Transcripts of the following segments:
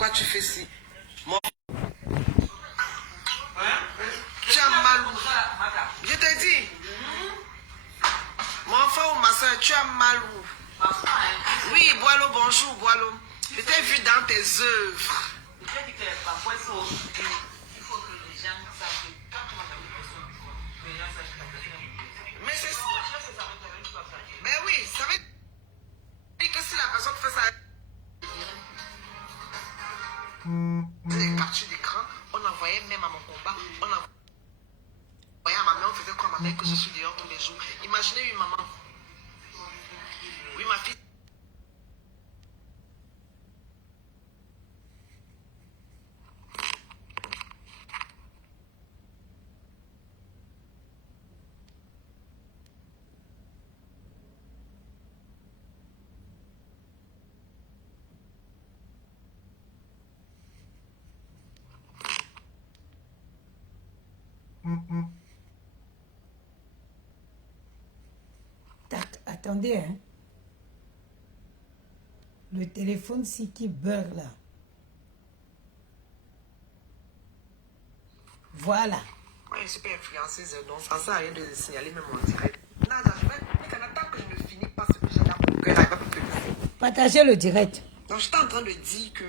pourquoi tu fais ci? Tu as mal où? Je te dis. Mon enfant ou ma soeur, tu as mal où? Oui, Boileau, bonjour, Boileau. Je t'ai vu dans tes œuvres. Il faut que les gens sachent que quand tu vas une personne du choix, les gens sachent que la personne Mais c'est ça. Mais oui, ça veut dire que si la personne fait ça, les captures d'écran, on envoyait même à mon combat, on envoyait à ma mère, on faisait quoi à ma mère que je suis dehors tous les jours. Imaginez une maman. Oui, ma fille. Attendez, hein. Le téléphone, c'est qui beurre là. Voilà. Moi, je suis pas influenceuse, donc ça ne sert à rien de signaler même en direct. Non, je vais. Mais tant que je ne finis pas ce que j'ai dans mon cœur, pas plus que Partagez le direct. donc, j'étais en train de dire que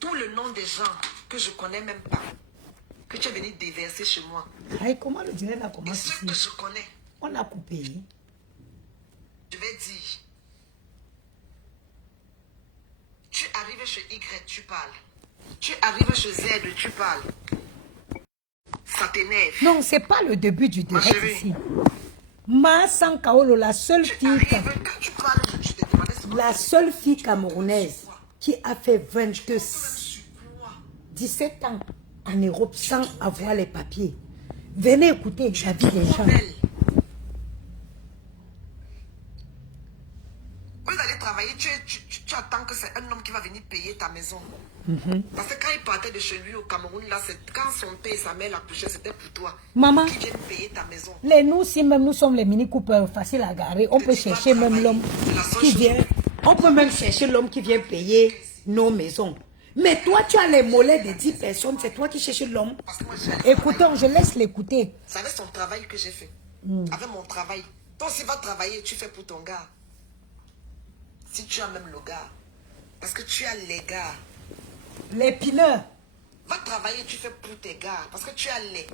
tout le nom des gens que je connais même pas, que tu es venu déverser chez moi, Aïe, comment le direct là et commence ceux ici? que je connais, On a coupé. je vais dire, tu arrives chez Y, tu parles. Tu arrives chez Z, tu parles. Ça t'énerve. Non, c'est pas le début du Ma direct chérie. ici. Ma Sankaolo, la seule Tu fille, arrives, quand tu parles, je t'ai demandé ce la seule fille camerounaise qui a fait 17 ans en Europe sans avoir les papiers. Venez écouter la vie des gens. belle. Quand vous allez travailler, tu attends que c'est un homme qui va venir payer ta maison. Parce que quand il partait de chez lui au Cameroun, là, quand son père et sa mère l'accouchaient, c'était pour toi. Maman, Qui viennent payer ta maison. nous, si même nous sommes les mini coupeurs faciles à garer, on peut chercher même l'homme qui vient. On peut même chercher l'homme qui vient payer nos maisons. Mais toi, tu as les mollets de 10 personnes, c'est toi qui cherches l'homme. Parce que moi, je Écoutons, je laisse l'écouter. C'est avec son travail que j'ai fait. Avec mon travail. Toi aussi, va travailler, tu fais pour ton gars. Si tu as même le gars. Parce que tu as les gars. Les pineurs. Va travailler, tu fais pour tes gars. Parce que tu as les.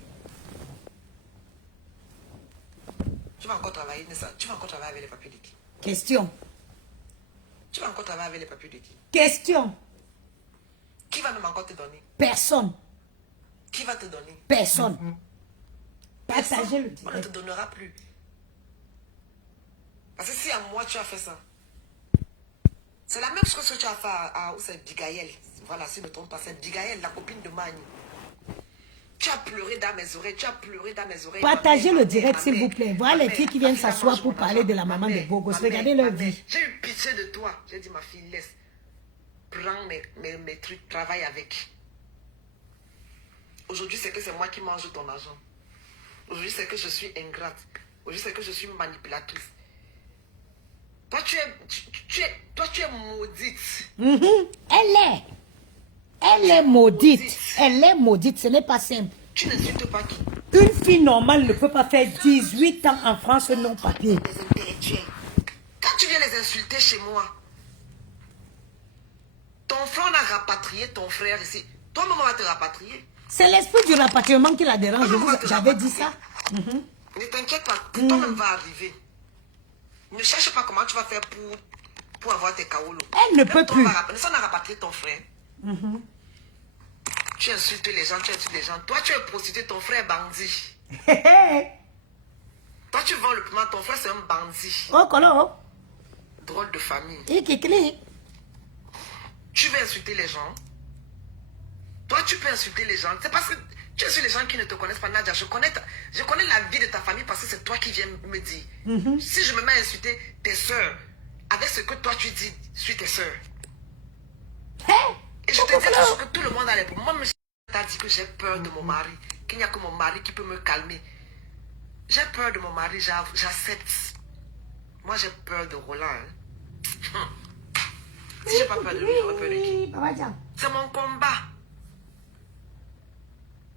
Tu vas encore travailler, Nessa. Tu vas encore travailler avec les papiers de qui? Question. Tu vas encore travailler avec les papiers de qui? Question. Qui va même encore te donner? Personne. Qui va te donner? Personne. Personne. Partagez le On ne te direct. donnera plus. Parce que si à moi tu as fait ça, c'est la même chose que tu as fait à c'est Bigaël. Voilà, si je ne me trompe pas, c'est Bigaël, la copine de Mani. Tu as pleuré dans mes oreilles, tu as pleuré dans mes oreilles. Partagez Ma le mère, direct, ma s'il vous mère, plaît. ma Voilà les mère, filles qui ma viennent fille a s'asseoir mangé pour mon parler argent. de la Ma maman de mère, Bogos. ma Regardez mère, leur ma mère. vie. J'ai eu pitié de toi. J'ai dit, ma fille, laisse. Prends mes trucs, travaille avec. Aujourd'hui, c'est que c'est moi qui mange ton argent. Aujourd'hui, c'est que je suis ingrate. Aujourd'hui, c'est que je suis manipulatrice. Toi, tu es maudite. Elle est maudite. Elle est maudite. Ce n'est pas simple. Tu n'insultes pas qui? Une fille normale ne peut pas faire 18 ans en France non papier. Les intellectuels. Quand tu viens les insulter chez moi, ton frère on a rapatrié ton frère ici. Toi-même, on va te rapatrier. C'est l'esprit du rapatriement qui la dérange. J'avais dit ça. Ne t'inquiète pas, toi-même va arriver. Ne cherche pas comment tu vas faire pour avoir tes kaolos. Elle ne peut plus. Ça, on a rapatrié ton frère. Tu insultes les gens, tu insultes les gens. Toi, tu es prostituée, ton frère est bandit. Toi, tu vends le piment, ton frère, c'est un bandit. Oh, comment? Drôle de famille. Et Tu veux insulter les gens. Toi, tu peux insulter les gens. C'est parce que tu insultes les gens qui ne te connaissent pas, Nadia. Je connais la vie de ta famille parce que c'est toi qui viens me dire. Si je me mets à insulter tes soeurs, avec ce que toi tu dis, je suis tes soeurs. Et je te dis toujours que tout le monde a les problèmes. Moi, je t'ai dit que j'ai peur de mon mari. Qu'il n'y a que mon mari qui peut me calmer. J'ai peur de mon mari, j'accepte. Moi, j'ai peur de Roland. Si j'ai pas peur de lui, j'aurais peur de qui? Papa Jean. C'est mon combat.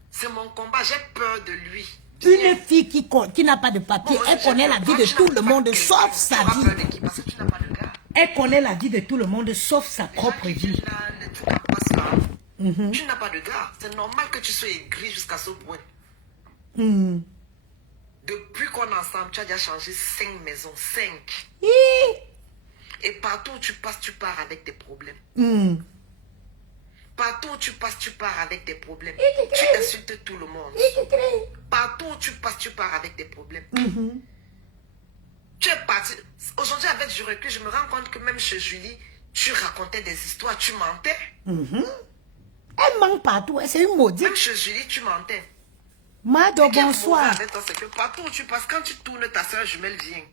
C'est mon combat, j'ai peur de lui. Une fille qui n'a pas de papier, Bon, elle connaît la vie de tout le monde, sauf sa vie. Parce que tu n'as pas de gars. Elle connaît la vie de tout le monde, sauf sa propre vie. Tu n'as pas de gars. C'est normal que tu sois aigri jusqu'à ce point. Depuis qu'on est ensemble, tu as déjà changé 5 maisons. 5. Et partout où tu passes, tu pars avec des problèmes. Partout où tu passes, tu pars avec des problèmes. Tu insultes tout le monde. Partout où tu passes, tu pars avec des problèmes. Tu es parti. Aujourd'hui, avec du recul, je me rends compte que même chez Julie, tu racontais des histoires, tu mentais. Elle ment partout, c'est une maudite. Même chez Julie, tu mentais. Mado, bonsoir. C'est que partout où tu passes, quand tu tournes, ta soeur jumelle vient.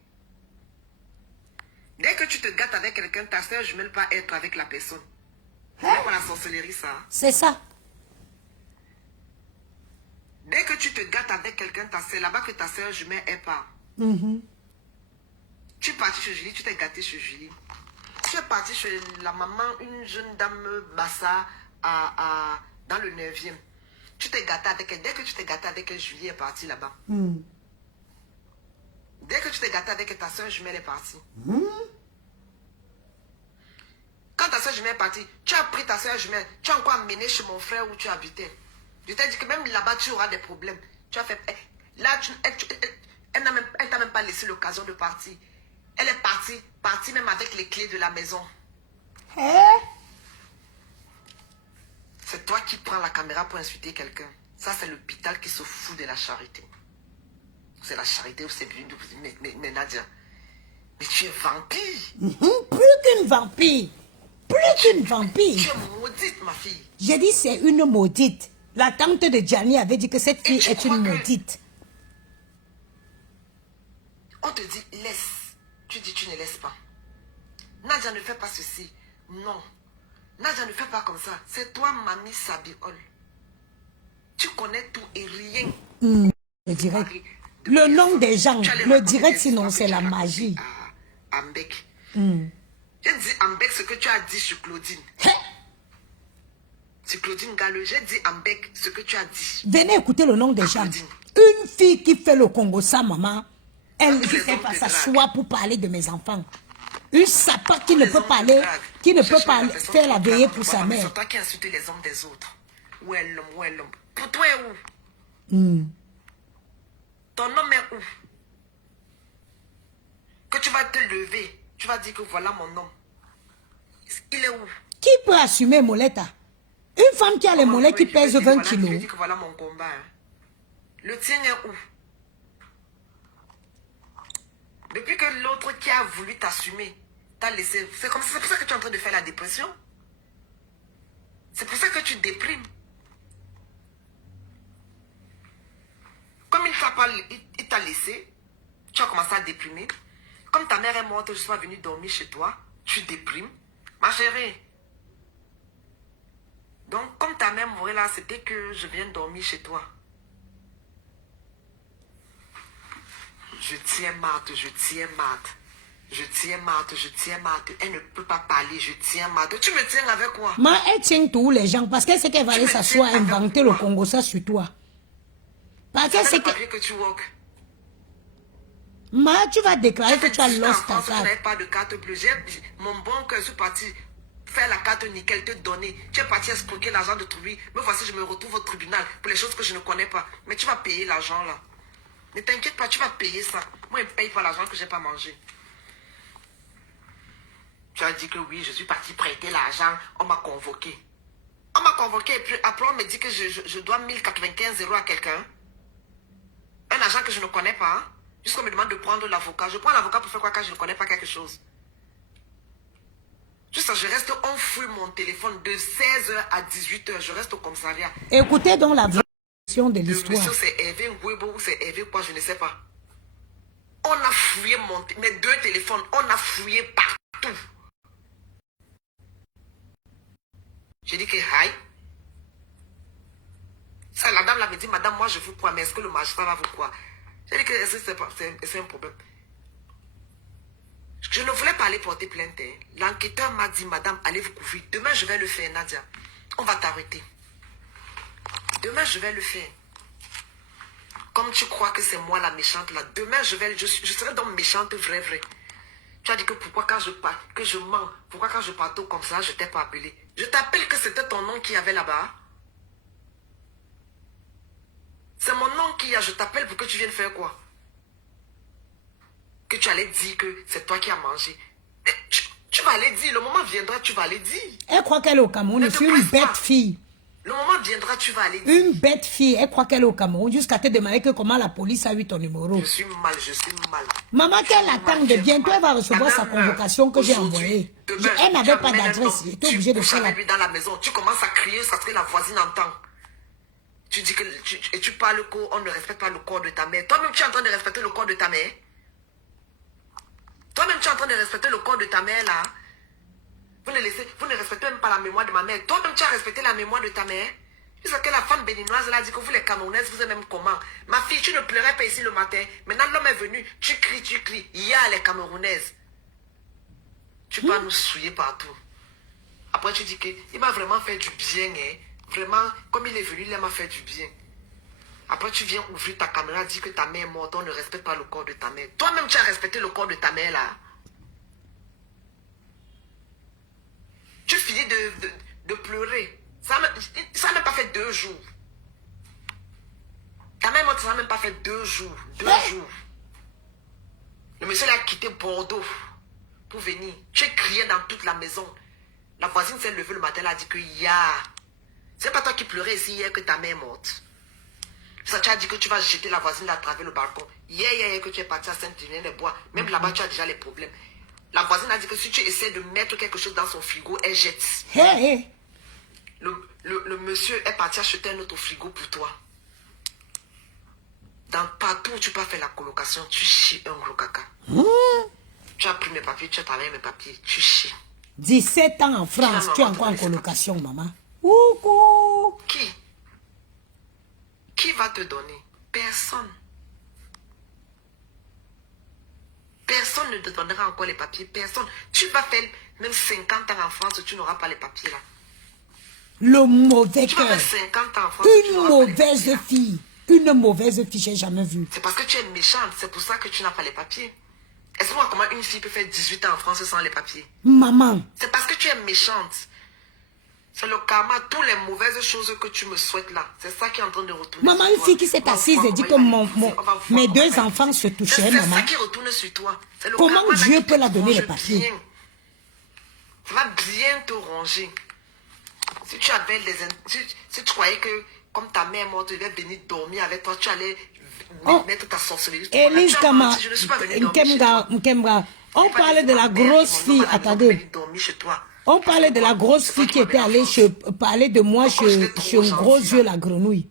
Dès que tu te gâtes avec quelqu'un, ta soeur jumelle va être avec la personne. C'est pas la sorcellerie, ça. C'est ça. Dès que tu te gâtes avec quelqu'un, c'est là-bas que ta soeur jumelle est pas. Tu es parti chez Julie, tu t'es gâté chez Julie. Tu es parti chez la maman, une jeune dame bassa dans le 9e. Tu t'es gâté avec elle. Dès que tu t'es gâté avec elle, Julie est partie là-bas. Dès que tu t'es gâté avec elle, ta soeur jumelle est partie. Quand ta soeur jumelle est partie, tu as pris ta soeur jumelle, tu as encore amené chez mon frère où tu habitais. Je t'ai dit que même là-bas, tu auras des problèmes. Tu as fait... Là, elle t'a même pas laissé l'occasion de partir. Elle est partie même avec les clés de la maison. C'est toi qui prends la caméra pour insulter quelqu'un. Ça, c'est l'hôpital qui se fout de la charité. C'est la charité ou c'est mais Nadia. Mais tu es vampire. Plus qu'une vampire. Plus qu'une vampire. Tu es maudite, ma fille. J'ai dit c'est une maudite. La tante de Gianni avait dit que cette fille est une maudite. On te dit laisse. Tu dis tu ne laisses pas. Nadia ne fait pas ceci. Non. Nadia ne fait pas comme ça. C'est toi, mamie Sabiol. Tu connais tout et rien. Le direct. Le nom des gens. Le direct, sinon c'est la magie. Ambek. J'ai dit Ambek ce que tu as dit sur Claudine. C'est Claudine Gallo. J'ai dit Ambek ce que tu as dit. Venez écouter le nom des gens. Une fille qui fait le Congo, sa maman. Elle ne fait pas s'asseoir pour parler de mes enfants. Une sapate qui ne peut parler, qui ne peut pas faire la veillée pour sa mère. C'est toi qui insulte les hommes des autres. Où est l'homme, où est l'homme? Pour toi, où? Ton homme est où? Que tu vas te lever, tu vas dire que voilà mon homme. Il est où? Qui peut assumer Moletta? Une femme qui a les mollets qui pèse 20 kilos. Je vais dire que voilà mon combat. Hein. Le tien est où? Depuis que l'autre qui a voulu t'assumer t'a laissé... C'est pour ça que tu es en train de faire la dépression. C'est pour ça que tu déprimes. Comme il t'a laissé, tu as commencé à déprimer. Comme ta mère est morte, je suis pas venue dormir chez toi, tu déprimes. Ma chérie. Donc, comme ta mère mourait là, c'était que je viens dormir chez toi. Je tiens Marthe, je tiens Marthe. Je tiens Marthe, je tiens Marthe. Elle ne peut pas parler, je tiens Marthe. Tu me tiens avec quoi? Elle tient tous les gens parce qu'elle sait qu'elle va aller s'asseoir, inventer le Congo, ça sur toi. Parce qu'elle sait que tu walk. Tu vas déclarer que tu as lost ta carte. Je carte. n'avais pas de carte bleue. Mon bon cœur, je suis parti faire la carte nickel, te donner. Tu es parti escroquer l'argent de Troubi. Me voici, je me retrouve au tribunal pour les choses que je ne connais pas. Mais tu vas payer l'argent là. Ne t'inquiète pas, tu vas payer ça. Moi, je ne paye pas l'argent que je n'ai pas mangé. Tu as dit que oui, je suis parti prêter l'argent. On m'a convoqué. On m'a convoqué et puis après on me dit que je dois 1095 € à quelqu'un. Un agent que je ne connais pas. Hein? Jusqu'on me demande de prendre l'avocat. Je prends l'avocat pour faire quoi quand je ne connais pas quelque chose? Juste ça, je reste, on fouille mon téléphone de 16h à 18h. Je reste au commissariat. Écoutez donc la version de l'histoire. Monsieur, c'est Hervé Webo ou c'est Hervé quoi, je ne sais pas. On a fouillé mes 2 téléphones. On a fouillé partout. J'ai dit que aïe. Ça, la dame l'avait dit, madame, moi je vous crois, mais est-ce que le magistrat va vous croire? J'ai dit que c'est un problème. Je ne voulais pas aller porter plainte. Hein. L'enquêteur m'a dit, madame, allez vous couvrir. Demain, je vais le faire, Nadia. On va t'arrêter. Demain, je vais le faire. Comme tu crois que c'est moi la méchante là, demain, je serai donc méchante, vrai. Tu as dit que pourquoi quand je pars, que je mens, pourquoi quand je partais comme ça, je t'ai pas appelé. Je t'appelle que c'était ton nom qui y avait là-bas. C'est mon nom qui y a, je t'appelle pour que tu viennes faire quoi? Que tu allais dire que c'est toi qui as mangé. Tu vas aller dire, le moment viendra, tu vas aller dire. Elle croit qu'elle est au Cameroun, je suis une bête fille. Le moment viendra, tu vas aller dire. Une bête fille, elle croit qu'elle est au Cameroun jusqu'à te demander que comment la police a eu ton numéro. Je suis mal. Maman, qu'elle attend de bientôt, elle va recevoir sa convocation que j'ai envoyée. Elle n'avait pas d'adresse, j'étais obligée de faire la... dans la maison, tu commences à crier, ça serait la voisine entend. Tu dis que tu parles qu'on ne respecte pas le corps de ta mère. Toi-même, tu es en train de respecter le corps de ta mère. Toi-même, tu es en train de respecter le corps de ta mère, là. Vous ne respectez même pas la mémoire de ma mère. Toi-même, tu as respecté la mémoire de ta mère. Puisque la femme béninoise, elle a dit que vous, les Camerounaises, vous êtes même comment? Ma fille, tu ne pleurais pas ici le matin. Maintenant, l'homme est venu. Tu cries. Il y a les Camerounaises. Tu peux nous souiller partout. Après, tu dis qu'il m'a vraiment fait du bien, hein. Vraiment, comme il est venu, il m'a fait du bien. Après, tu viens ouvrir ta caméra, dire que ta mère est morte, on ne respecte pas le corps de ta mère. Toi-même, tu as respecté le corps de ta mère, là. Tu finis de pleurer. Ça n'a même pas fait 2 jours. Ta mère morte, ça n'a même pas fait 2 jours. 2 jours. Le monsieur a quitté Bordeaux pour venir. Tu criais dans toute la maison. La voisine s'est levée le matin, elle a dit que c'est pas toi qui pleurais ici hier que ta mère est morte. Ça, tu as dit que tu vas jeter la voisine à travers le balcon. Hier que tu es parti à Saint-Denis-des-Bois. Même là-bas, tu as déjà les problèmes. La voisine a dit que si tu essaies de mettre quelque chose dans son frigo, elle jette. Le monsieur est parti acheter un autre frigo pour toi. Partout où tu peux faire la colocation, tu chies un gros caca. Tu as pris mes papiers, tu as travaillé mes papiers, tu chies. 17 ans en France, tu es encore en colocation, maman. Coucou. Qui va te donner? Personne. Personne ne te donnera encore les papiers. Personne. Tu vas faire même 50 ans en France, tu n'auras pas les papiers là. Le mauvais Tu vas cœur. faire 50 ans en France. Une mauvaise fille. Une mauvaise fille, j'ai jamais vu. C'est parce que tu es méchante. C'est pour ça que tu n'as pas les papiers. Est-ce que comment une fille peut faire 18 ans en France sans les papiers? Maman. C'est parce que tu es méchante. C'est le karma, toutes les mauvaises choses que tu me souhaites là. C'est ça qui est en train de retourner. Maman, une fille qui s'est assise et dit que mes 2 enfants se touchaient, maman. C'est ça qui retourne sur toi. Comment Dieu peut la donner les papiers? Ça va bien te ranger. Si tu avais si tu croyais que comme ta mère morte, elle devait venir dormir avec toi, tu allais mettre ta sorcellerie. Elise Kama, je ne suis pas venue dormir chez toi. Nkemba, on parlait de la grosse fille, attendez. On parlait de la grosse fille qui était allée parler de moi chez un gros yeux la grenouille.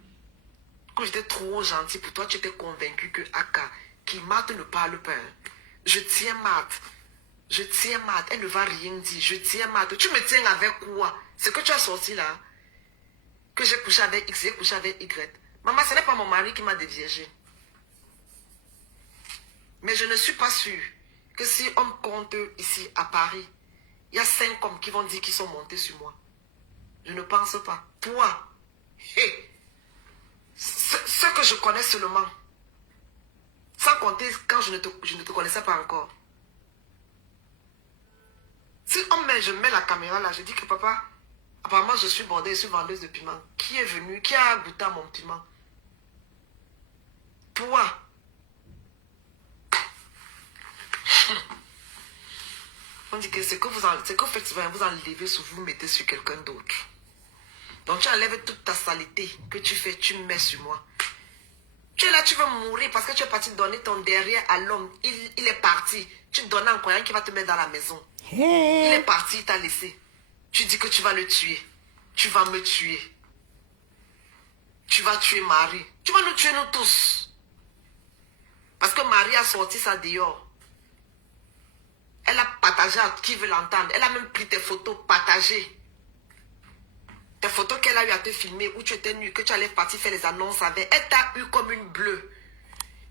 Quand j'étais trop gentil pour toi, tu étais convaincu que Aka, qui Marthe ne parle pas. Je tiens Marthe. Je tiens Marthe. Elle ne va rien dire. Je tiens Marthe. Tu me tiens avec quoi? C'est que tu as sorti là. Que j'ai couché avec X, j'ai couché avec Y. Maman, ce n'est pas mon mari qui m'a déviégé. Mais je ne suis pas sûre que si on me compte ici à Paris, il y a 5 hommes qui vont dire qu'ils sont montés sur moi. Je ne pense pas. Toi, ce que je connais seulement, sans compter quand je ne te connaissais pas encore. Si je mets la caméra là, je dis que papa, apparemment je suis bordée, je suis vendeuse de piment. Qui est venu, qui a goûté à mon piment? Toi. On dit que c'est que vous faites, vous enlevez sur vous, vous mettez sur quelqu'un d'autre. Donc tu enlèves toute ta saleté que tu fais, tu mets sur moi. Tu es là, tu veux mourir parce que tu es parti donner ton derrière à l'homme. Il est parti. Tu donnes un coin qui va te mettre dans la maison. Il est parti, il t'a laissé. Tu dis que tu vas le tuer. Tu vas me tuer. Tu vas tuer Marie. Tu vas nous tuer nous tous. Parce que Marie a sorti ça dehors. Elle a partagé à qui veut l'entendre. Elle a même pris tes photos partagées. Tes photos qu'elle a eu à te filmer où tu étais nu, que tu allais partir faire les annonces avec. Elle t'a eu comme une bleue.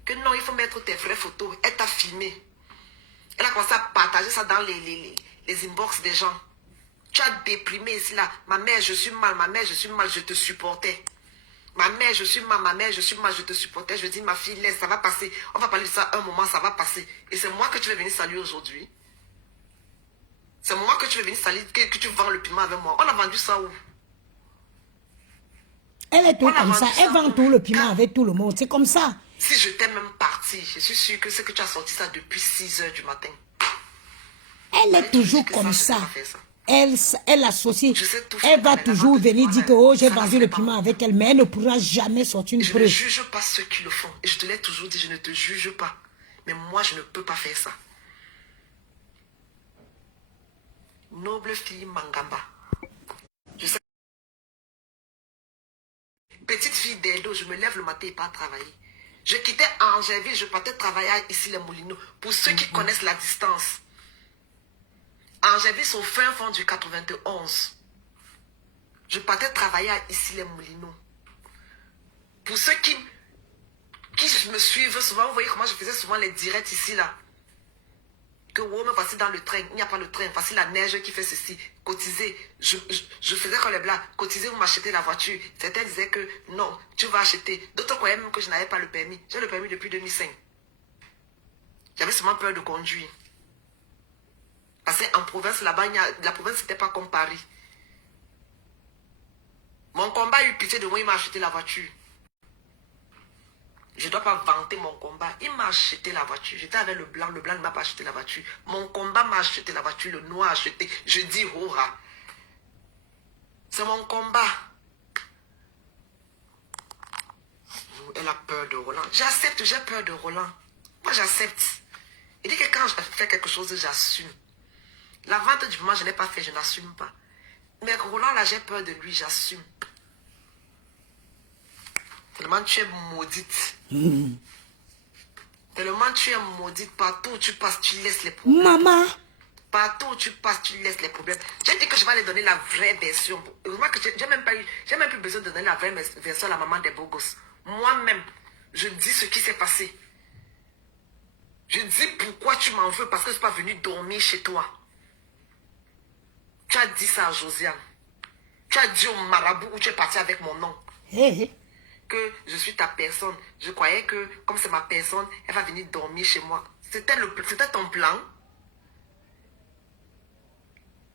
Que non, il faut mettre tes vraies photos. Elle t'a filmé. Elle a commencé à partager ça dans les inbox des gens. Tu as déprimé ici, là. Ma mère, je suis mal, ma mère, je suis mal, je te supportais. Ma mère, je suis mal, ma mère, je suis mal, je te supportais. Je dis, ma fille, laisse, ça va passer. On va parler de ça un moment, ça va passer. Et c'est moi que tu veux venir saluer aujourd'hui. C'est moi que tu veux venir saluer, que tu vends le piment avec moi. On a vendu ça où? Elle est tout comme ça. Elle vend tout le piment avec tout le monde. C'est comme ça. Si je t'ai même parti, je suis sûr que c'est que tu as sorti ça depuis 6 h du matin. Elle est toujours comme ça. Elle associe. Elle va toujours venir dire que oh, j'ai vendu le piment avec elle, mais elle ne pourra jamais sortir une preuve. Je ne juge pas ceux qui le font. Et je te l'ai toujours dit, je ne te juge pas. Mais moi, je ne peux pas faire ça. Noble fille Mangamba. Je sais. Petite fille d'Edo, je me lève le matin et pas travailler. Je quittais Angéville, je partais travailler ici les Moulineaux. Pour ceux qui connaissent la distance. Angéville, c'est au fin fond du 91. Je partais travailler ici les Moulineaux. Pour ceux qui me suivent souvent, vous voyez comment je faisais souvent les directs ici là. Que wow, me voici dans le train, il n'y a pas le train, voici la neige qui fait ceci, cotiser, je faisais comme les blancs, cotiser, vous m'achetez la voiture. Certains disaient que non, tu vas acheter. D'autres croyaient même que je n'avais pas le permis. J'ai le permis depuis 2005. J'avais seulement peur de conduire. Parce qu'en province, là-bas, la province, c'était pas comme Paris. Mon combat a eu pitié de moi, il m'a acheté la voiture. Je ne dois pas vanter mon combat. Il m'a acheté la voiture. J'étais avec le blanc ne m'a pas acheté la voiture. Mon combat m'a acheté la voiture, le noir a acheté. Je dis hurrah. C'est mon combat. Elle a peur de Roland. J'accepte, j'ai peur de Roland. Moi, j'accepte. Il dit que quand je fais quelque chose, j'assume. La vente du moment, je n'ai pas fait, je n'assume pas. Mais Roland, là, j'ai peur de lui, j'assume. Tellement tu es maudite. Tellement tu es maudite. Partout où tu passes, tu laisses les problèmes. Maman. Partout où tu passes, tu laisses les problèmes. J'ai dit que je vais aller donner la vraie version. Heureusement que j'ai même plus besoin de donner la vraie version à la maman des beaux gosses. Moi-même, je dis ce qui s'est passé. Je dis pourquoi tu m'en veux parce que je ne suis pas venu dormir chez toi. Tu as dit ça à Josiane. Tu as dit au marabout où tu es parti avec mon nom. Hey. Que je suis ta personne. Je croyais que, comme c'est ma personne, elle va venir dormir chez moi. C'était ton plan.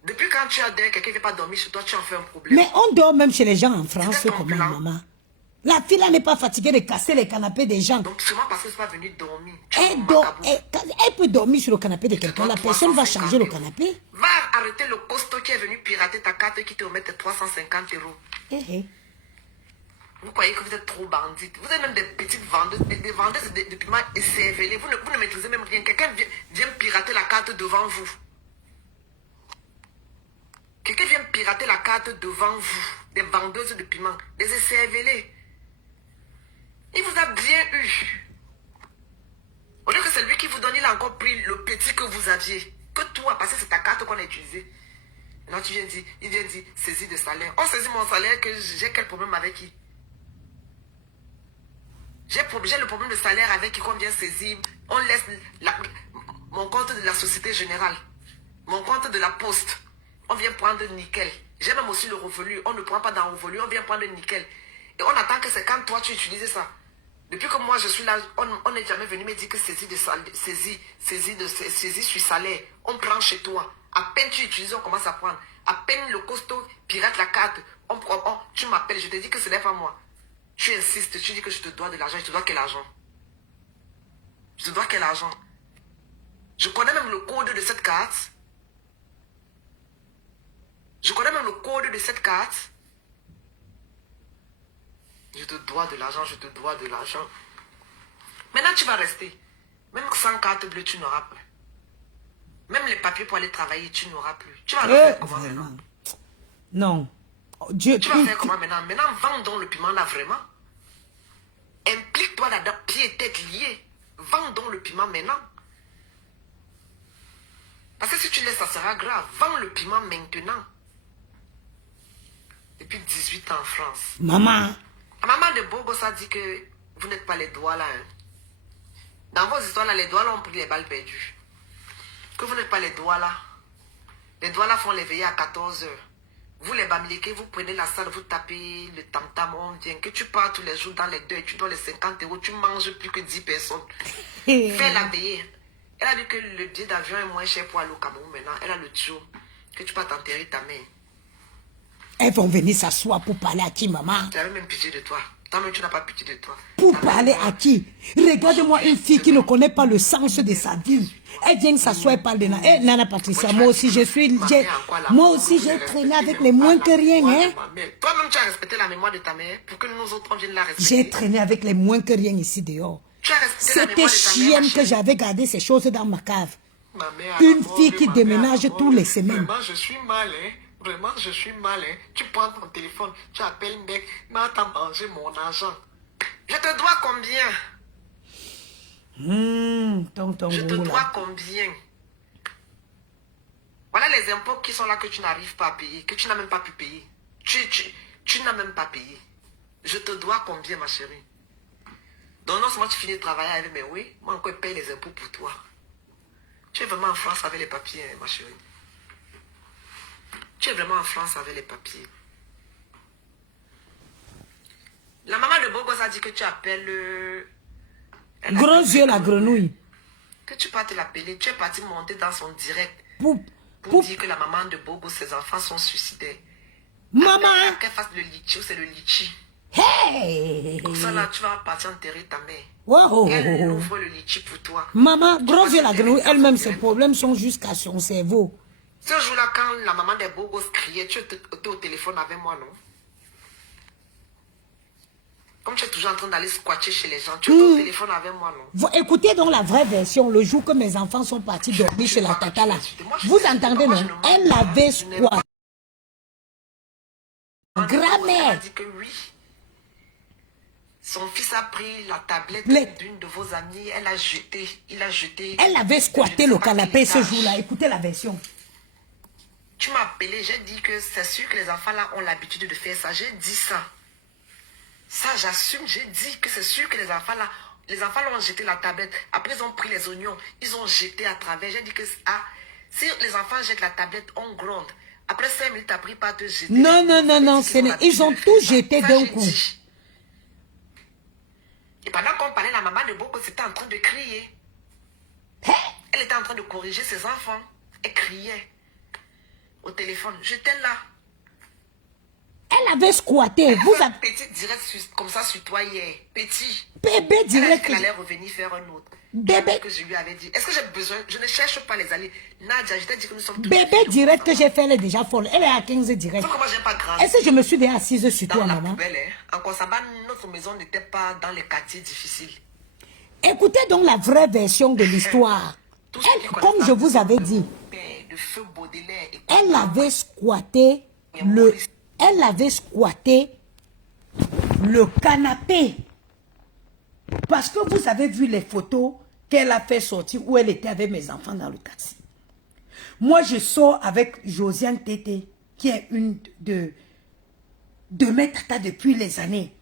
Depuis quand tu as dit quelqu'un ne vient pas dormir chez toi, tu en fais un problème. Mais on dort même chez les gens en France comme plan. maman. La fille là n'est pas fatiguée de casser les canapés des gens. Donc seulement parce que je ne suis pas venue dormir. Elle peut dormir sur le canapé de quelqu'un. La personne va changer le canapé. Va arrêter le costaud qui est venu pirater ta carte qui te remet 350 €. Vous croyez que vous êtes trop bandite. Vous êtes même des petites vendeuses, des vendeuses de piments écervelés. Vous ne maîtrisez même rien. Quelqu'un vient pirater la carte devant vous. Quelqu'un vient pirater la carte devant vous. Des vendeuses de piments, des écervelés. Il vous a bien eu. Au lieu que c'est lui qui vous donne, il a encore pris le petit que vous aviez. Que toi, parce que c'est ta carte qu'on a utilisée. Maintenant, il vient dire, saisie de salaire. On saisit mon salaire, que j'ai quel problème avec qui? J'ai le problème de salaire avec qui on vient saisir. On laisse mon compte de la Société Générale. Mon compte de la Poste. On vient prendre nickel. J'ai même aussi le revenu. On ne prend pas dans le revenu, on vient prendre nickel. Et on attend que c'est quand toi tu utilises ça. Depuis que moi je suis là, on n'est jamais venu me dire que saisie sur salaire. On prend chez toi. À peine tu utilises, on commence à prendre. À peine le costaud pirate la carte, tu m'appelles, je te dis que ce n'est pas moi. Tu insistes, tu dis que je te dois de l'argent. Je te dois quel argent? Je te dois quel argent? Je connais même le code de cette carte. Je connais même le code de cette carte. Je te dois de l'argent, je te dois de l'argent. Maintenant, tu vas rester. Même sans carte bleue, tu n'auras plus. Même les papiers pour aller travailler, tu n'auras plus. Tu vas faire comment maintenant? Non. Dieu, tu vas faire comment maintenant? Maintenant, vends donc le piment là vraiment. Implique-toi là-dedans, pieds et tête liés. Vends donc le piment maintenant. Parce que si tu laisses, ça sera grave. Vends le piment maintenant. Depuis 18 ans en France. Maman. La maman de Bogos a dit que vous n'êtes pas les doigts là. Hein. Dans vos histoires là, les doigts là ont pris les balles perdues. Que vous n'êtes pas les doigts là. Les doigts là font les veillées à 14 h. Vous les bamilekés, vous prenez la salle, vous tapez le tam-tam, on vient. Que tu pars tous les jours dans les deux et tu dois les 50 €, tu manges plus que 10 personnes. Fais la veillée. Elle a dit que le billet d'avion est moins cher pour aller au Cameroun maintenant. Elle a le jour que tu peux t'enterrer ta mère. Elles vont venir s'asseoir pour parler à qui, maman? Tu avais même pitié de toi. Toi-même, tu n'as pas pitié de toi. Pour parler à qui? Regarde-moi une fille qui ne connaît pas le sens de sa vie. Elle vient s'asseoir et parle de Nana. Eh, Nana Patricia, moi aussi, j'ai traîné avec les moins que rien, hein. Toi-même, tu as respecté la mémoire de ta mère pour que nous autres, on vienne la respecter. J'ai traîné avec les moins que rien ici dehors. C'était chienne que j'avais gardé ces choses dans ma cave. Une fille qui déménage tous les semaines. Vraiment, je suis mal, hein. Vraiment, je suis mal, hein. Tu prends ton téléphone, tu appelles mec, mais t'as mangé mon argent. Je te dois combien? Je te dois combien? Voilà les impôts qui sont là que tu n'arrives pas à payer, que tu n'as même pas pu payer. Tu n'as même pas payé. Je te dois combien, ma chérie? Donc non seulement tu finis de travailler avec, mais oui, moi encore je paye les impôts pour toi. Tu es vraiment en France avec les papiers, hein, ma chérie. Tu es vraiment en France avec les papiers. La maman de Bogos a dit que tu appelles... Gros yeux la grenouille. Que tu peux te l'appeler. Tu es parti monter dans son direct. Pour dire que la maman de Bogos, ses enfants sont suicidés. Maman! Qu'elle fasse le litchi, c'est le litchi. Hey! Comme ça là, tu vas partir enterrer ta mère. Wow. Elle ouvre le litchi pour toi. Maman, gros yeux la grenouille, elle-même, ses problèmes sont jusqu'à son cerveau. Ce jour-là, quand la maman des Bogos criait, tu étais au téléphone avec moi, non? Comme tu es toujours en train d'aller squatter chez les gens, tu es au téléphone avec moi, non? Écoutez donc la vraie version, le jour que mes enfants sont partis dormir chez la tata là. Vous entendez, non? Elle avait squatté. Grand-mère. dit que oui. Son fils a pris la tablette d'une de vos amies, elle a jeté, il a jeté. Elle avait squatté le canapé ce jour-là. Écoutez la version. Tu m'as appelé, j'ai dit que c'est sûr que les enfants là ont l'habitude de faire ça. J'ai dit ça. Ça, j'assume, j'ai dit que c'est sûr que les enfants là ont jeté la tablette. Après, ils ont pris les oignons, ils ont jeté à travers. J'ai dit que si les enfants jettent la tablette, on gronde. Après 5 minutes, t'as pris pas de jeter. Non, ils ont tout jeté d'un coup. Et pendant qu'on parlait, la maman de Boko était en train de crier. Elle était en train de corriger ses enfants. Elle criait au téléphone. J'étais là. Elle avait squatté. Vous avez petit direct comme ça sur toi hier. Petit. Bébé direct. Elle allait revenir faire un autre. Bébé. Que je lui avais dit. Est-ce que j'ai besoin? Je ne cherche pas les alliés. Nadia, je t'ai dit que nous sommes tous. Bébé direct que j'ai fait, elle est déjà folle. Elle est à 15 direct. Comment j'ai pas grandi? Est-ce que je me suis déjà assise sur toi, maman? Dans la poubelle, hein. En Konsamba, notre maison n'était pas dans les quartiers difficiles. Écoutez donc la vraie version de l'histoire. Comme je vous avais dit, elle avait squatté le canapé. Parce que vous avez vu les photos qu'elle a fait sortir où elle était avec mes enfants dans le taxi. Moi, je sors avec Josiane Tété, qui est une de mes tatas depuis les années.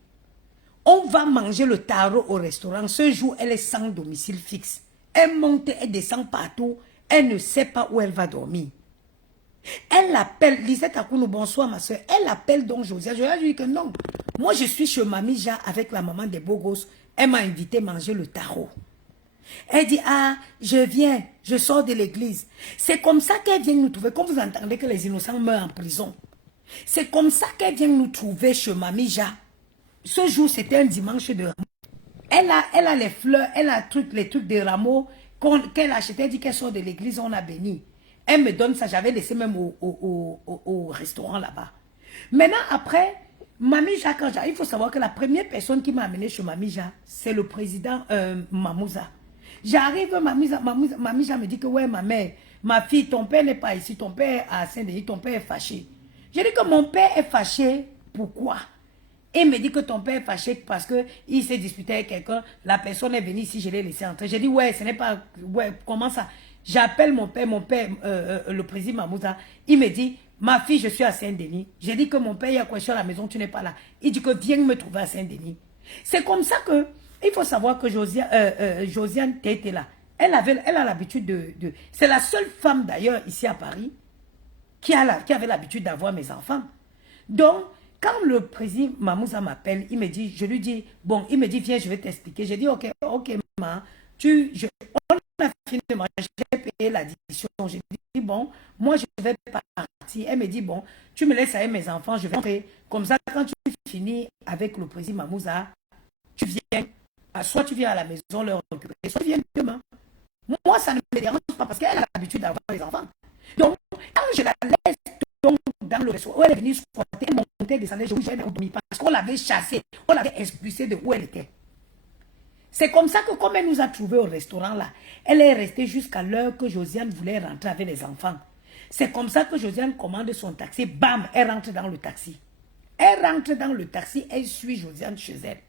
On va manger le taro au restaurant. Ce jour, elle est sans domicile fixe. Elle monte, elle descend partout. Elle ne sait pas où elle va dormir. Elle l'appelle, Lisette Akounou, bonsoir ma soeur. Elle appelle donc Josiane. Je lui ai dit que non. Moi, je suis chez Mamie Ja avec la maman des Bogos. Elle m'a invité à manger le taro. Elle dit, ah, je viens, je sors de l'église. C'est comme ça qu'elle vient nous trouver. Comme vous entendez que les innocents meurent en prison. C'est comme ça qu'elle vient nous trouver chez Mamie Ja. Ce jour, c'était un dimanche de rameaux. Elle a les fleurs, elle a les trucs de rameaux qu'elle achetait. Elle dit qu'elle sort de l'église, on a béni. Elle me donne ça, j'avais laissé même au restaurant là-bas. Maintenant, après, Mamie Ja, quand j'arrive, il faut savoir que la première personne qui m'a amené chez Mamie Ja, c'est le président Mamouza. J'arrive, Mamie Ja me dit que ouais, ma mère, ma fille, ton père n'est pas ici, ton père est à Saint-Denis, ton père est fâché. J'ai dit que mon père est fâché, pourquoi? Et il me dit que ton père est fâché parce qu'il s'est disputé avec quelqu'un, la personne est venue ici, je l'ai laissé entrer. J'ai dit ouais, ce n'est pas, ouais, comment ça? J'appelle mon père, le président Mamouza, il me dit, ma fille, je suis à Saint-Denis. J'ai dit que mon père, il y a quoi, je suis à la maison, tu n'es pas là. Il dit que viens me trouver à Saint-Denis. C'est comme ça que, il faut savoir que Josiane était là. Elle a l'habitude de... C'est la seule femme d'ailleurs ici à Paris qui avait l'habitude d'avoir mes enfants. Donc, quand le président Mamouza m'appelle, il me dit, je lui dis, bon, il me dit, viens, je vais t'expliquer. J'ai dit, ok, maman, on a fini de manger, j'ai payé l'addition. J'ai dit, bon, moi, je vais partir. Elle me dit, bon, tu me laisses avec mes enfants, je vais rentrer. Comme ça, quand tu finis avec le président Mamouza, tu viens, soit tu viens à la maison leur récupérer, soit tu viens demain. Moi, ça ne me dérange pas parce qu'elle a l'habitude d'avoir les enfants. Donc, quand je la laisse dans le restaurant où elle est venue squatter, elle montait, descendait, je vous jure, parce qu'on l'avait chassée, on l'avait expulsée de où elle était. C'est comme ça que, comme elle nous a trouvés au restaurant là, elle est restée jusqu'à l'heure que Josiane voulait rentrer avec les enfants. C'est comme ça que Josiane commande son taxi, bam, elle rentre dans le taxi. Elle rentre dans le taxi, elle suit Josiane chez elle.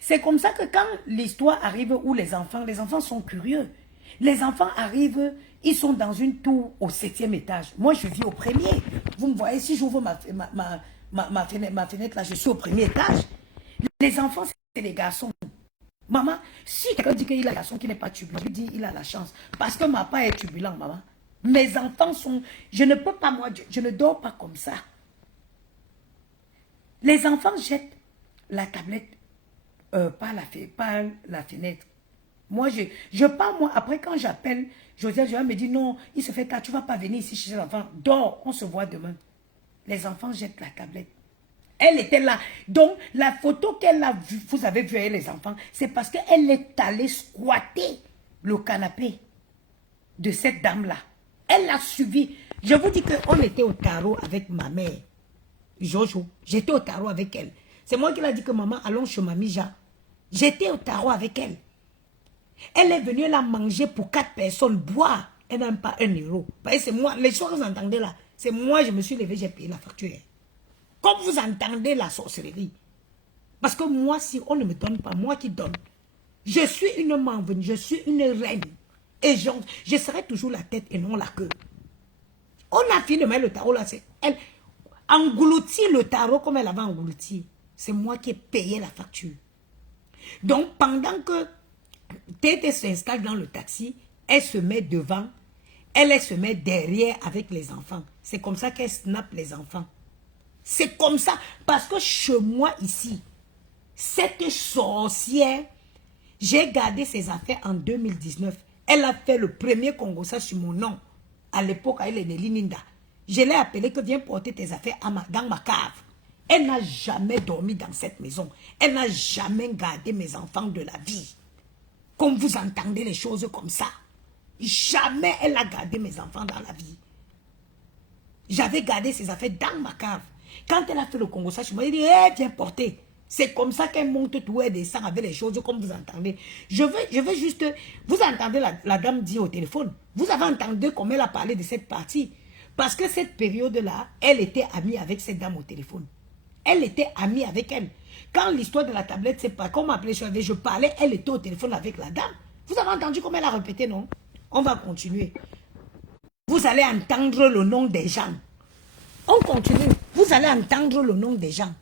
C'est comme ça que quand l'histoire arrive où les enfants sont curieux. Les enfants arrivent, ils sont dans une tour au 7e étage. Moi, je vis au premier. Vous me voyez, si j'ouvre ma fenêtre là, je suis au premier étage. Les enfants, c'est les garçons. Maman, si quelqu'un dit qu'il a un garçon qui n'est pas turbulent, je lui dis il a la chance. Parce que ma part est turbulent, maman. Mes enfants sont... Je ne peux pas, moi, je ne dors pas comme ça. Les enfants jettent la tablette par la fenêtre. Moi, je pars, moi, après quand j'appelle, Josiane me dit non, il se fait tard, tu ne vas pas venir ici chez l'enfant. Dors, on se voit demain. Les enfants jettent la tablette. Elle était là. Donc, la photo qu'elle a vue, vous avez vu avec les enfants, c'est parce qu'elle est allée squatter le canapé de cette dame-là. Elle l'a suivi. Je vous dis qu'on était au tarot avec ma mère, Jojo. J'étais au tarot avec elle. C'est moi qui l'ai dit que maman, allons chez Mamie Ja. J'étais au tarot avec elle. Elle est venue là manger pour 4 personnes, boire. Elle n'a même pas 1 euro. C'est moi, les choses que vous entendez là, c'est moi, je me suis levé, j'ai payé la facture. Comme vous entendez la sorcellerie. Parce que moi, si on ne me donne pas, moi qui donne, je suis une manvenue, je suis une reine. Et je serai toujours la tête et non la queue. On a fini de mettre le tarot là, c'est elle engloutit le tarot comme elle avait englouti. C'est moi qui ai payé la facture. Donc, pendant que Tété s'installe dans le taxi, elle se met devant, elle se met derrière avec les enfants. C'est comme ça qu'elle snappe les enfants. C'est comme ça, parce que chez moi ici, cette sorcière, j'ai gardé ses affaires en 2019. Elle a fait le premier Congossa sur mon nom. À l'époque, elle est de Lininda. Je l'ai appelée que viens porter tes affaires dans ma cave. Elle n'a jamais dormi dans cette maison. Elle n'a jamais gardé mes enfants de la vie. Comme vous entendez les choses comme ça. Jamais elle a gardé mes enfants dans la vie. J'avais gardé ses affaires dans ma cave. Quand elle a fait le Congo, ça, je me dit, viens porter. C'est comme ça qu'elle monte tout, elle descend avec les choses comme vous entendez. Je veux juste... Vous entendez la dame dire au téléphone. Vous avez entendu comment elle a parlé de cette partie. Parce que cette période-là, elle était amie avec cette dame au téléphone. Elle était amie avec elle. Quand l'histoire de la tablette, c'est pas comme m'appelait, je parlais, elle était au téléphone avec la dame. Vous avez entendu comment elle a répété, non? On va continuer. Vous allez entendre le nom des gens. On continue. Vous allez entendre le nom des gens.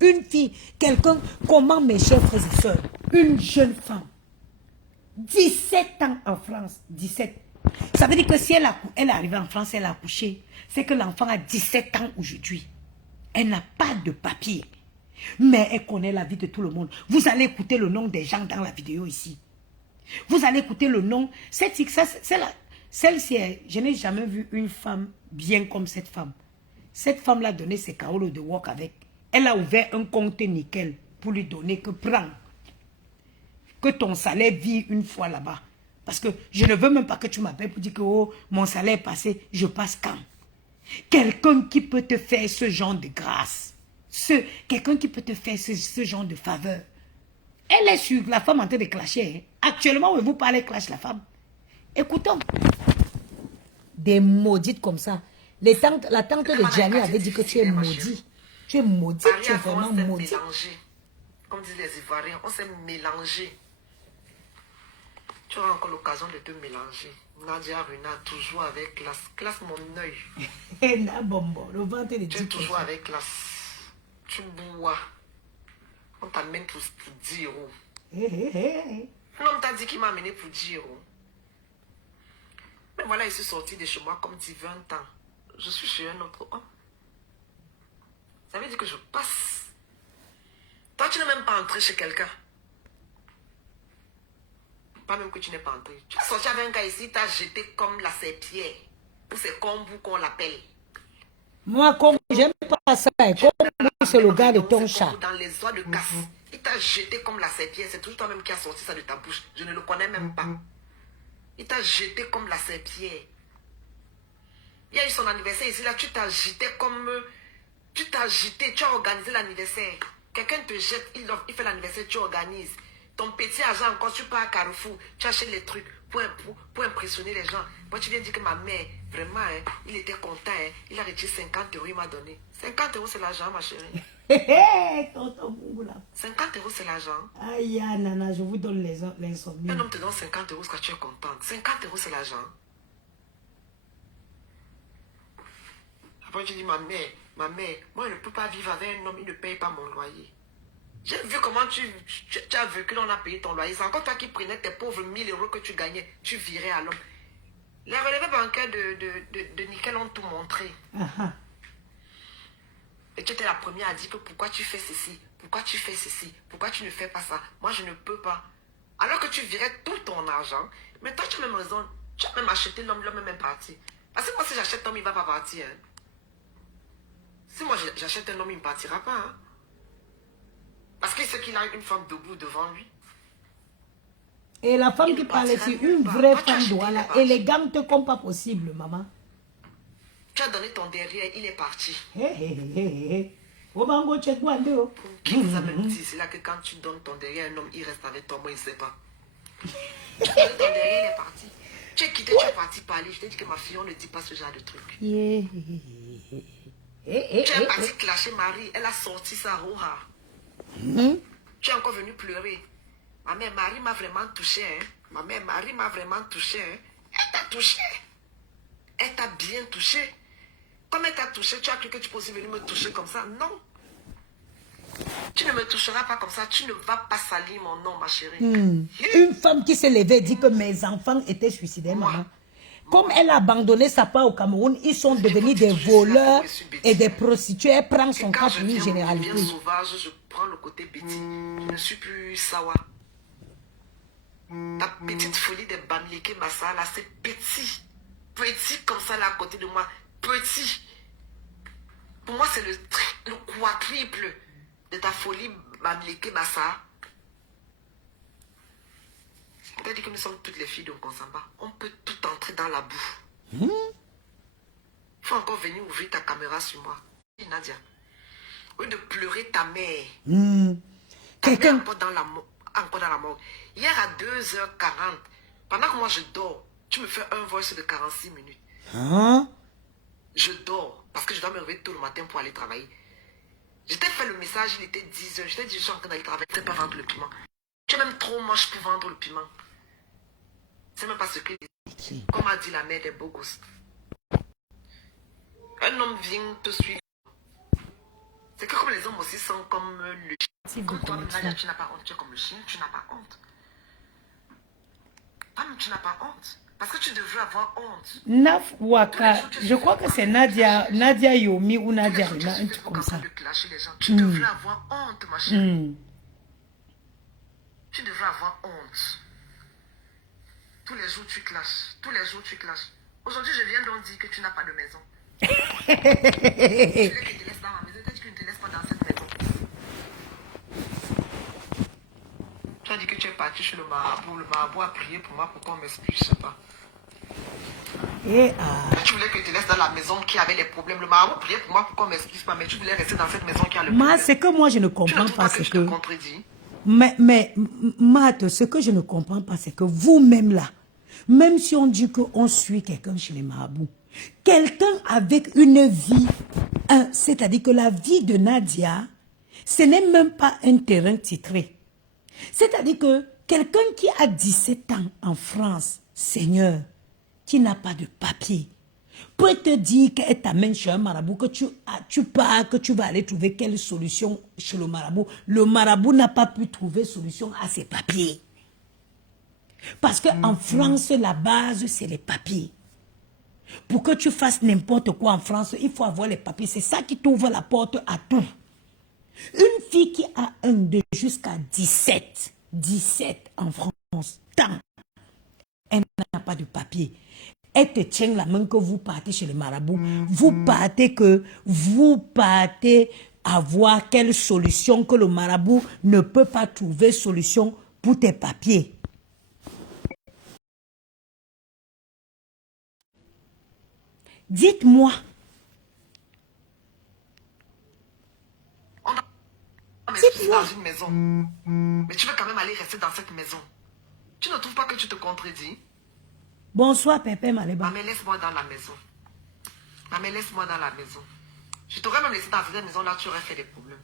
Une fille, quelqu'un, comment mes chers frères et sœurs, une jeune femme, 17 ans en France, 17. Ça veut dire que si elle est arrivée en France, elle a accouché, c'est que l'enfant a 17 ans aujourd'hui. Elle n'a pas de papier. Mais elle connaît la vie de tout le monde. Vous allez écouter le nom des gens dans la vidéo ici. Vous allez écouter le nom. Celle-ci, je n'ai jamais vu une femme bien comme cette femme. Cette femme l'a donné ses carolos de work avec. Elle a ouvert un compte nickel pour lui donner que prends. Que ton salaire vit une fois là-bas. Parce que je ne veux même pas que tu m'appelles pour dire que oh, mon salaire est passé, je passe quand? Quelqu'un qui peut te faire ce genre de grâce. Quelqu'un qui peut te faire ce genre de faveur. Elle est sur la femme en train de clasher. Hein. Actuellement, où vous parlez, clash la femme. Écoutons. Des maudites comme ça. La tante de Gianni avait dit que tu es maudit. Tu es maudit, tu es vraiment maudit. Comme disent les Ivoiriens, on s'est mélangé. Tu auras encore l'occasion de te mélanger. Nadia Runa, toujours avec classe. Classe mon œil. Le ventre de tu es toujours avec classe. Tu bois. On t'amène pour 10 euros. L'homme t'a dit qu'il m'a amené pour dire. Oh. Mais voilà, il s'est sorti de chez moi comme dit 20 ans. Je suis chez un autre homme. Ça veut dire que je passe. Toi, tu n'es même pas entré chez quelqu'un. Pas même que tu n'es pas entré. Tu as sorti avec un gars ici, tu as jeté comme la serpillère. Ou c'est Kombu qu'on l'appelle. Moi, comme j'aime pas ça, comme c'est le gars de ton chat. Dans les oies de casse. Il t'a jeté comme la serpillère. C'est toujours toi-même qui as sorti ça de ta bouche. Je ne le connais même pas. Il t'a jeté comme la serpillère. Il y a eu son anniversaire ici, là, tu t'as agité comme... Tu t'as agité, tu as organisé l'anniversaire. Quelqu'un te jette, il fait l'anniversaire, tu organises. Ton petit argent encore, tu pars à Carrefour, tu achètes les trucs pour impressionner les gens. Moi, tu viens dire que ma mère, vraiment, hein, il était content, hein, il a retiré 50 euros, il m'a donné. 50 euros, c'est l'argent, ma chérie. 50 euros, c'est l'argent. Aïe, nana, je vous donne l'insomnie. Un homme te donne 50 euros parce que tu es contente. 50 euros, c'est l'argent. Après, tu dis, ma mère, moi, je ne peux pas vivre avec un homme, il ne paye pas mon loyer. J'ai vu comment tu as vécu, on a payé ton loyer. C'est encore toi qui prenais tes pauvres 1000 euros que tu gagnais, tu virais à l'homme. Les relevés bancaires de Nickel ont tout montré. Et tu étais la première à dire que pourquoi tu fais ceci, pourquoi tu fais ceci, pourquoi tu ne fais pas ça. Moi, je ne peux pas. Alors que tu virais tout ton argent, mais toi, tu as même raison. Tu as même acheté l'homme est même parti. Parce que moi, si j'achète l'homme, il ne va pas partir. Hein. Si moi, j'achète un homme, il ne partira pas. Hein. Parce qu'il sait qu'il a une femme debout devant lui. Et la femme qui parle ici, une vraie femme douala, élégante comme pas possible, maman. Tu as donné ton derrière, il est parti. Pour qui vous a même dit, c'est là que quand tu donnes ton derrière à un homme, il reste avec toi, moi, il ne sait pas. Tu as donné ton derrière, il est parti. Tu es quitté, tu es parti parler. Je t'ai dit que ma fille, on ne dit pas ce genre de truc. Tu es parti clasher Marie, elle a sorti sa roha. Tu es encore venu pleurer. Ma mère Marie m'a vraiment touché. Hein. Ma mère Marie m'a vraiment touché. Hein. Elle t'a touché. Elle t'a bien touché. Comme elle t'a touché, tu as cru que tu pouvais venir me toucher comme ça? Non. Tu ne me toucheras pas comme ça. Tu ne vas pas salir mon nom, ma chérie. Une femme qui s'est levée dit que mes enfants étaient suicidaires, maman. Comme elle a abandonné sa part au Cameroun, ils sont devenus des voleurs et des prostituées. Elle prend son cas pour une généralité. Sauvage, je prends le côté petit. Je ne suis plus sawa. Ta petite folie des Bamileke Massa, là, c'est petit. Petit comme ça, là, à côté de moi. Petit. Pour moi, c'est le quadruple de ta folie Bamileke Massa. C'est-à-dire que nous sommes toutes les filles de Nkonsamba. On peut tout entrer dans la boue. Il faut encore venir ouvrir ta caméra sur moi. Nadia, au lieu de pleurer ta mère, quelqu'un encore dans la mort. Hier à 2h40, pendant que moi je dors, tu me fais un voice de 46 minutes. Je dors parce que je dois me réveiller tôt le matin pour aller travailler. Je t'ai fait le message, il était 10h. Je t'ai dit, je suis en train d'aller travailler, je ne peux pas vendre le piment. Tu es même trop moche pour vendre le piment. C'est même pas ce que... Comme a dit la mère des beaux gosses. Un homme vient te suivre. C'est que comme les hommes aussi sont comme le chien. Comme toi, Nadia, tu n'as pas honte. Tu es comme le chien, tu n'as pas honte. Femme, tu n'as pas honte. Parce que tu devrais avoir honte. Naf Waka, je crois que c'est Nadia Yomi ou Nadia Rina, un truc comme ça. Tu devrais avoir honte, ma chérie. Tu devrais avoir honte. Tous les jours, tu clashes. Tous les jours, tu clashes. Aujourd'hui, je viens donc dire que tu n'as pas de maison. Tu voulais que te laisse dans ma maison. Tu as dit que tu ne te laisses pas dans cette maison. Tu as dit que tu es parti chez le marabout. Le marabout a prié pour moi pour qu'on m'explique, je ne sais pas. Mais tu voulais que je te laisse dans la maison qui avait les problèmes. Le marabout priait pour moi pour qu'on m'explique pas. Mais tu voulais rester dans cette maison qui a le problème. C'est que moi, je ne comprends pas ce que... Je te contredis. Mais, Matt, ce que je ne comprends pas, c'est que vous-même là, même si on dit qu'on suit quelqu'un chez les marabouts, quelqu'un avec une vie, c'est-à-dire que la vie de Nadia, ce n'est même pas un terrain titré. C'est-à-dire que quelqu'un qui a 17 ans en France, Seigneur, qui n'a pas de papier, peut te dire qu'elle t'amène chez un marabout, que tu pars, que tu vas aller trouver quelle solution chez le marabout. Le marabout n'a pas pu trouver solution à ses papiers. Parce qu'en France, la base, c'est les papiers. Pour que tu fasses n'importe quoi en France, il faut avoir les papiers. C'est ça qui t'ouvre la porte à tout. Une fille qui a un 2 jusqu'à 17 en France, tant, elle n'a pas de papier. Elle te tient la main que vous partez chez les marabouts. Vous partez avoir quelle solution que le marabout ne peut pas trouver solution pour tes papiers. Dites-moi. On doit m'expliquer dans une maison. Mais tu veux quand même aller rester dans cette maison. Tu ne trouves pas que tu te contredis? Bonsoir, Pépé Maléba. Maman, laisse-moi dans la maison. Maman, laisse-moi dans la maison. Je t'aurais même laissé dans cette maison-là, tu aurais fait des problèmes.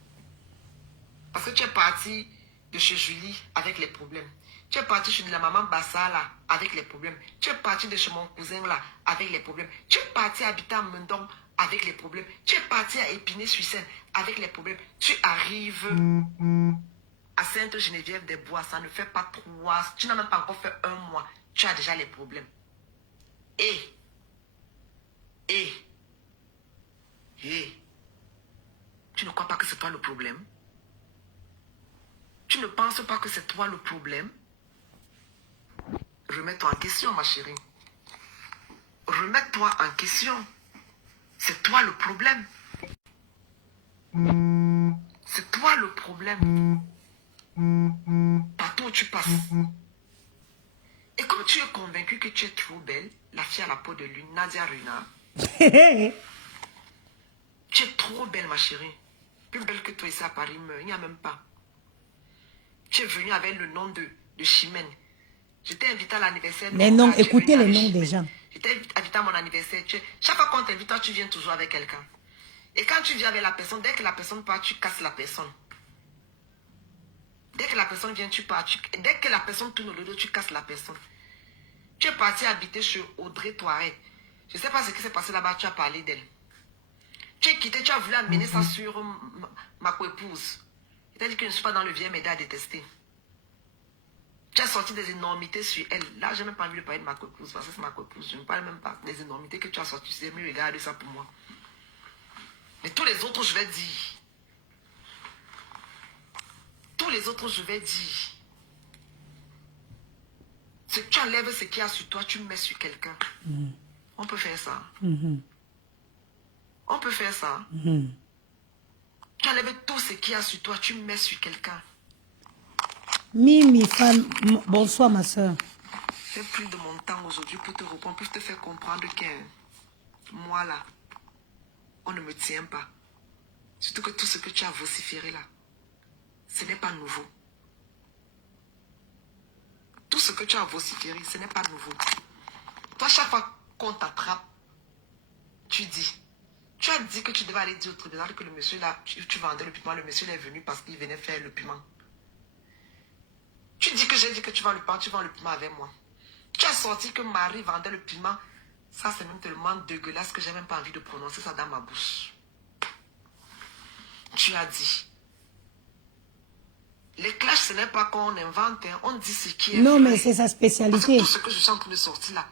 Parce que tu es parti de chez Julie avec les problèmes. Tu es parti chez la maman Bassa là, avec les problèmes. Tu es parti de chez mon cousin là, avec les problèmes. Tu es parti habiter à Mendon avec les problèmes. Tu es parti à Épinay-sur-Seine avec les problèmes. Tu arrives à Sainte-Geneviève-des-Bois, ça ne fait pas 3. Tu n'as même pas encore fait 1 mois. Tu as déjà les problèmes. Et tu ne crois pas que c'est toi le problème? Tu ne penses pas que c'est toi le problème? Remets-toi en question, ma chérie. Remets-toi en question. C'est toi le problème. C'est toi le problème. Partout où tu passes. Et comme tu es convaincu que tu es trop belle, la fille à la peau de lune, Nadia Runa, tu es trop belle, ma chérie. Plus belle que toi ici à Paris, il n'y a même pas. Tu es venue avec le nom de Chimène. Je t'ai invité à l'anniversaire. Les noms, écoutez les noms des gens. Je t'ai invité à mon anniversaire. Chaque fois qu'on t'invite, toi, tu viens toujours avec quelqu'un. Et quand tu viens avec la personne, dès que la personne part, tu casses la personne. Dès que la personne vient, tu pars. Dès que la personne tourne le dos, tu casses la personne. Tu es parti habiter chez Audrey Toiret. Je ne sais pas ce qui s'est passé là-bas, tu as parlé d'elle. Tu es quitté, tu as voulu amener ça sur ma co-épouse. Je t'ai dit que je ne suis pas dans le vieil média à détester. Tu as sorti des énormités sur elle. Là, je n'ai même pas envie de parler de ma co-épouse parce que c'est ma co-épouse. Je ne parle même pas des énormités que tu as sorties. C'est mieux, regarde ça pour moi. Mais tous les autres, je vais dire. Tous les autres, je vais dire. Si tu enlèves ce qu'il y a sur toi, tu mets sur quelqu'un. On peut faire ça. On peut faire ça. Tu enlèves tout ce qu'il y a sur toi, tu mets sur quelqu'un. Mimi, femme, bonsoir ma soeur. J'ai pris de mon temps aujourd'hui pour te répondre, pour te faire comprendre que moi là, on ne me tient pas. Surtout que tout ce que tu as vociféré là, ce n'est pas nouveau. Tout ce que tu as vociféré, ce n'est pas nouveau. Toi, chaque fois qu'on t'attrape, tu dis. Tu as dit que tu devais aller dire au tribunal que le monsieur là, tu vendais le piment, le monsieur là est venu parce qu'il venait faire le piment. Tu dis que j'ai dit que tu vends le piment avec moi. Tu as sorti que Marie vendait le piment. Ça, c'est même tellement dégueulasse que j'ai même pas envie de prononcer ça dans ma bouche. Tu as dit. Les clashs, ce n'est pas qu'on invente, hein. On dit ce qui est Non, vrai. mais c'est sa Parce spécialité. que tout ce que je suis en train de sortir là,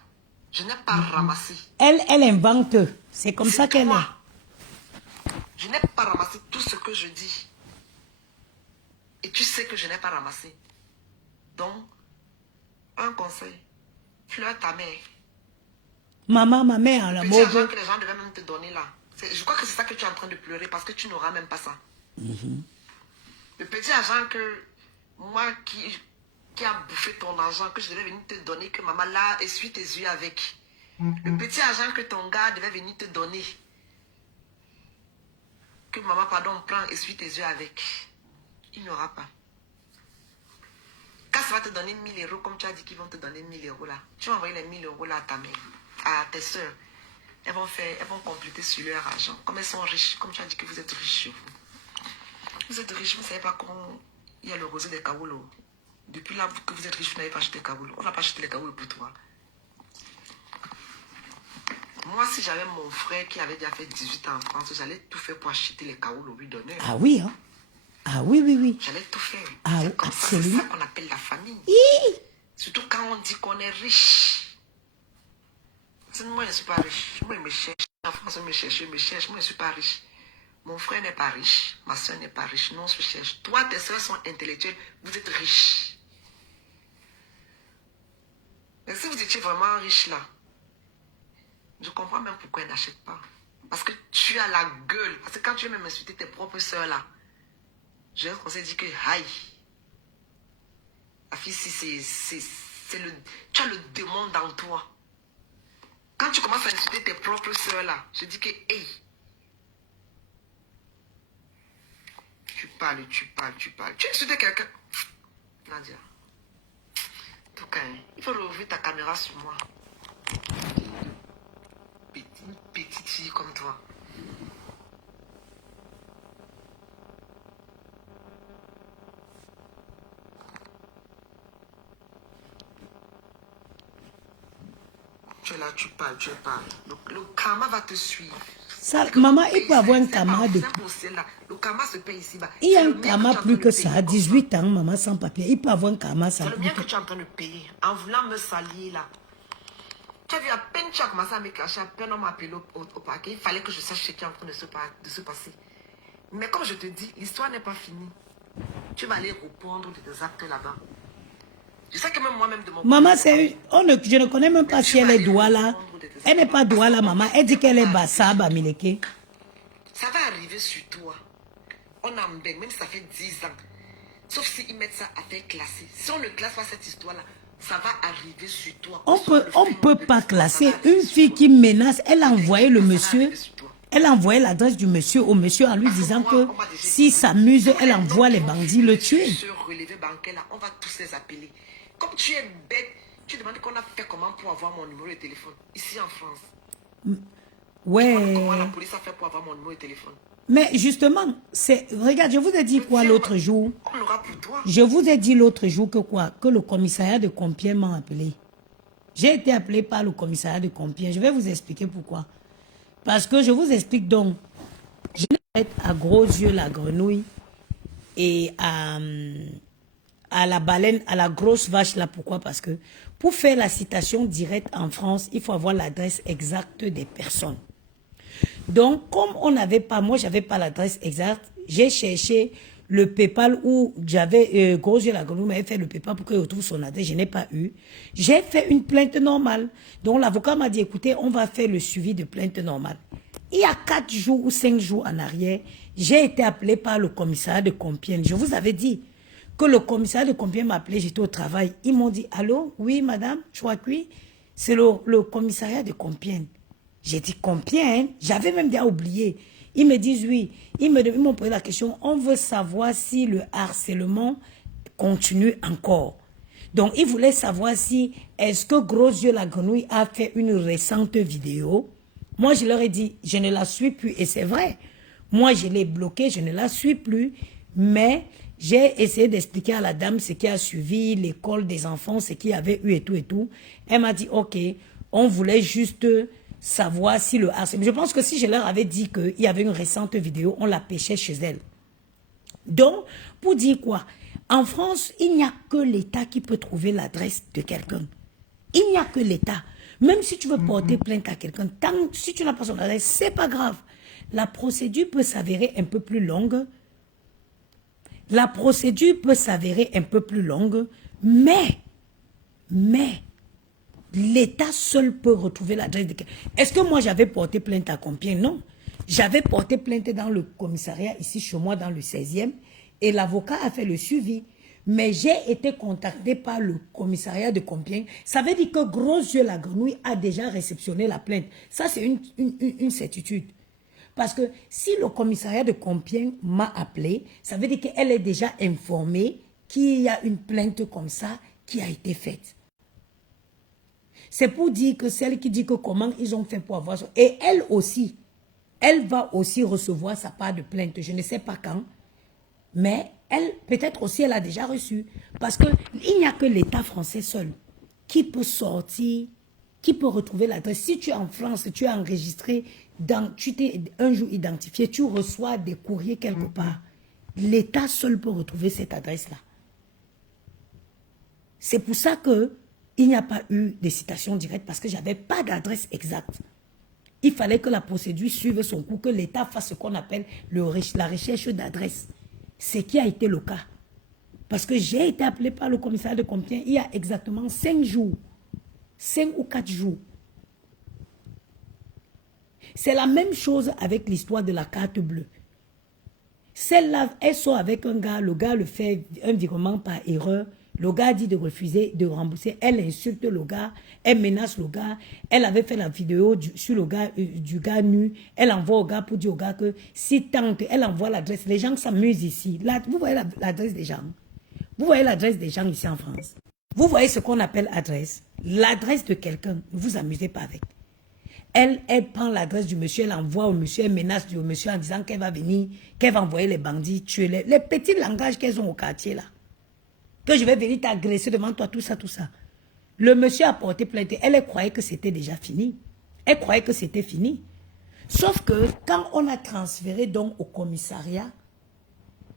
je n'ai pas ramassé. Elle invente. C'est comme ça qu'elle est. Je n'ai pas ramassé tout ce que je dis. Et tu sais que je n'ai pas ramassé. Donc, un conseil. Pleure ta mère. Maman, ma mère, la Petit argent mauvaise. que les gens devaient même te donner là. Je crois que c'est ça que tu es en train de pleurer parce que tu n'auras même pas ça. Le petit argent que moi qui a bouffé ton argent, que je devais venir te donner, que maman là essuie tes yeux avec. Le petit argent que ton gars devait venir te donner. Que maman, pardon, prend, essuie tes yeux avec. Il n'y aura pas. Quand ça va te donner 1000 euros, comme tu as dit qu'ils vont te donner 1000 euros là, tu vas envoyer les 1000 euros là à ta mère, à tes soeurs. Elles vont compléter sur leur argent. Comme elles sont riches, comme tu as dit que vous êtes riches chez vous. Vous êtes riches, vous ne savez pas qu'il y a le rosé des Kaoulo. Depuis là que vous êtes riches, vous n'avez pas acheté Kaoulo. On n'a pas acheté les Kaoulo pour toi. Moi, si j'avais mon frère qui avait déjà fait 18 ans en France, j'allais tout faire pour acheter les Kaoulo, lui donner. Ah oui, hein? Ah oui, oui, oui. J'allais tout faire. Ah, C'est comme ça, c'est absolument. ça qu'on appelle la famille. Surtout quand on dit qu'on est riche. Moi, je ne suis pas riche. Moi, je me cherche. En France, je me cherche. Moi, je ne suis pas riche. Mon frère n'est pas riche. Ma soeur n'est pas riche. Nous, on se cherche. Toi, tes soeurs sont intellectuelles. Vous êtes riches. Mais si vous étiez vraiment riche là, je comprends même pourquoi ils n'achètent pas. Parce que tu as la gueule. Parce que quand tu veux même insulter tes propres soeurs là, on s'est dit que, aïe, la fille, tu as le démon dans toi. Quand tu commences à insulter tes propres soeurs là, je dis que, hey, tu parles. Tu insultes quelqu'un. Nadia. En tout cas, il faut rouvrir ta caméra sur moi. Une petite fille comme toi. Tu es là, tu parles. Le karma va te suivre. Ça, maman, il peut avoir un karma de... Le karma se paye ici-bas. Il y a un karma plus que ça, 18 ans, maman, sans papier. Il peut avoir un karma sans papier. C'est le mien que tu es en train de payer, en voulant me salir là. Tu as vu, à peine tu as commencé à me clasher, à peine on m'a appelé au parquet. Il fallait que je sache ce qui est en train de se passer. Mais comme je te dis, l'histoire n'est pas finie. Tu vas aller répondre de tes actes là-bas. Je sais que même moi-même de mon maman, je ne connais même pas si elle est Douala. Elle n'est pas Douala, maman. Elle dit qu'elle est Bassaba, Mileke. Ça va arriver sur toi. On embête, même si ça fait 10 ans. Sauf s'ils mettent ça à faire classer. Si on ne classe pas cette histoire-là, ça va arriver sur toi. On peut pas classer une fille qui menace. Elle a envoyé le monsieur. Elle a envoyé l'adresse du monsieur au monsieur en lui disant que s'il s'amuse, elle envoie les bandits le tuer. On va tous les appeler. Comme tu es bête, tu demandes qu'on a fait comment pour avoir mon numéro de téléphone ici en France. Ouais. Comment la police a fait pour avoir mon numéro de téléphone. Mais justement, regarde, je vous ai dit quoi l'autre jour? On l'aura pour toi. Je vous ai dit l'autre jour que quoi? Que le commissariat de Compiègne m'a appelé. J'ai été appelé par le commissariat de Compiègne. Je vais vous expliquer pourquoi. Parce que je vous explique donc. Je vais être à Gros Yeux la grenouille et à la baleine, à la grosse vache là. Pourquoi? Parce que pour faire la citation directe en France, il faut avoir l'adresse exacte des personnes. Donc, comme on n'avait pas, moi, j'avais pas l'adresse exacte, j'ai cherché le PayPal où j'avais, Gros Yeux la grenouille m'avait fait le PayPal pour qu'il retrouve son adresse, je n'ai pas eu. J'ai fait une plainte normale. Donc, l'avocat m'a dit, écoutez, on va faire le suivi de plainte normale. Il y a 4 jours ou 5 jours en arrière, j'ai été appelé par le commissariat de Compiègne. Je vous avais dit que le commissariat de Compiègne m'a appelé, j'étais au travail. Ils m'ont dit, allô, oui, madame, je crois que oui, c'est le commissariat de Compiègne. J'ai dit Compiègne, j'avais même déjà oublié. Ils me disent oui. Ils m'ont posé la question, on veut savoir si le harcèlement continue encore. Donc, ils voulaient savoir si, est-ce que Gros Yeux la grenouille a fait une récente vidéo. Moi, je leur ai dit, je ne la suis plus. Et c'est vrai. Moi, je l'ai bloquée, je ne la suis plus. Mais j'ai essayé d'expliquer à la dame ce qui a suivi, l'école des enfants, ce qu'il y avait eu et tout et tout. Elle m'a dit, ok, on voulait juste savoir si le harcèlement... Je pense que si je leur avais dit qu'il y avait une récente vidéo, on la pêchait chez elle. Donc, pour dire quoi? En France, il n'y a que l'État qui peut trouver l'adresse de quelqu'un. Il n'y a que l'État. Même si tu veux porter plainte à quelqu'un, si tu n'as pas son adresse, c'est pas grave. La procédure peut s'avérer un peu plus longue. La procédure peut s'avérer un peu plus longue, mais l'État seul peut retrouver l'adresse de quelqu'un. Est-ce que moi j'avais porté plainte à Compiègne? Non. J'avais porté plainte dans le commissariat ici chez moi dans le 16e et l'avocat a fait le suivi. Mais j'ai été contacté par le commissariat de Compiègne. Ça veut dire que Gros Yeux la grenouille a déjà réceptionné la plainte. Ça c'est une certitude. Parce que si le commissariat de Compiègne m'a appelé, ça veut dire qu'elle est déjà informée qu'il y a une plainte comme ça qui a été faite. C'est pour dire que celle qui dit que comment ils ont fait pour avoir ça. Et elle aussi, elle va aussi recevoir sa part de plainte. Je ne sais pas quand. Mais elle, peut-être aussi, elle a déjà reçu. Parce qu'il n'y a que l'État français seul qui peut sortir, qui peut retrouver l'adresse. Si tu es en France, tu es enregistré, tu t'es un jour identifié, tu reçois des courriers quelque part. L'État seul peut retrouver cette adresse-là. C'est pour ça qu'il n'y a pas eu de citation directe parce que je n'avais pas d'adresse exacte. Il fallait que la procédure suive son cours, que l'État fasse ce qu'on appelle la recherche d'adresse. Ce qui a été le cas. Parce que j'ai été appelé par le commissariat de Compiègne il y a exactement 5 jours. 5 ou 4 jours. C'est la même chose avec l'histoire de la carte bleue. Celle-là, elle sort avec un gars, le gars le fait un virement par erreur. Le gars dit de refuser de rembourser. Elle insulte le gars, elle menace le gars. Elle avait fait la vidéo sur le gars, du gars nu. Elle envoie au gars pour dire au gars que si tente, elle envoie l'adresse. Les gens s'amusent ici. Là, vous voyez l'adresse des gens. Vous voyez l'adresse des gens ici en France. Vous voyez ce qu'on appelle adresse. L'adresse de quelqu'un, ne vous amusez pas avec. Elle prend l'adresse du monsieur, elle envoie au monsieur, elle menace du monsieur en disant qu'elle va venir, qu'elle va envoyer les bandits, tuer les petits langages qu'elles ont au quartier là. Que je vais venir t'agresser devant toi, tout ça, tout ça. Le monsieur a porté plainte. Elle croyait que c'était déjà fini. Elle croyait que c'était fini. Sauf que quand on a transféré donc au commissariat,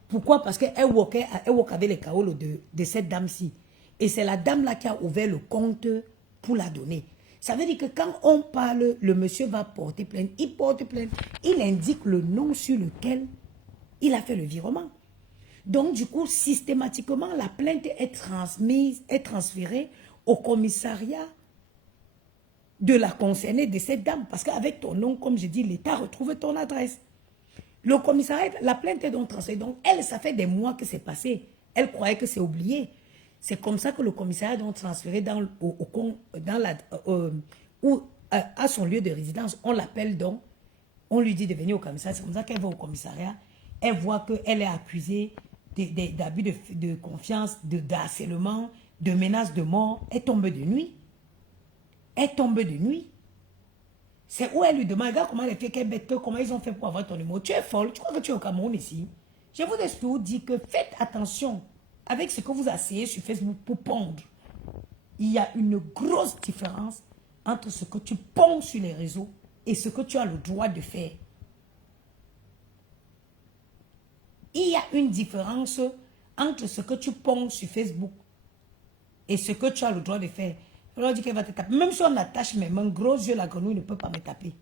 pourquoi? Parce qu'elle walkait avec les caolos de cette dame-ci. Et c'est la dame-là qui a ouvert le compte pour la donner. Ça veut dire que quand on parle, le monsieur va porter plainte. Il porte plainte. Il indique le nom sur lequel il a fait le virement. Donc, du coup, systématiquement, la plainte est transférée au commissariat de la concernée, de cette dame. Parce qu'avec ton nom, comme je dis, l'État retrouve ton adresse. Le commissariat, la plainte est donc transférée. Donc, elle, ça fait des mois que c'est passé. Elle croyait que c'est oublié. C'est comme ça que le commissariat a donc transféré à son lieu de résidence. On l'appelle donc, on lui dit de venir au commissariat. C'est comme ça qu'elle va au commissariat. Elle voit qu'elle est accusée d'abus de confiance, de harcèlement, de menaces de mort. Elle tombe de nuit. Elle tombe de nuit. C'est où elle lui demande, regarde comment elle fait, quelle bête, comment ils ont fait pour avoir ton numéro. Tu es folle, tu crois que tu es au Cameroun ici. Je vous dis que faites attention avec ce que vous asseyez sur Facebook pour pondre. Il y a une grosse différence entre ce que tu ponds sur les réseaux et ce que tu as le droit de faire. Il y a une différence entre ce que tu ponds sur Facebook et ce que tu as le droit de faire. Alors, dit qu'elle va te taper. Même si on attache mes mains, gros yeux, la grenouille ne peut pas me taper.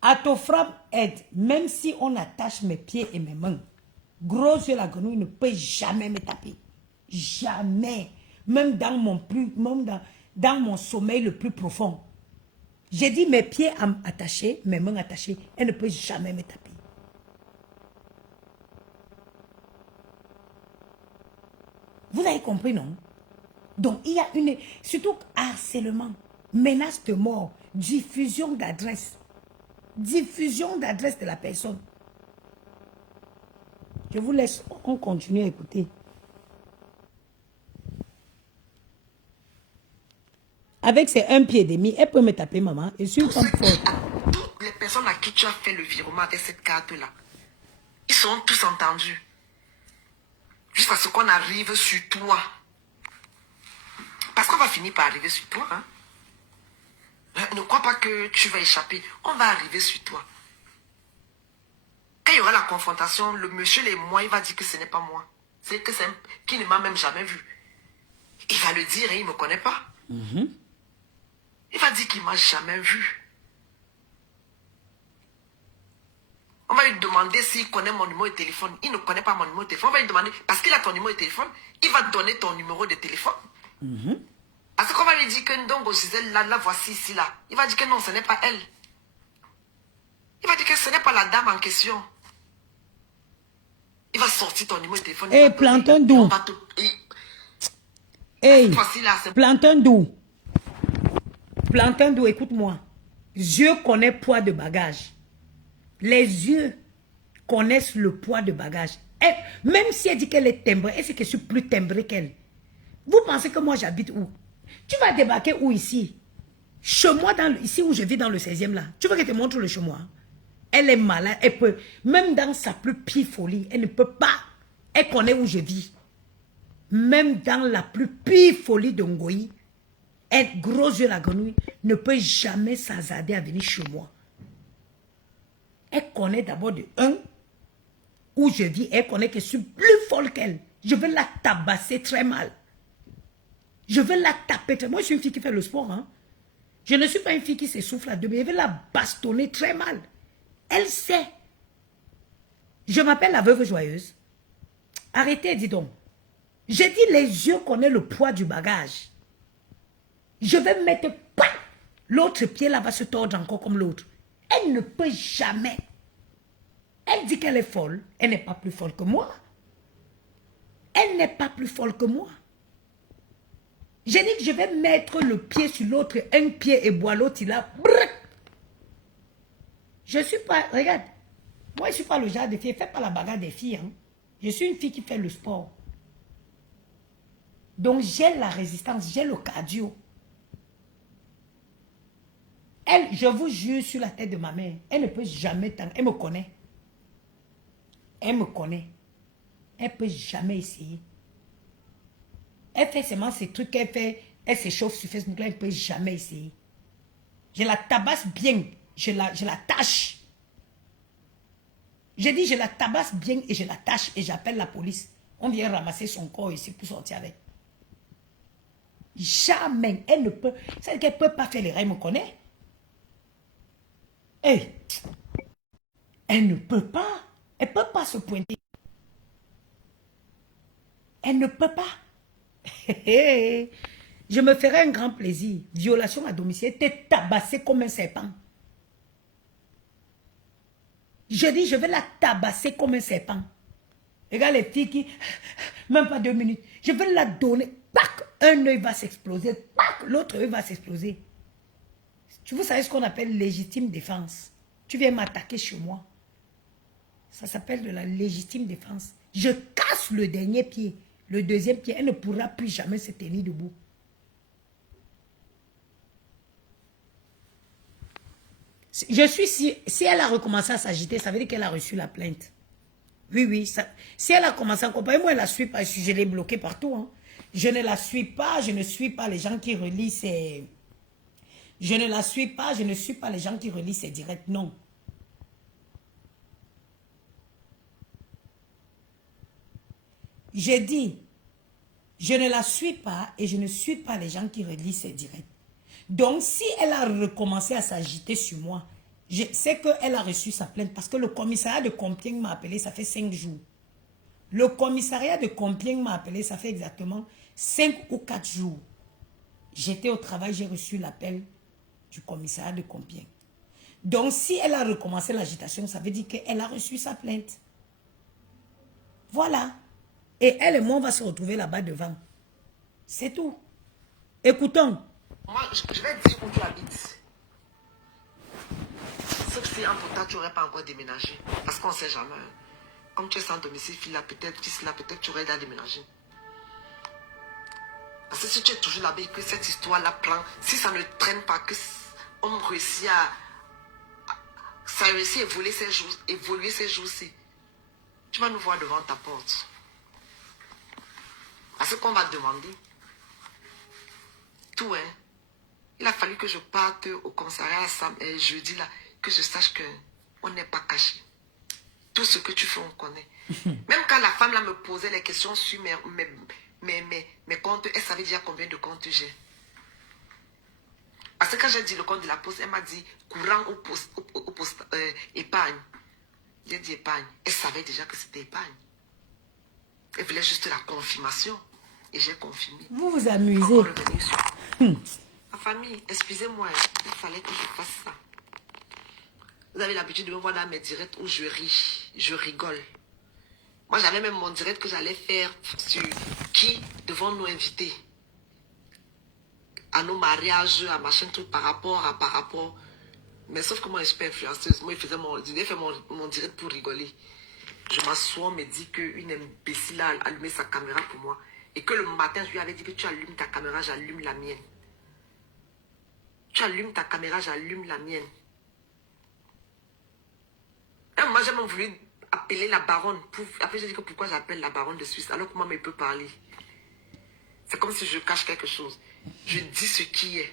À ton frappe aide, même si on attache mes pieds et mes mains, gros yeux, la grenouille ne peut jamais me taper. Jamais. Même dans mon sommeil le plus profond. J'ai dit mes pieds attachés, mes mains attachées, elle ne peut jamais me taper. Vous avez compris, non? Donc, il y a surtout harcèlement, menace de mort, diffusion d'adresse. Diffusion d'adresse de la personne. Je vous laisse, on continue à écouter. Avec ses 1,5 pieds, elle peut me taper, maman. Et sur comme toutes les personnes à qui tu as fait le virement avec cette carte-là, ils seront tous entendus. Jusqu'à ce qu'on arrive sur toi. Parce qu'on va finir par arriver sur toi. Hein? Ne crois pas que tu vas échapper. On va arriver sur toi. Quand il y aura la confrontation, le monsieur et moi, il va dire que ce n'est pas moi. C'est que c'est qui ne m'a même jamais vu. Il va le dire et il ne me connaît pas. Il va dire qu'il ne m'a jamais vu. On va lui demander s'il connaît mon numéro de téléphone. Il ne connaît pas mon numéro de téléphone. On va lui demander, parce qu'il a ton numéro de téléphone, il va te donner ton numéro de téléphone. Parce qu'on va lui dire que Ndongo Gisèle, la voici ici, là. Il va dire que non, ce n'est pas elle. Il va dire que ce n'est pas la dame en question. Il va sortir ton numéro de téléphone. Hey, plantain doux. Hey, plantain doux. Plantain doux, écoute-moi. Yeux connaissent poids de bagage. Les yeux connaissent le poids de bagage. Et même si elle dit qu'elle est timbrée, elle sait que je suis plus timbrée qu'elle. Vous pensez que moi j'habite où? Tu vas débarquer où ici? Chez moi, ici où je vis dans le 16e là. Tu veux que je te montre le chez moi? Elle est malade. Elle peut, même dans sa plus pire folie, elle ne peut pas. Elle connaît où je vis. Même dans la plus pire folie de Ngoï, elle, gros yeux la grenouille, ne peut jamais s'hasarder à venir chez moi. Elle connaît d'abord de où je vis. Elle connaît que je suis plus folle qu'elle. Je vais la tabasser très mal. Je vais la taper. Moi, je suis une fille qui fait le sport. Hein. Je ne suis pas une fille qui s'essouffle à demi. Je vais la bastonner très mal. Elle sait. Je m'appelle la veuve joyeuse. Arrêtez, dis donc. J'ai dit les yeux connaissent le poids du bagage. Je vais mettre... L'autre pied là va se tordre encore comme l'autre. Elle ne peut jamais. Elle dit qu'elle est folle. Elle n'est pas plus folle que moi. Elle n'est pas plus folle que moi. J'ai dit que je vais mettre le pied sur l'autre, un pied et boire l'autre, il a... Je ne suis pas... Regarde, moi je ne suis pas le genre de fille, fais pas la bagarre des filles. Hein. Je suis une fille qui fait le sport. Donc j'ai la résistance, j'ai le cardio. Elle, je vous jure sur la tête de ma mère, elle ne peut jamais... Elle me connaît. Elle me connaît. Elle ne peut jamais essayer. Elle fait seulement ces trucs qu'elle fait. Elle s'échauffe sur Facebook, là, elle ne peut jamais essayer. Je la tabasse bien. Je la tâche. J'ai dit, je la tabasse bien et je la tâche et j'appelle la police. On vient ramasser son corps ici pour sortir avec. Jamais. Elle ne peut. Celle qu'elle ne peut pas faire les règles, me connaît. Hey. Elle ne peut pas. Elle ne peut pas se pointer. Elle ne peut pas. Je me ferai un grand plaisir. Violation à domicile, t'es tabassé comme un serpent. Je dis, je vais la tabasser comme un serpent. Regarde les filles qui, même pas 2 minutes, je vais la donner. Pac, un œil va s'exploser. Pac, l'autre œil va s'exploser. Tu vous savez ce qu'on appelle légitime défense. Tu viens m'attaquer chez moi. Ça s'appelle de la légitime défense. Je casse le dernier pied. Le deuxième pied, elle ne pourra plus jamais se tenir debout. Je suis si elle a recommencé à s'agiter, ça veut dire qu'elle a reçu la plainte. Oui, oui. Ça, si elle a commencé à comparer, moi, elle la suit pas. Je l'ai bloquée partout. Hein. Je ne la suis pas. Je ne suis pas les gens qui relient ces... Je ne la suis pas. Je ne suis pas les gens qui relient ces directs. Non. J'ai dit, je ne la suis pas et je ne suis pas les gens qui relient ces directs. Donc, si elle a recommencé à s'agiter sur moi, je sais qu'elle a reçu sa plainte parce que le commissariat de Compiègne m'a appelé, ça fait 5 jours. Le commissariat de Compiègne m'a appelé, ça fait exactement 5 ou 4 jours. J'étais au travail, j'ai reçu l'appel du commissariat de Compiègne. Donc, si elle a recommencé l'agitation, ça veut dire qu'elle a reçu sa plainte. Voilà. Et elle et moi, on va se retrouver là-bas devant. C'est tout. Écoutons. Moi, je vais te dire où tu habites. Sauf si entre temps, tu n'aurais pas encore déménagé. Parce qu'on ne sait jamais. Comme tu es sans domicile, fille là, peut-être, fils là, peut-être tu aurais déjà déménagé. Parce que si tu es toujours là-bas et que cette histoire-là prend, si ça ne traîne pas, que on réussit ça réussit à évoluer ces jours-ci, tu vas nous voir devant ta porte. Parce qu'on va demander tout, hein. Il a fallu que je parte au commissariat jeudi là, que je sache qu'on n'est pas caché. Tout ce que tu fais, on connaît. Même quand la femme là me posait les questions sur mes comptes, elle savait déjà combien de comptes j'ai. Parce que quand j'ai dit le compte de la poste, elle m'a dit courant ou épargne. J'ai dit épargne. Elle savait déjà que c'était épargne. Elle voulait juste la confirmation. Et j'ai confirmé. Vous vous amusez. Ma famille, excusez-moi, il fallait que je fasse ça. Vous avez l'habitude de me voir dans mes directs où je ris, je rigole. Moi, j'avais même mon direct que j'allais faire sur qui devant nous inviter. À nos mariages, à machin truc, par rapport. Mais sauf que moi, je suis pas influenceuse. Moi, je devais faire mon direct pour rigoler. Je m'assois, on me dit qu'une imbécile a allumé sa caméra pour moi. Et que le matin, je lui avais dit que tu allumes ta caméra, j'allume la mienne. Tu allumes ta caméra, j'allume la mienne. Et moi, j'ai même voulu appeler la baronne. Après, j'ai dit que pourquoi j'appelle la baronne de Suisse, alors que moi, elle peut parler. C'est comme si je cache quelque chose. Je dis ce qui est.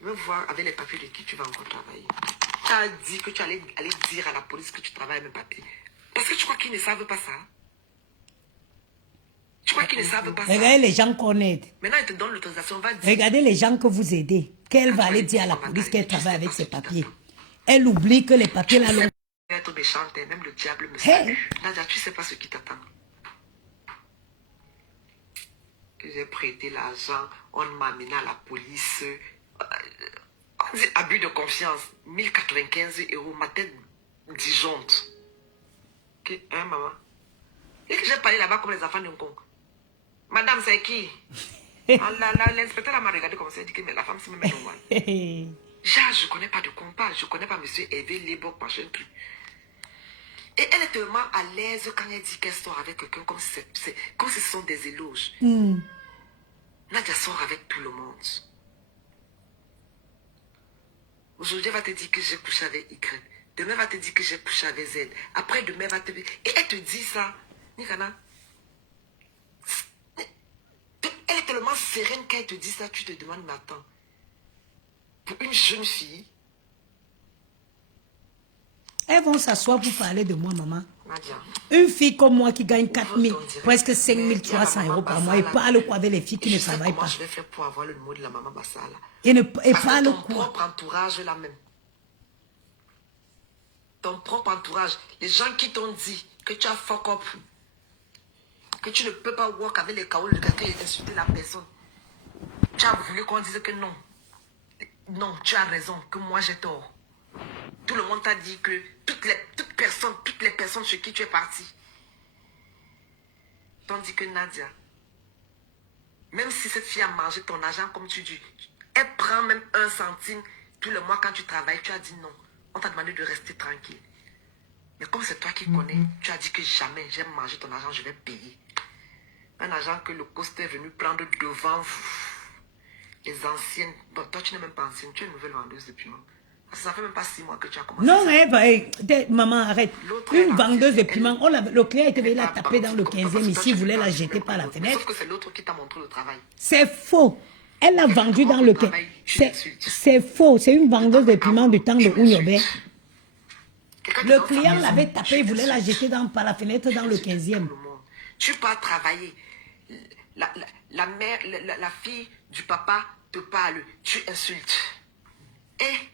Je veux voir avec les papiers de qui tu vas encore travailler. Tu as dit que tu allais aller dire à la police que tu travailles mes papiers. Parce que tu crois qu'ils ne savent pas ça? Tu vois qu'ils ne savent pas ça. Regardez les gens qu'on aide. Maintenant, ils te donnent l'autorisation, va dire. Regardez les gens que vous aidez. Qu'elle va aller dire à la police qu'elle travaille avec ses papiers. Elle oublie que les papiers là l'ont... Être méchante, même le diable me Hey. salue. Nadia, tu sais pas ce qui t'attend. Que j'ai prêté l'argent, on m'a amené à la police. On dit abus de confiance. 1095 €, ma tête disjoncte. Ok, hein, maman? Et que j'ai parlé là-bas comme les enfants d'un con. Madame, c'est qui? L'inspecteur m'a regardé comme ça, il dit que mais la femme, c'est même normal. Je connais pas de compas, je connais pas monsieur Hervé Lebok, machin truc. Et elle est tellement à l'aise quand elle dit qu'elle sort avec quelqu'un comme si ce sont des éloges. Nadia sort avec tout le monde. Aujourd'hui, elle va te dire que j'ai couché avec Y. Demain, elle va te dire que j'ai couché avec Z. Après, demain, elle va te dire... Et elle te dit ça, Nikana. Elle est tellement sereine quand elle te dit ça, tu te demandes, mais attends. Pour une jeune fille... Elles vont s'asseoir pour parler de moi, maman. Nadia. Une fille comme moi qui gagne 4 000, presque 5 300 € par mois, et parle quoi avec les filles qui ne travaillent pas. Je vais faire pour avoir le numéro de la maman Bassala. Et Parce parle que ton quoi? propre entourage est la même. Ton propre entourage, les gens qui t'ont dit que tu as fuck up, que tu ne peux pas work avec les chaos, le gars qui a insulté la personne. Tu as voulu qu'on dise que non. Non, tu as raison, que moi j'ai tort. Tout le monde t'a dit que toutes les personnes chez qui tu es parti t'ont dit que Nadia, même si cette fille a mangé ton argent comme tu dis, elle prend même 1 centime tous les mois quand tu travailles, tu as dit non. On t'a demandé de rester tranquille. Mais comme c'est toi qui connais, tu as dit que jamais j'ai mangé ton argent, je vais payer. Un argent que le coste est venu prendre devant vous. Les anciennes. Bon, toi, tu n'es même pas ancienne, tu es une nouvelle vendeuse de piment. Ça fait même pas 6 mois que tu as commencé. Non, ça. maman, arrête. Une vendeuse de piment, le client était venu la taper dans le 15e ici, il voulait la jeter par la fenêtre. Sauf que c'est l'autre qui t'a montré le travail. C'est faux. Elle l'a vendu dans le 15e. C'est faux. C'est une vendeuse de piment du temps de Ouyobé. Le client l'avait tapé, il voulait la jeter par la fenêtre dans le 15e. Tu pars travailler. La mère, la fille du papa te parle. Tu insultes. Et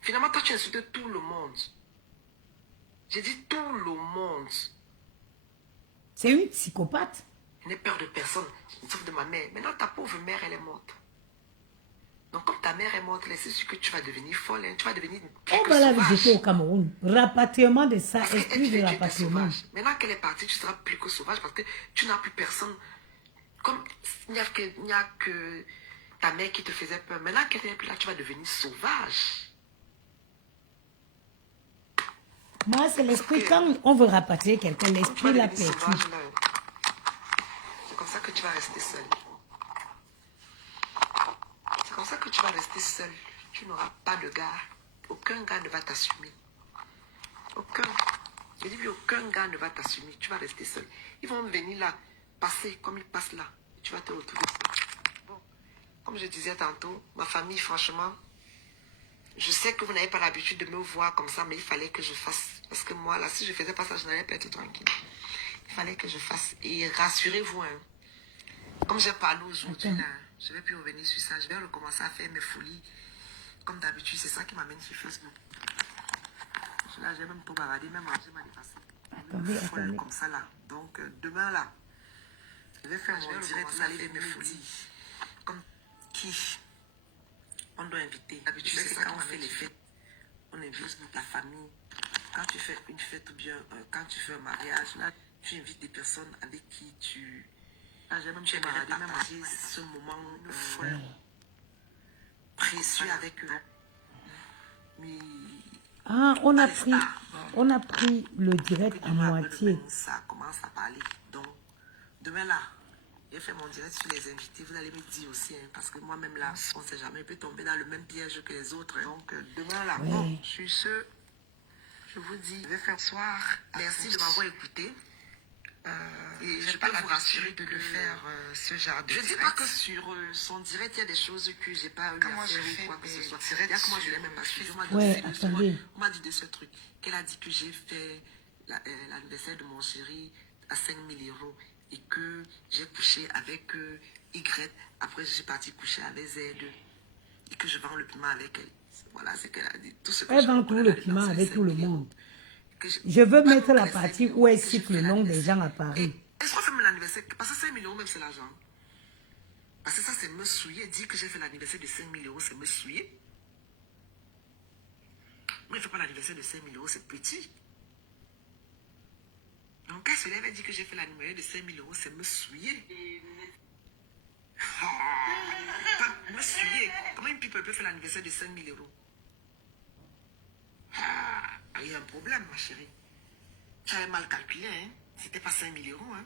finalement, toi, tu insultes tout le monde. J'ai dit tout le monde. C'est une psychopathe. Je n'ai peur de personne, sauf de ma mère. Maintenant, ta pauvre mère, elle est morte. Donc, comme ta mère est morte, c'est sûr que tu vas devenir folle. Hein. Tu vas devenir On va la visiter au Cameroun. Rapatriement de ça, esprit de rapatriement. Maintenant qu'elle est partie, tu seras plus que sauvage parce que tu n'as plus personne. Comme il n'y a que ta mère qui te faisait peur. Maintenant qu'elle n'est plus là, tu vas devenir sauvage. Moi, c'est l'esprit. Quand on veut rapatrier quelqu'un, l'esprit l'a perdu. C'est comme ça que tu vas rester seul. C'est comme ça que tu vas rester seul. Tu n'auras pas de gars. Aucun gars ne va t'assumer. Aucun. Je dis, aucun gars ne va t'assumer. Tu vas rester seul. Ils vont venir là, passer comme ils passent là. Tu vas te retrouver seul. Bon, comme je disais tantôt, ma famille, franchement, je sais que vous n'avez pas l'habitude de me voir comme ça, mais il fallait que je fasse. Parce que moi, là, si je faisais pas ça, je n'allais pas être tranquille. Il fallait que je fasse. Et rassurez-vous, hein, comme j'ai parlé aujourd'hui, là, je ne vais plus revenir sur ça. Je vais recommencer à faire mes folies. Comme d'habitude, c'est ça qui m'amène sur Facebook. Là, j'ai même pas bavardé, même mangé ma dépassée. Attendez. Comme ça, là. Donc, demain, là, je vais faire mon direct, vous allez faire mes folies. Comme qui on doit inviter. D'habitude, c'est ça quand on fait les fêtes. On invite ta famille. Quand tu fais une fête ou bien quand tu fais un mariage, là, tu invites des personnes avec qui tu... Là, j'ai même partager ce moment précieux avec eux. Mais... Ah, on a pris le direct à moitié. Ça commence à parler. Donc, demain là, j'ai fait mon direct sur les invités. Vous allez me dire aussi, hein, parce que moi-même là, on ne sait jamais, je peux tomber dans le même piège que les autres. Donc, demain là, bon, sur ce, je vous dis, je vais faire soir. Merci de m'avoir écouté. Et je peux vous rassurer de faire ce genre de direct. Je ne dis pas que sur son direct, il y a des choses que j'ai pas eu à faire ou quoi que ce soit. Il y a que moi, je l'ai même pas suivi. On m'a dit de ce truc. Qu'elle a dit que j'ai fait l'anniversaire de mon chéri à 5 000 euros et que j'ai couché avec Y, après je suis partie coucher avec Z et que je vends le piment avec elle. Voilà ce qu'elle a dit. Tout ce que Elle je vend tout reconnais le là-dedans, piment c'est avec 5 tout le 000 monde. euros. Que Je veux pas mettre donc la les 5 partie 000 où euros elle que j'ai cite fait le nom des l'anniversaire. gens à Paris. Est-ce qu'on fait mon anniversaire? Parce que 5 000 euros même c'est l'argent. Parce que ça c'est me souiller. Dire que j'ai fait l'anniversaire de 5 000 euros, c'est me souiller. Moi, il ne fait pas l'anniversaire de 5 000 euros, c'est petit. Donc, quand celui avait dit que j'ai fait l'anniversaire de 5 000 euros, c'est me souiller. Pas me souiller. Comment une people peut faire l'anniversaire de 5 000 euros? Il y a un problème, ma chérie. Tu avais mal calculé, hein? C'était pas 5 000 euros, hein?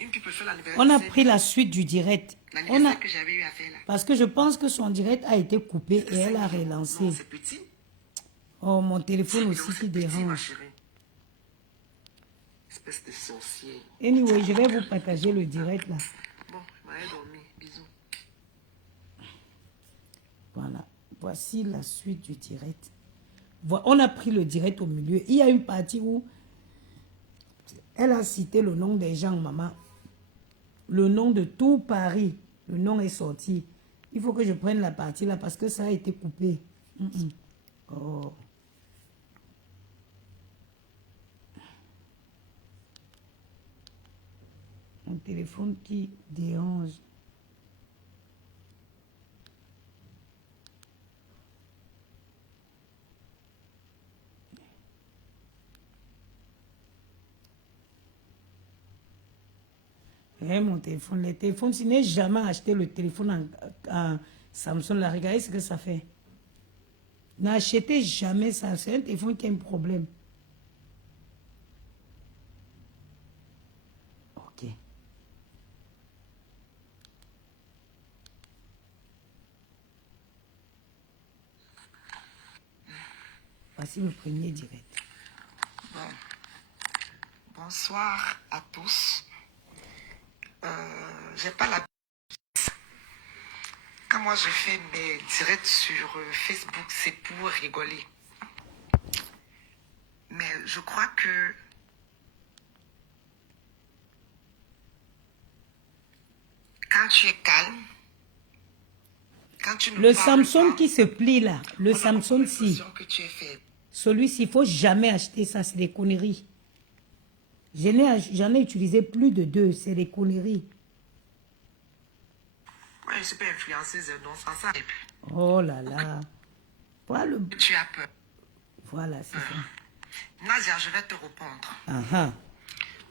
Une people fait l'anniversaire On de a 5 000 pris la suite du direct. L'anniversaire que j'avais eu à faire là. Parce que je pense que son direct a été coupé et elle a 5 000 euros. relancé. Non, c'est petit. Oh, mon 5 téléphone 000 aussi euros, qui c'est petit, ma dérange. chérie. Espèce de sorcier. Anyway, je vais vous partager le direct là. Bon, je vais dormir. Bisous. Voilà. Voici la suite du direct. On a pris le direct au milieu. Il y a une partie où elle a cité le nom des gens, maman. Le nom de tout Paris. Le nom est sorti. Il faut que je prenne la partie là parce que ça a été coupé. Oh. Mon téléphone qui dérange. Mon téléphone, les téléphones, si je n'ai jamais acheté le téléphone en Samsung, là, regardez ce que ça fait. N'achetez jamais ça, c'est un téléphone qui a un problème. Ok. Voici le premier direct. Bon. Bonsoir à tous. J'ai pas la... Quand moi je fais mes directs sur Facebook, c'est pour rigoler. Mais je crois que quand tu es calme, quand tu ne Le parles Samsung pas, qui se plie là, le on a Samsung ci, l'impression que tu es faible. celui-ci, il ne faut jamais acheter ça, c'est des conneries. J'en ai utilisé plus de 2, c'est des conneries. Moi, je ne suis pas influenceuse, donc ça. Et puis, Oh là là. Voilà, tu as peur. voilà c'est ça. Nadia, je vais te répondre. Ah,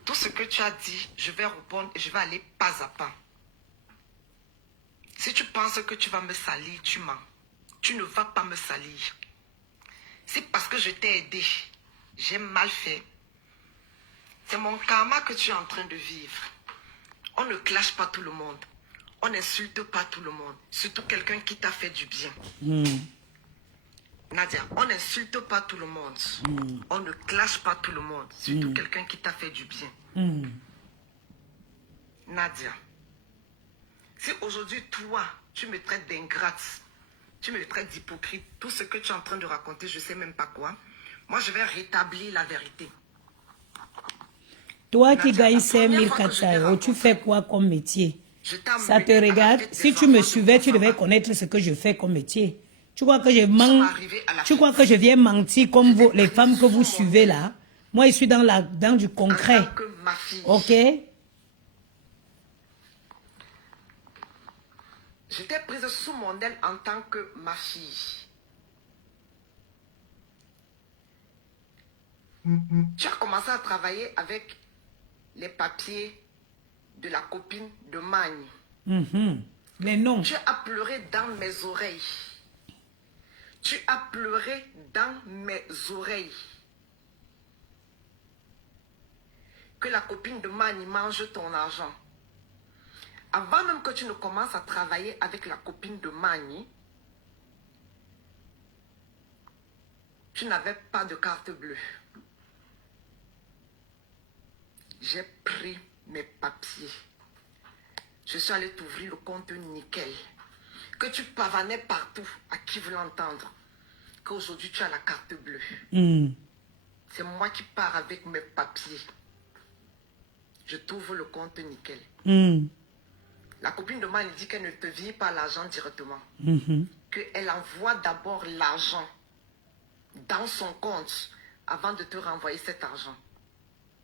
Tout ce que tu as dit, je vais répondre et je vais aller pas à pas. Si tu penses que tu vas me salir, tu mens. Tu ne vas pas me salir. C'est parce que je t'ai aidé. J'ai mal fait. C'est mon karma que tu es en train de vivre. On ne clash pas tout le monde. On n'insulte pas tout le monde. Surtout quelqu'un qui t'a fait du bien. Nadia, on n'insulte pas tout le monde. On ne clash pas tout le monde. Surtout quelqu'un qui t'a fait du bien. Nadia, si aujourd'hui, toi, tu me traites d'ingrate, tu me traites d'hypocrite, tout ce que tu es en train de raconter, je ne sais même pas quoi, moi, je vais rétablir la vérité. toi qui Nadia, gagnes la première fois que je 5400 t'ai euros, tu fais rencontré, quoi comme métier? je t'ai Ça te amené à la regarde. fête Si des tu me enfants de suivais, tu devais Mofama. connaître ce que je fais comme métier. Tu crois que je Nous sommes mens? arrivés à la Tu crois fête. que je viens mentir comme Je t'ai les pris femmes que sous vous mon suivez aile. là? Moi, je suis dans du En concret. tant que ma fille. Ok? Je t'ai prise sous mon aile en tant que ma fille. Tu as commencé à travailler avec les papiers de la copine de Magne. Les noms. Tu as pleuré dans mes oreilles. Tu as pleuré dans mes oreilles. Que la copine de Magne mange ton argent. Avant même que tu ne commences à travailler avec la copine de Magne, tu n'avais pas de carte bleue. J'ai pris mes papiers. Je suis allée t'ouvrir le compte nickel. Que tu pavanais partout à qui veut l'entendre. Qu'aujourd'hui tu as la carte bleue. C'est moi qui pars avec mes papiers. je t'ouvre le compte nickel. Hmm. La copine de moi, elle dit qu'elle ne te vire pas l'argent directement. Mhm. Qu'elle envoie d'abord l'argent dans son compte avant de te renvoyer cet argent.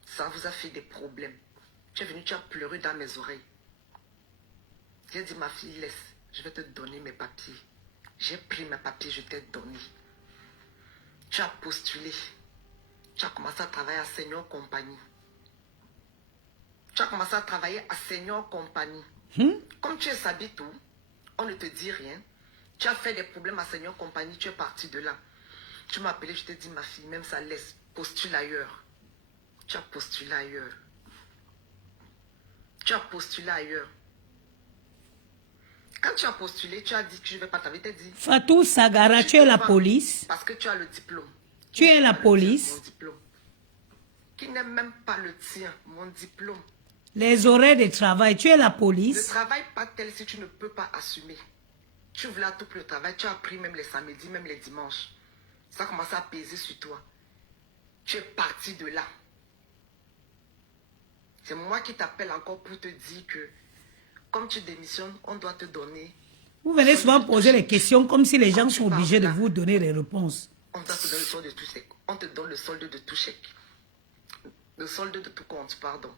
Ça vous a fait des problèmes. Tu es venu, tu as pleuré dans mes oreilles. J'ai dit, ma fille, laisse, je vais te donner mes papiers. J'ai pris mes papiers, je t'ai donné. Tu as postulé. Tu as commencé à travailler à Senior Compagnie. Tu as commencé à travailler à Senior Compagnie. Comme tu es Sabitou, on ne te dit rien. Tu as fait des problèmes à Senior Compagnie, tu es parti de là. Tu m'as appelé, je t'ai dit, ma fille, même ça laisse, postule ailleurs. Tu as postulé ailleurs. Tu as postulé ailleurs. Quand tu as postulé, tu as dit que je ne vais pas t'inviter. Dit. Fatou Sagara, tu es la police. Parce que tu as le diplôme. Tu es la police. Mon diplôme. Qui n'est même pas le tien, mon diplôme. Les horaires de travail, tu es la Ne police. travaille pas tel si tu ne peux pas assumer. Tu voulais à tout pour le travail, tu as pris même les samedis, même les dimanches. Ça a commencé à peser sur toi. Tu es parti de là. C'est moi qui t'appelle encore pour te dire que comme tu démissionnes, on doit te donner. Vous venez souvent poser les questions comme si les gens sont obligés de vous donner les réponses. On doit te donner le solde de tout chèque. On te donne le solde de tout chèque. Le solde de tout compte, pardon.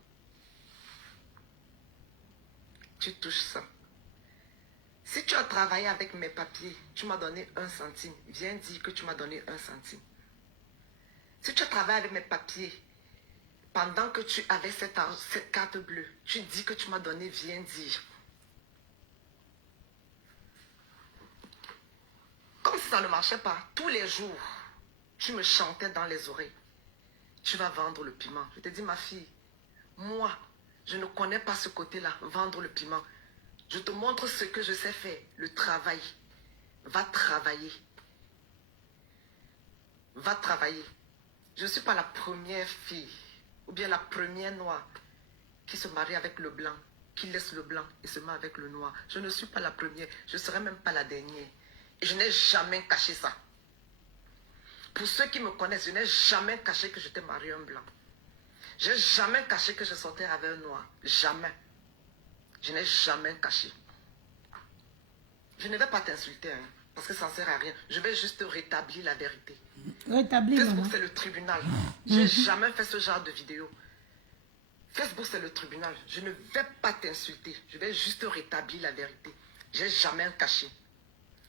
Tu touches ça. Si tu as travaillé avec mes papiers, tu m'as donné 1 centime. Viens dire que tu m'as donné 1 centime. Si tu as travaillé avec mes papiers, pendant que tu avais cette carte bleue, tu dis que tu m'as donné, viens dire. Comme si ça ne marchait pas, tous les jours, tu me chantais dans les oreilles. Tu vas vendre le piment. Je te dis, ma fille, moi, je ne connais pas ce côté-là, vendre le piment. Je te montre ce que je sais faire, le travail. Va travailler. Va travailler. Je ne suis pas la première fille, ou bien la première noire, qui se marie avec le blanc, qui laisse le blanc et se marie avec le noir. Je ne suis pas la première, je ne serai même pas la dernière. Et je n'ai jamais caché ça. Pour ceux qui me connaissent, je n'ai jamais caché que j'étais mariée à un blanc. Je n'ai jamais caché que je sortais avec un noir. Jamais. Je n'ai jamais caché. Je ne vais pas t'insulter, hein, parce que ça ne sert à rien. Je vais juste rétablir la vérité. Rétablir, Facebook, maman. c'est le tribunal. Je n'ai jamais fait ce genre de vidéo. Facebook, c'est le tribunal. Je ne vais pas t'insulter. Je vais juste rétablir la vérité. Je n'ai jamais caché.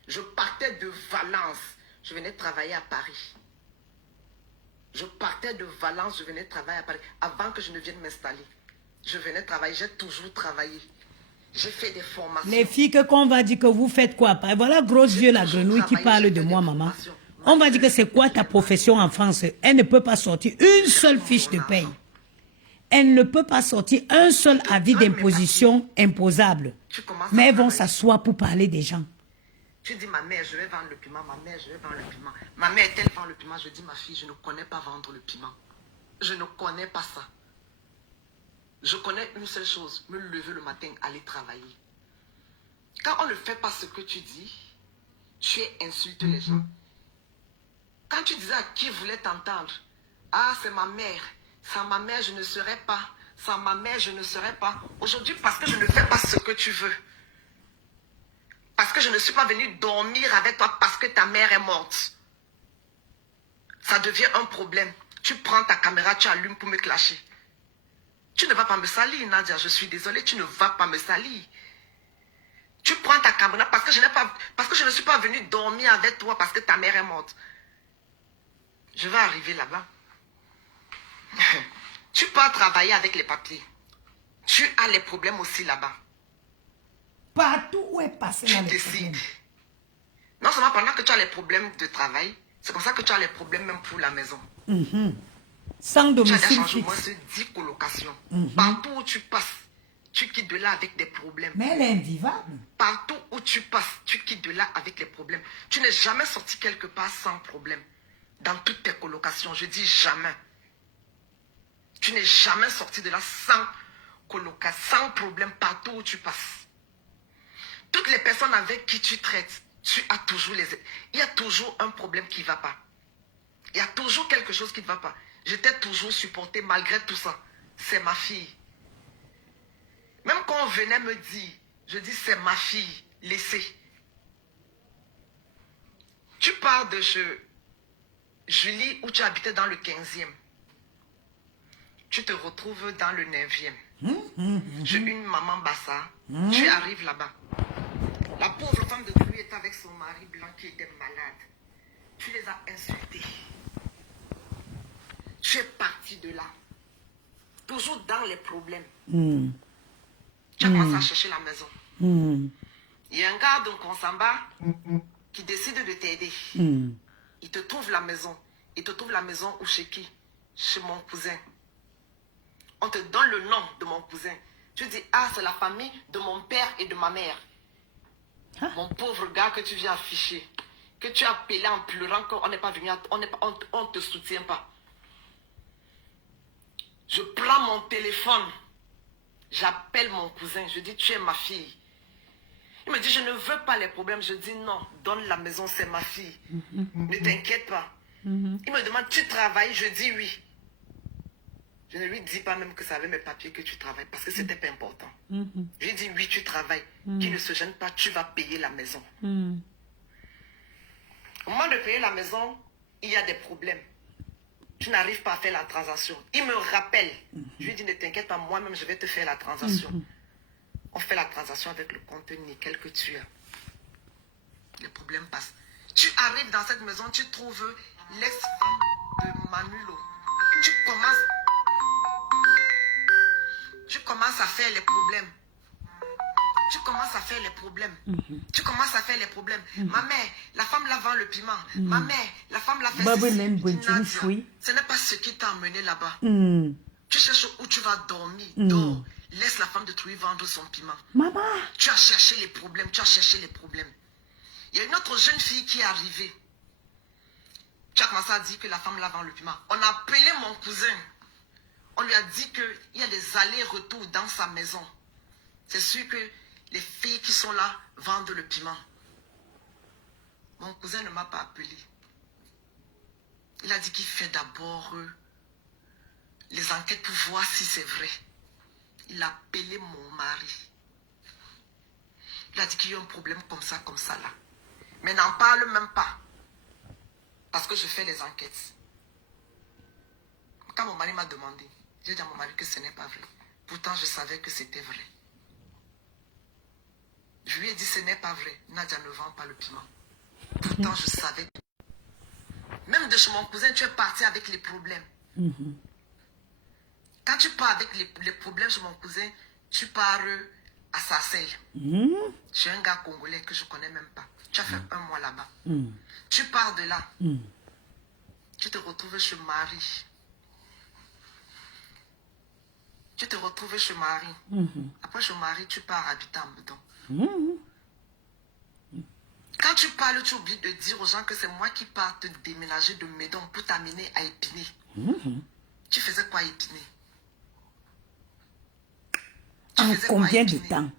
Je partais de Valence. Je venais travailler à Paris. Je partais de Valence, je venais travailler à Paris. Avant que je ne vienne m'installer. Je venais travailler, j'ai toujours travaillé. J'ai fait des formations. Les filles que qu'on va dire que vous faites quoi? Voilà grosse vieux la grenouille qui parle de moi, maman. On va dire que c'est quoi ta profession en France? Elle ne peut pas sortir une seule fiche de paye. Elle ne peut pas sortir un seul avis d'imposition imposable. Mais elles vont s'asseoir pour parler des gens. Tu dis, ma mère, je vais vendre le piment. Ma mère, je vais vendre le piment. Ma mère, elle vend le piment. Je dis, ma fille, je ne connais pas vendre le piment. Je ne connais pas ça. Je connais une seule chose, me lever le matin, aller travailler. Quand on ne fait pas ce que tu dis, tu insultes les gens. Quand tu disais à qui voulait t'entendre, ah, c'est ma mère. Sans ma mère, je ne serais pas. Sans ma mère, je ne serais pas. Aujourd'hui, parce que je ne fais pas ce que tu veux. Parce que je ne suis pas venue dormir avec toi parce que ta mère est morte. Ça devient un problème. Tu prends ta caméra, tu allumes pour me clasher. Tu ne vas pas me salir, Nadia. Je suis désolée, tu ne vas pas me salir. Tu prends ta caméra parce que je ne suis pas venue dormir avec toi parce que ta mère est morte. Je vais arriver là-bas. Tu pars travailler avec les papiers. Tu as les problèmes aussi là-bas. Partout où est passé Tu dans les décides. problèmes. Non seulement pendant que tu as les problèmes de travail, c'est comme ça que tu as les problèmes même pour la maison. Sans Tu as domicile changé au moins fixe. 10 colocations. Partout où tu passes, tu quittes de là avec des problèmes. Mais elle est invivable. Partout où tu passes, tu quittes de là avec les problèmes. Tu n'es jamais sorti quelque part sans problème. Dans toutes tes colocations, je dis jamais. Tu n'es jamais sorti de là sans colocation, sans problème partout où tu passes. Toutes les personnes avec qui tu traites, il y a toujours un problème qui ne va pas. Il y a toujours quelque chose qui ne va pas. Je t'ai toujours supporté malgré tout ça. C'est ma fille. on venait me dire, je dis c'est ma fille, laissez. Tu pars de chez Julie où tu habitais dans le 15e. Tu te retrouves dans le 9e. J'ai une maman Bassa. Tu arrives là-bas. La pauvre femme de Trouille est avec son mari blanc qui était malade. Tu les as insultés. Tu es parti de là. Toujours dans les problèmes. Tu as commencé à chercher la maison. Il y a un gars de Konsamba qui décide de t'aider. Il te trouve la maison. Il te trouve la maison où chez qui? Chez mon cousin. On te donne le nom de mon cousin. Tu dis, ah, c'est la famille de mon père et de ma mère. Mon pauvre gars que tu viens afficher, que tu as appelé en pleurant qu'on n'est pas venu, on ne te soutient pas. Je prends mon téléphone, j'appelle mon cousin, je dis, tu es ma fille. Il me dit, je ne veux pas les problèmes. Je dis, non, donne la maison, c'est ma fille. Ne t'inquiète pas. Il me demande, tu travailles? Je dis oui. Je ne lui dis pas même que c'est avec mes papiers que tu travailles, parce que c'était pas important. Je lui dis, oui, tu travailles. Qu'il ne se gêne pas, tu vas payer la maison. Au moment de payer la maison, il y a des problèmes. Tu n'arrives pas à faire la transaction. Il me rappelle. Je lui dis, ne t'inquiète pas, moi-même, je vais te faire la transaction. On fait la transaction avec le compte nickel que tu as. Les problèmes passent. Tu arrives dans cette maison, tu trouves l'ex-femme de Manulo. Tu commences à faire les problèmes. Tu commences à faire les problèmes. Tu commences à faire les problèmes. Ma mère, la femme là vend le piment. Ma mère, la femme là fait ceci. Ce n'est pas ce qui t'a emmené là-bas. Tu cherches où tu vas dormir. Dors. Laisse la femme de Trouille vendre son piment. Maman. Tu as cherché les problèmes. Tu as cherché les problèmes. Il y a une autre jeune fille qui est arrivée. Tu as commencé à dire que la femme là vend le piment. On a appelé mon cousin. On lui a dit qu'il y a des allers-retours dans sa maison. C'est sûr que les filles qui sont là vendent le piment. Mon cousin ne m'a pas appelé. Il a dit qu'il fait d'abord les enquêtes pour voir si c'est vrai. Il a appelé mon mari. Il a dit qu'il y a un problème comme ça là. Mais n'en parle même pas. Parce que je fais les enquêtes. Quand mon mari m'a demandé, j'ai dit à mon mari que ce n'est pas vrai. Pourtant, je savais que c'était vrai. Je lui ai dit, ce n'est pas vrai. Nadia ne vend pas le piment. Pourtant, je savais. Même de chez mon cousin, tu es parti avec les problèmes. Quand tu pars avec les problèmes chez mon cousin, tu pars à Sarcelles. Chez un gars congolais que je ne connais même pas. Tu as fait 1 mois là-bas. Tu pars de là. Tu te retrouves chez Marie. Tu te retrouves chez Marie. Après chez Marie, tu pars habiter en Meudon. Quand tu parles, tu oublies de dire aux gens que c'est moi qui pars te déménager de Meudon pour t'amener à Épinay. Tu faisais quoi à Épinay? En combien de temps?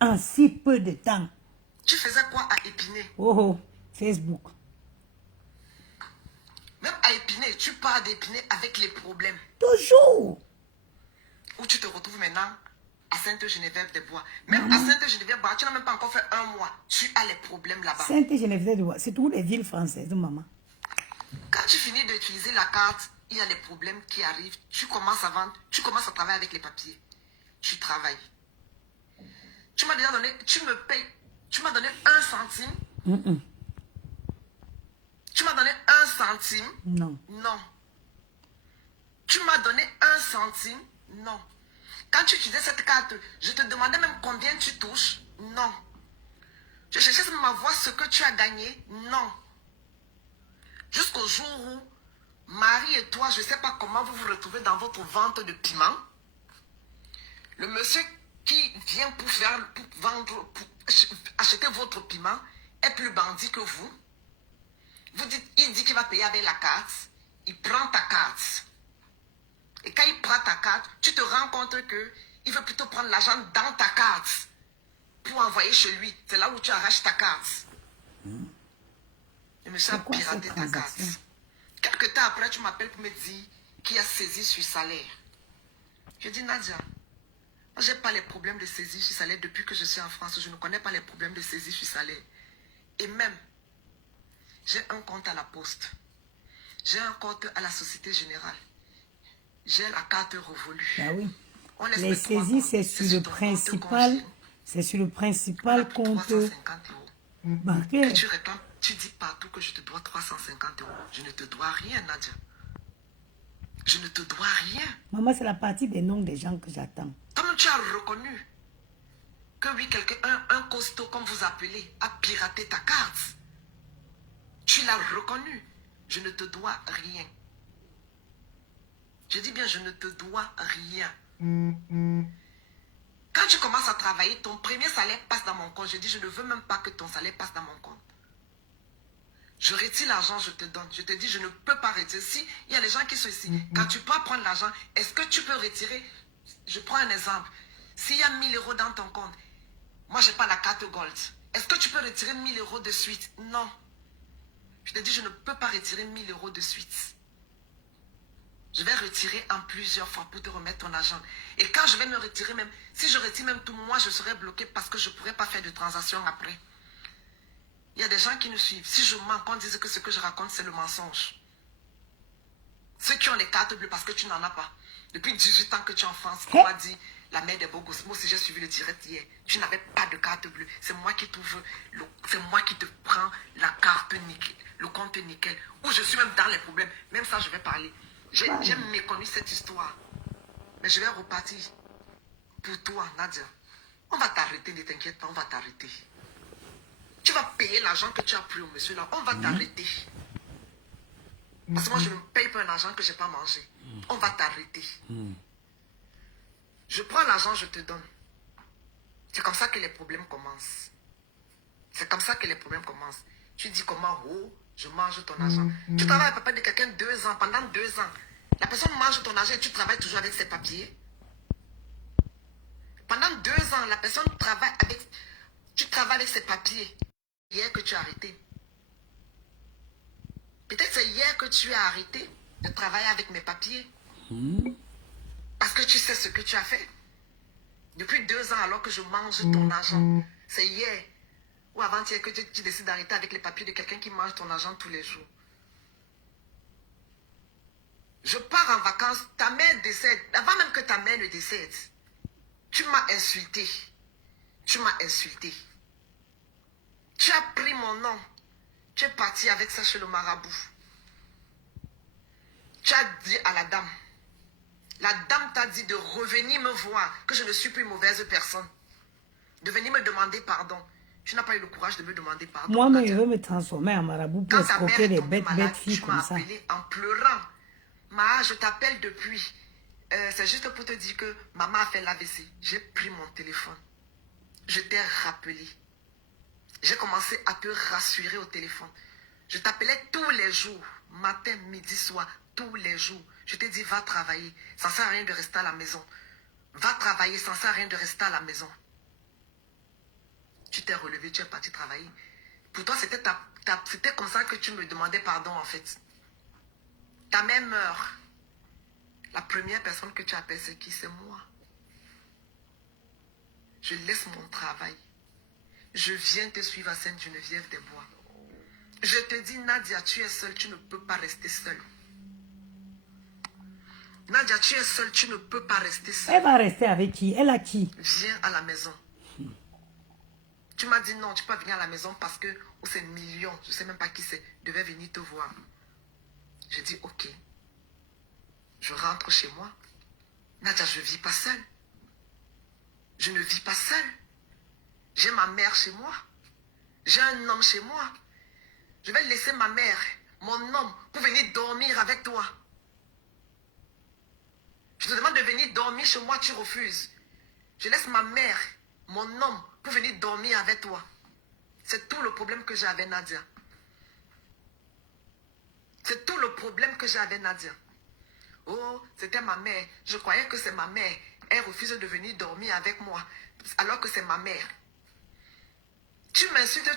En si peu de temps. Tu faisais quoi à Épinay? Oh, Facebook. Même à Épinay, tu pars d'Épinay avec les problèmes. Toujours. Où tu te retrouves maintenant à Sainte-Geneviève-des-Bois. Même à Sainte-Geneviève-des-Bois, tu n'as même pas encore fait 1 mois. Tu as les problèmes là-bas. Sainte-Geneviève-des-Bois, c'est toutes les villes françaises, maman. Quand tu finis d'utiliser la carte, il y a les problèmes qui arrivent. Tu commences à vendre, tu commences à travailler avec les papiers. Tu travailles. Tu m'as déjà donné, tu me payes, tu m'as donné 1 centime. Tu m'as donné 1 centime. Non. Non. Tu m'as donné 1 centime. Non. Quand tu utilisais cette carte, je te demandais même combien tu touches. Non. Je cherchais seulement à voir ce que tu as gagné. Non. Jusqu'au jour où Marie et toi, je ne sais pas comment vous vous retrouvez dans votre vente de piment. Le monsieur qui vient pour vendre, pour acheter votre piment est plus bandit que vous. Vous dites, il dit qu'il va payer avec la carte. Il prend ta carte. Et quand il prend ta carte, tu te rends compte qu'il veut plutôt prendre l'argent dans ta carte pour envoyer chez lui. C'est là où tu arraches ta carte. Le monsieur a piraté ta carte. Quelque temps après, tu m'appelles pour me dire qu'il a saisi sur salaire. Je dis, Nadia, Moi, je n'ai pas les problèmes de saisie sur salaire depuis que je suis en France. Je ne connais pas les problèmes de saisie sur salaire. Et même, j'ai un compte à la poste. J'ai un compte à la Société Générale. J'ai la carte Revolue. Ah oui. On laisse Les mes trois saisies, comptes. c'est sur le ton compte principal. congé. C'est sur le On a principal pris compte 350 € bancaire. que tu réclames. Tu dis partout que je te dois 350 €. Je ne te dois rien, Nadia. Je ne te dois rien. Maman, c'est la partie des noms des gens que j'attends. Comme tu as reconnu que oui, quelqu'un, un costaud, comme vous appelez, a piraté ta carte. Tu l'as reconnu. Je ne te dois rien. Je dis bien, je ne te dois rien. Quand tu commences à travailler, ton premier salaire passe dans mon compte. Je dis, je ne veux même pas que ton salaire passe dans mon compte. Je retire l'argent, je te donne. Je te dis, je ne peux pas retirer. Si il y a des gens qui sont ici, quand tu peux prendre l'argent, est-ce que tu peux retirer? Je prends un exemple. S'il y a 1000 € dans ton compte, moi, je n'ai pas la carte Gold. Est-ce que tu peux retirer 1000 € de suite? Non. Je te dis, je ne peux pas retirer 1000 € de suite. Je vais retirer en plusieurs fois pour te remettre ton argent. Et quand je vais me retirer même, si je retire même tout, moi, je serai bloqué parce que je ne pourrai pas faire de transaction après. Il y a des gens qui nous suivent. Si je mens, on dise que ce que je raconte, c'est le mensonge. Ceux qui ont les cartes bleues parce que tu n'en as pas. Depuis 18 ans que tu es en France, on m'a dit, la mère des beaux gosses. Moi aussi, j'ai suivi le direct hier. Tu n'avais pas de carte bleue. C'est moi qui t'ouvre, c'est moi qui te prends la carte nickel, le compte nickel. Ou je suis même dans les problèmes. Même ça, je vais parler. J'ai méconnu cette histoire. Mais je vais repartir. Pour toi, Nadia. On va t'arrêter, ne t'inquiète pas, on va t'arrêter. Tu vas payer l'argent que tu as pris au monsieur là. On va t'arrêter. Parce que moi, je ne paye pas un argent que je n'ai pas mangé. On va t'arrêter. Je prends l'argent, je te donne. C'est comme ça que les problèmes commencent. C'est comme ça que les problèmes commencent. Tu dis comment, oh, je mange ton argent. Tu travailles avec papa de quelqu'un 2 ans, pendant 2 ans. La personne mange ton argent et tu travailles toujours avec ses papiers. Pendant 2 ans, la personne travaille avec... Tu travailles avec ses papiers. Hier que tu as arrêté. Peut-être c'est hier que tu as arrêté de travailler avec mes papiers. Parce que tu sais ce que tu as fait. Depuis 2 ans, alors que je mange ton argent. C'est hier ou avant-hier que tu décides d'arrêter avec les papiers de quelqu'un qui mange ton argent tous les jours. Je pars en vacances, ta mère décède. Avant même que ta mère ne décède, tu m'as insulté. Tu m'as insulté. Tu as pris mon nom. Tu es parti avec ça chez le marabout. Tu as dit à la dame. La dame t'a dit de revenir me voir, que je ne suis plus une mauvaise personne. De venir me demander pardon. Tu n'as pas eu le courage de me demander pardon. Moi-même, je veux me transformer en marabout pour Quand ta mère escroquer est des tombée bêtes malade, filles tu comme m'as ça. appelé en pleurant. Ma, je t'appelle depuis. C'est juste pour te dire que maman a fait l'AVC. J'ai pris mon téléphone. Je t'ai rappelé. J'ai commencé à te rassurer au téléphone. Je t'appelais tous les jours, matin, midi, soir, tous les jours. Je t'ai dit, va travailler. Ça ne sert à rien de rester à la maison. Va travailler, ça ne sert à rien de rester à la maison. Tu t'es relevé, tu es parti travailler. Pour toi, c'était comme ça que tu me demandais pardon, en fait. Ta mère meurt. La première personne que tu appelles, c'est qui? C'est moi. Je laisse mon travail. Je viens te suivre à Sainte-Geneviève-des-Bois. Je te dis, Nadia, tu es seule, tu ne peux pas rester seule. Nadia, tu es seule, tu ne peux pas rester seule. Elle va rester avec qui? Elle a qui? Viens à la maison. Tu m'as dit non, tu peux pas venir à la maison parce que c'est millions, je ne sais même pas qui c'est, devait venir te voir. J'ai dit ok. Je rentre chez moi. Nadia, je ne vis pas seule. Je ne vis pas seule. J'ai ma mère chez moi. J'ai un homme chez moi. Je vais laisser ma mère, mon homme, pour venir dormir avec toi. Je te demande de venir dormir chez moi, tu refuses. Je laisse ma mère, mon homme, pour venir dormir avec toi. C'est tout le problème que j'ai avec Nadia. C'est tout le problème que j'ai avec Nadia. Oh, c'était ma mère. Je croyais que c'est ma mère. Elle refuse de venir dormir avec moi, alors que c'est ma mère. Tu m'insultes,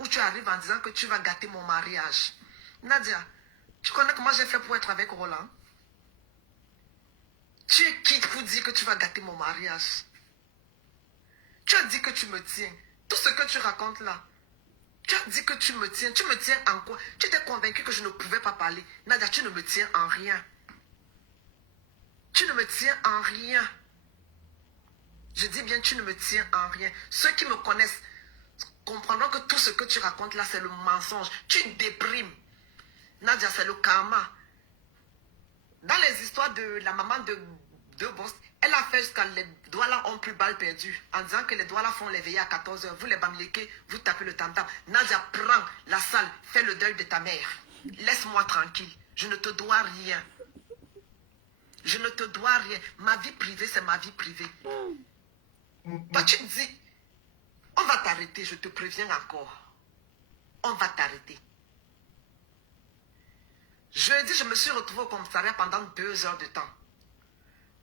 ou tu arrives en disant que tu vas gâter mon mariage. Nadia, tu connais comment j'ai fait pour être avec Roland? Tu es qui pour pour dire que tu vas gâter mon mariage. Tu as dit que tu me tiens. Tout ce que tu racontes là. Tu as dit que tu me tiens. Tu me tiens en quoi? Tu étais convaincu que je ne pouvais pas parler. Nadia, tu ne me tiens en rien. Tu ne me tiens en rien. Je dis bien, tu ne me tiens en rien. Ceux qui me connaissent comprendront que tout ce que tu racontes là, c'est le mensonge. Tu déprimes. Nadia, c'est le karma. Dans les histoires de la maman de Boss, elle a fait jusqu'à les doigts là ont plus balle perdue. En disant que les doigts là font l'éveiller à 14 h. Vous les bamléquez, vous tapez le tam-tam. Nadia, prends la salle, fais le deuil de ta mère. Laisse-moi tranquille. Je ne te dois rien. Je ne te dois rien. Ma vie privée, c'est ma vie privée. Toi, tu me dis, on va t'arrêter, je te préviens encore. On va t'arrêter. Jeudi, je me suis retrouvée au commissariat pendant 2 heures de temps.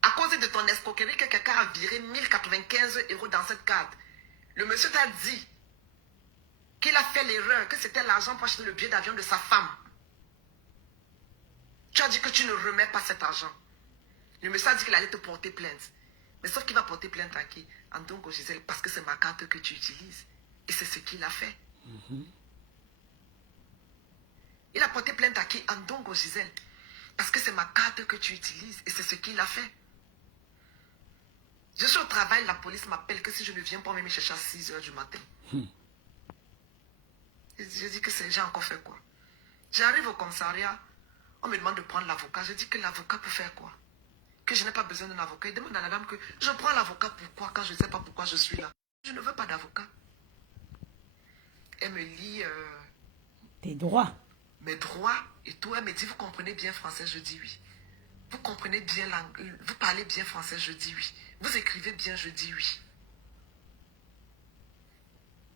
À cause de ton escroquerie, que quelqu'un a viré 1095 € dans cette carte. Le monsieur t'a dit qu'il a fait l'erreur, que c'était l'argent pour acheter le billet d'avion de sa femme. Tu as dit que tu ne remets pas cet argent. Le monsieur a dit qu'il allait te porter plainte. Mais sauf qu'il va porter plainte à qui? Andongo Gisèle, parce que c'est ma carte que tu utilises. Et c'est ce qu'il a fait. Il a porté plainte à qui? Andongo Gisèle. Parce que c'est ma carte que tu utilises. Et c'est ce qu'il a fait. Je suis au travail, la police m'appelle que si je ne viens pas me chercher à 6 h du matin. Je dis que ces gens encore fait quoi? J'arrive au commissariat, on me demande de prendre l'avocat. Je dis que l'avocat peut faire quoi? Que je n'ai pas besoin d'un avocat. Il demande à la dame que je prends l'avocat pourquoi quand je ne sais pas pourquoi je suis là. Je ne veux pas d'avocat. Elle me lit tes droits. Mes droits et tout. Elle me dit, vous comprenez bien français? Je dis oui. Vous comprenez bien l'anglais? Vous parlez bien français? Je dis oui. Vous écrivez bien? Je dis oui.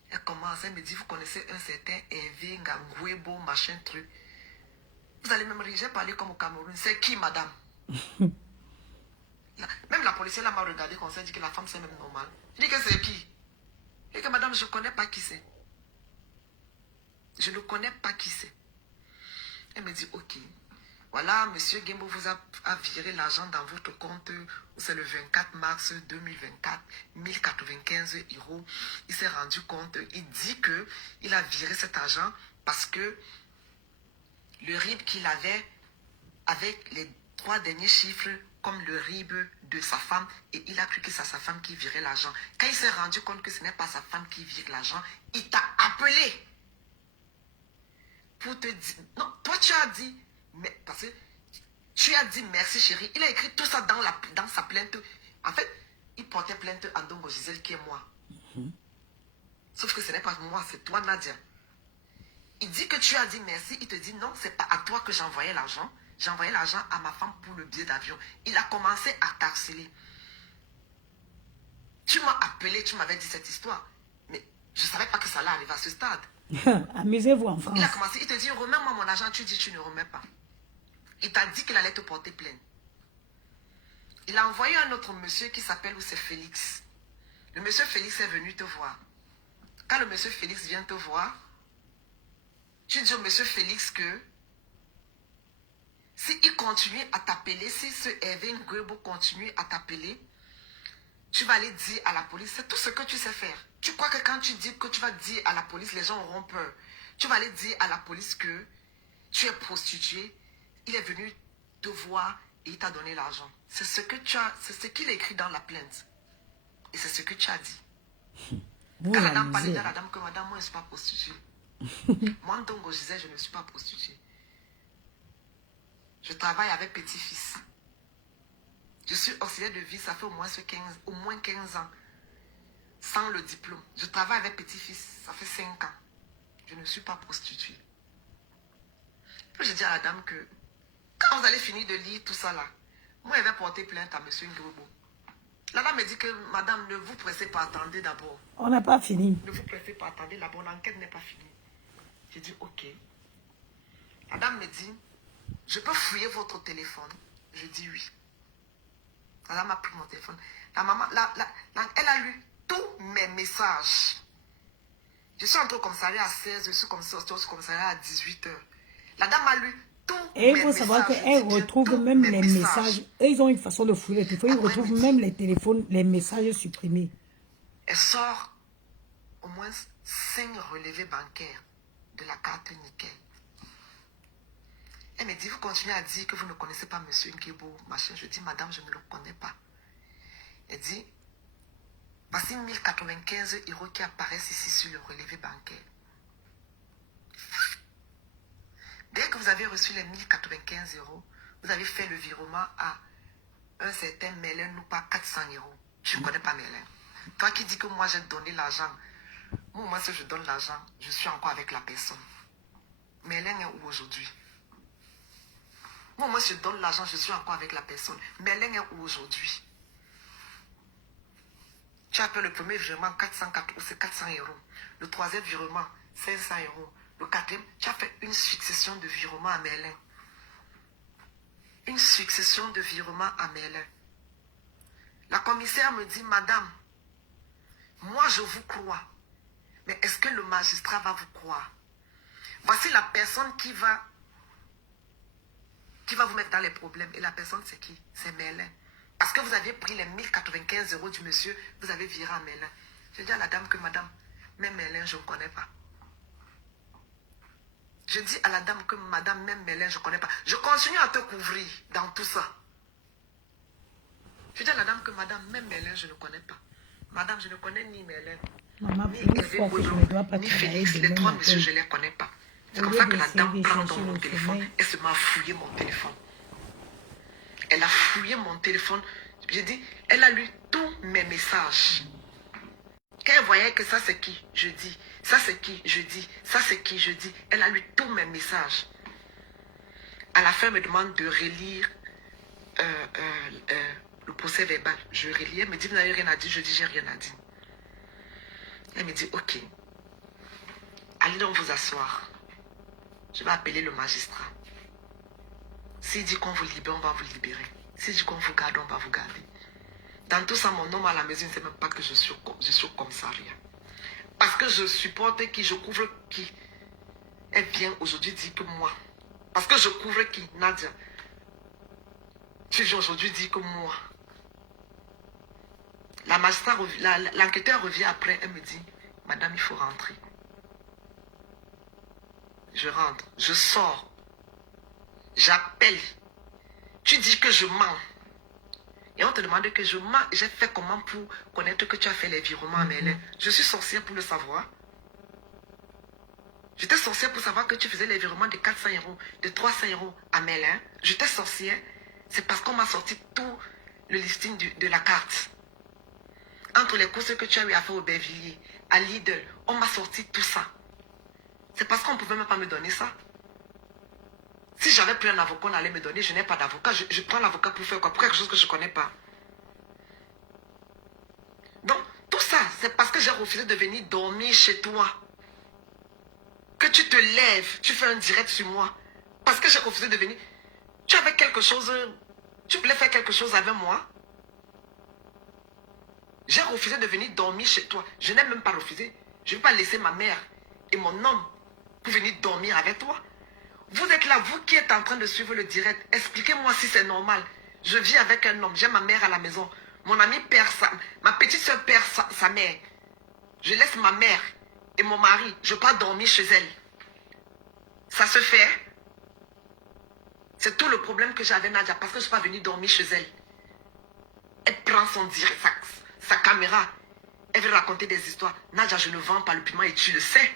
Elle commence, elle me dit, vous connaissez un certain Hervé Ngangwebo, machin truc. Vous allez même rire, j'ai parlé comme au Cameroun. C'est qui, madame? Même la policière là m'a regardé comme ça, elle dit que la femme c'est même normal. Je dis que c'est qui? Et que madame, je ne connais pas qui c'est. Je ne connais pas qui c'est. Elle me dit, ok. Voilà, monsieur Gembo vous a viré l'argent dans votre compte. C'est le 24 mars 2024. 1095 €. Il s'est rendu compte. Il dit que il a viré cet argent parce que le RIB qu'il avait avec les 3 derniers chiffres comme le RIB de sa femme, et il a cru que c'est sa femme qui virait l'argent. Quand il s'est rendu compte que ce n'est pas sa femme qui vire l'argent, il t'a appelé pour te dire, non, toi tu as dit, mais parce que tu as dit merci chérie, il a écrit tout ça dans sa plainte. En fait, il portait plainte à Ndongo Gisèle qui est moi. Sauf que ce n'est pas moi, c'est toi Nadia. Il dit que tu as dit merci, il te dit non, c'est pas à toi que j'envoyais l'argent. J'envoyais l'argent à ma femme pour le billet d'avion. Il a commencé à t'harceler. Tu m'as appelé, tu m'avais dit cette histoire. Mais je ne savais pas que ça allait arriver à ce stade. Amusez-vous en France. Il a commencé, il te dit, remets-moi mon argent. Tu dis, tu ne remets pas. Il t'a dit qu'il allait te porter plainte. Il a envoyé un autre monsieur qui s'appelle Félix. Le monsieur Félix est venu te voir. Quand le monsieur Félix vient te voir, tu dis au monsieur Félix que si il continue à t'appeler, si ce Hervé Ngwebo continue à t'appeler, tu vas aller dire à la police, c'est tout ce que tu sais faire. Tu crois que quand tu dis que tu vas dire à la police, les gens auront peur. Tu vas aller dire à la police que tu es prostituée, il est venu te voir et il t'a donné l'argent. C'est ce que tu as, c'est ce qu'il a écrit dans la plainte. Et c'est ce que tu as dit. Quand la dame parlait à la dame que madame, moi je ne suis pas prostituée. Moi, Ndongo Gisèle, je ne suis pas prostituée. Je travaille avec petit-fils. Je suis auxiliaire de vie, ça fait au moins 15 ans. Sans le diplôme. Je travaille avec petit-fils, ça fait 5 ans. Je ne suis pas prostituée. Puis je dis à la dame que, quand vous allez finir de lire tout ça là, moi je vais porter plainte à M. Ngwebo. La dame me dit que, madame, ne vous pressez pas, attendez d'abord. On n'a pas fini. Ne vous pressez pas, attendez d'abord, l'enquête n'est pas finie. J'ai dit, ok. La dame me dit, je peux fouiller votre téléphone? Je dis oui. La dame a pris mon téléphone. La maman, elle a lu tous mes messages. Je suis entrée au commissariat à 16h, je suis au commissariat à 18h. La dame a lu Et il faut savoir qu'elles retrouvent même les messages. Et ils ont une façon de fouiller les téléphones. Ils retrouvent même les téléphones, les messages supprimés. Elle sort au moins 5 relevés bancaires de la carte nickel. Elle me dit, vous continuez à dire que vous ne connaissez pas M. Nkebo, machin. Je dis, madame, je ne le connais pas. Elle dit, voici 1095 € qui apparaissent ici sur le relevé bancaire. Dès que vous avez reçu les 1095 €, vous avez fait le virement à un certain Mélène ou pas 400 €. Je ne connais pas Mélène. Toi qui dis que moi j'ai donné l'argent, moi si je donne l'argent, je suis encore avec la personne. Mélène est où aujourd'hui? Moi si je donne l'argent, je suis encore avec la personne. Mélène est où aujourd'hui? Tu as fait le premier virement 404 ou c'est 400 €. Le troisième virement 500 €. Le quatrième, tu as fait une succession de virements à Mélène. Une succession de virements à Mélène. La commissaire me dit, madame, moi je vous crois, mais est-ce que le magistrat va vous croire? Voici la personne qui va vous mettre dans les problèmes. Et la personne c'est qui? C'est Mélène. Parce que vous aviez pris les 1095 € du monsieur, vous avez viré à Mélène. Je dis à la dame que madame, même Mélène je ne connais pas. Je dis à la dame que madame, même Mélène, je ne connais pas. Je continue à te couvrir dans tout ça. Je dis à la dame que madame, même Mélène, je ne connais pas. Madame, je ne connais ni Mélène, Maman, ni une fois que je ne dois pas ni travailler Félix. Les demain trois matin, messieurs, je ne les connais pas. C'est au comme lieu ça que la d'essayer dame de prend dans chercher mon le téléphone. sommeil. Elle se m'a fouillé mon téléphone. Elle a fouillé mon téléphone. J'ai dit, elle a lu tous mes messages. Quand elle voyait que ça c'est qui, je dis. Ça c'est qui, je dis. Ça c'est qui, je dis. Elle a lu tous mes messages. À la fin, elle me demande de relire le procès verbal. Je relis. Elle me dit, vous n'avez rien à dire. Je dis, j'ai rien à dire. Elle me dit, ok. Allez donc vous asseoir. Je vais appeler le magistrat. S'il dit qu'on vous libère, on va vous libérer. S'il dit qu'on vous garde, on va vous garder. Dans tout ça, mon homme à la maison ne sait même pas que je suis au commissariat. Parce que je supporte qui, je couvre qui. Elle vient aujourd'hui dire que moi. Parce que je couvre qui, Nadia. Tu viens aujourd'hui dire que moi. La magistrat, l'enquêteur revient après, elle me dit, madame, il faut rentrer. Je rentre, je sors. J'appelle. Tu dis que je mens. Et on te demande que je mens. J'ai fait comment pour connaître que tu as fait les virements à Mélène? Je suis sorcière pour le savoir. J'étais sorcière pour savoir que tu faisais les virements de 400 €, de 300 € à Mélène. J'étais sorcière. C'est parce qu'on m'a sorti tout le listing de la carte. Entre les courses que tu as eu à faire au Bervilliers, à Lidl, on m'a sorti tout ça. C'est parce qu'on ne pouvait même pas me donner ça. Si j'avais pris un avocat, on allait me donner. Je n'ai pas d'avocat. Je prends l'avocat pour faire quoi? Pour quelque chose que je ne connais pas. Donc, tout ça, c'est parce que j'ai refusé de venir dormir chez toi. Que tu te lèves, tu fais un direct sur moi. Parce que j'ai refusé de venir. Tu avais quelque chose, tu voulais faire quelque chose avec moi. J'ai refusé de venir dormir chez toi. Je n'ai même pas refusé. Je ne vais pas laisser ma mère et mon homme pour venir dormir avec toi. Vous êtes là, vous qui êtes en train de suivre le direct. Expliquez-moi si c'est normal. Je vis avec un homme, j'ai ma mère à la maison. Mon ami perd ma petite soeur perd sa mère. Je laisse ma mère et mon mari, je pars dormir chez elle. Ça se fait. C'est tout le problème que j'ai avec Nadia, parce que je ne suis pas venue dormir chez elle. Elle prend son direct, sa caméra. Elle veut raconter des histoires. Nadia, je ne vends pas le piment et tu le sais.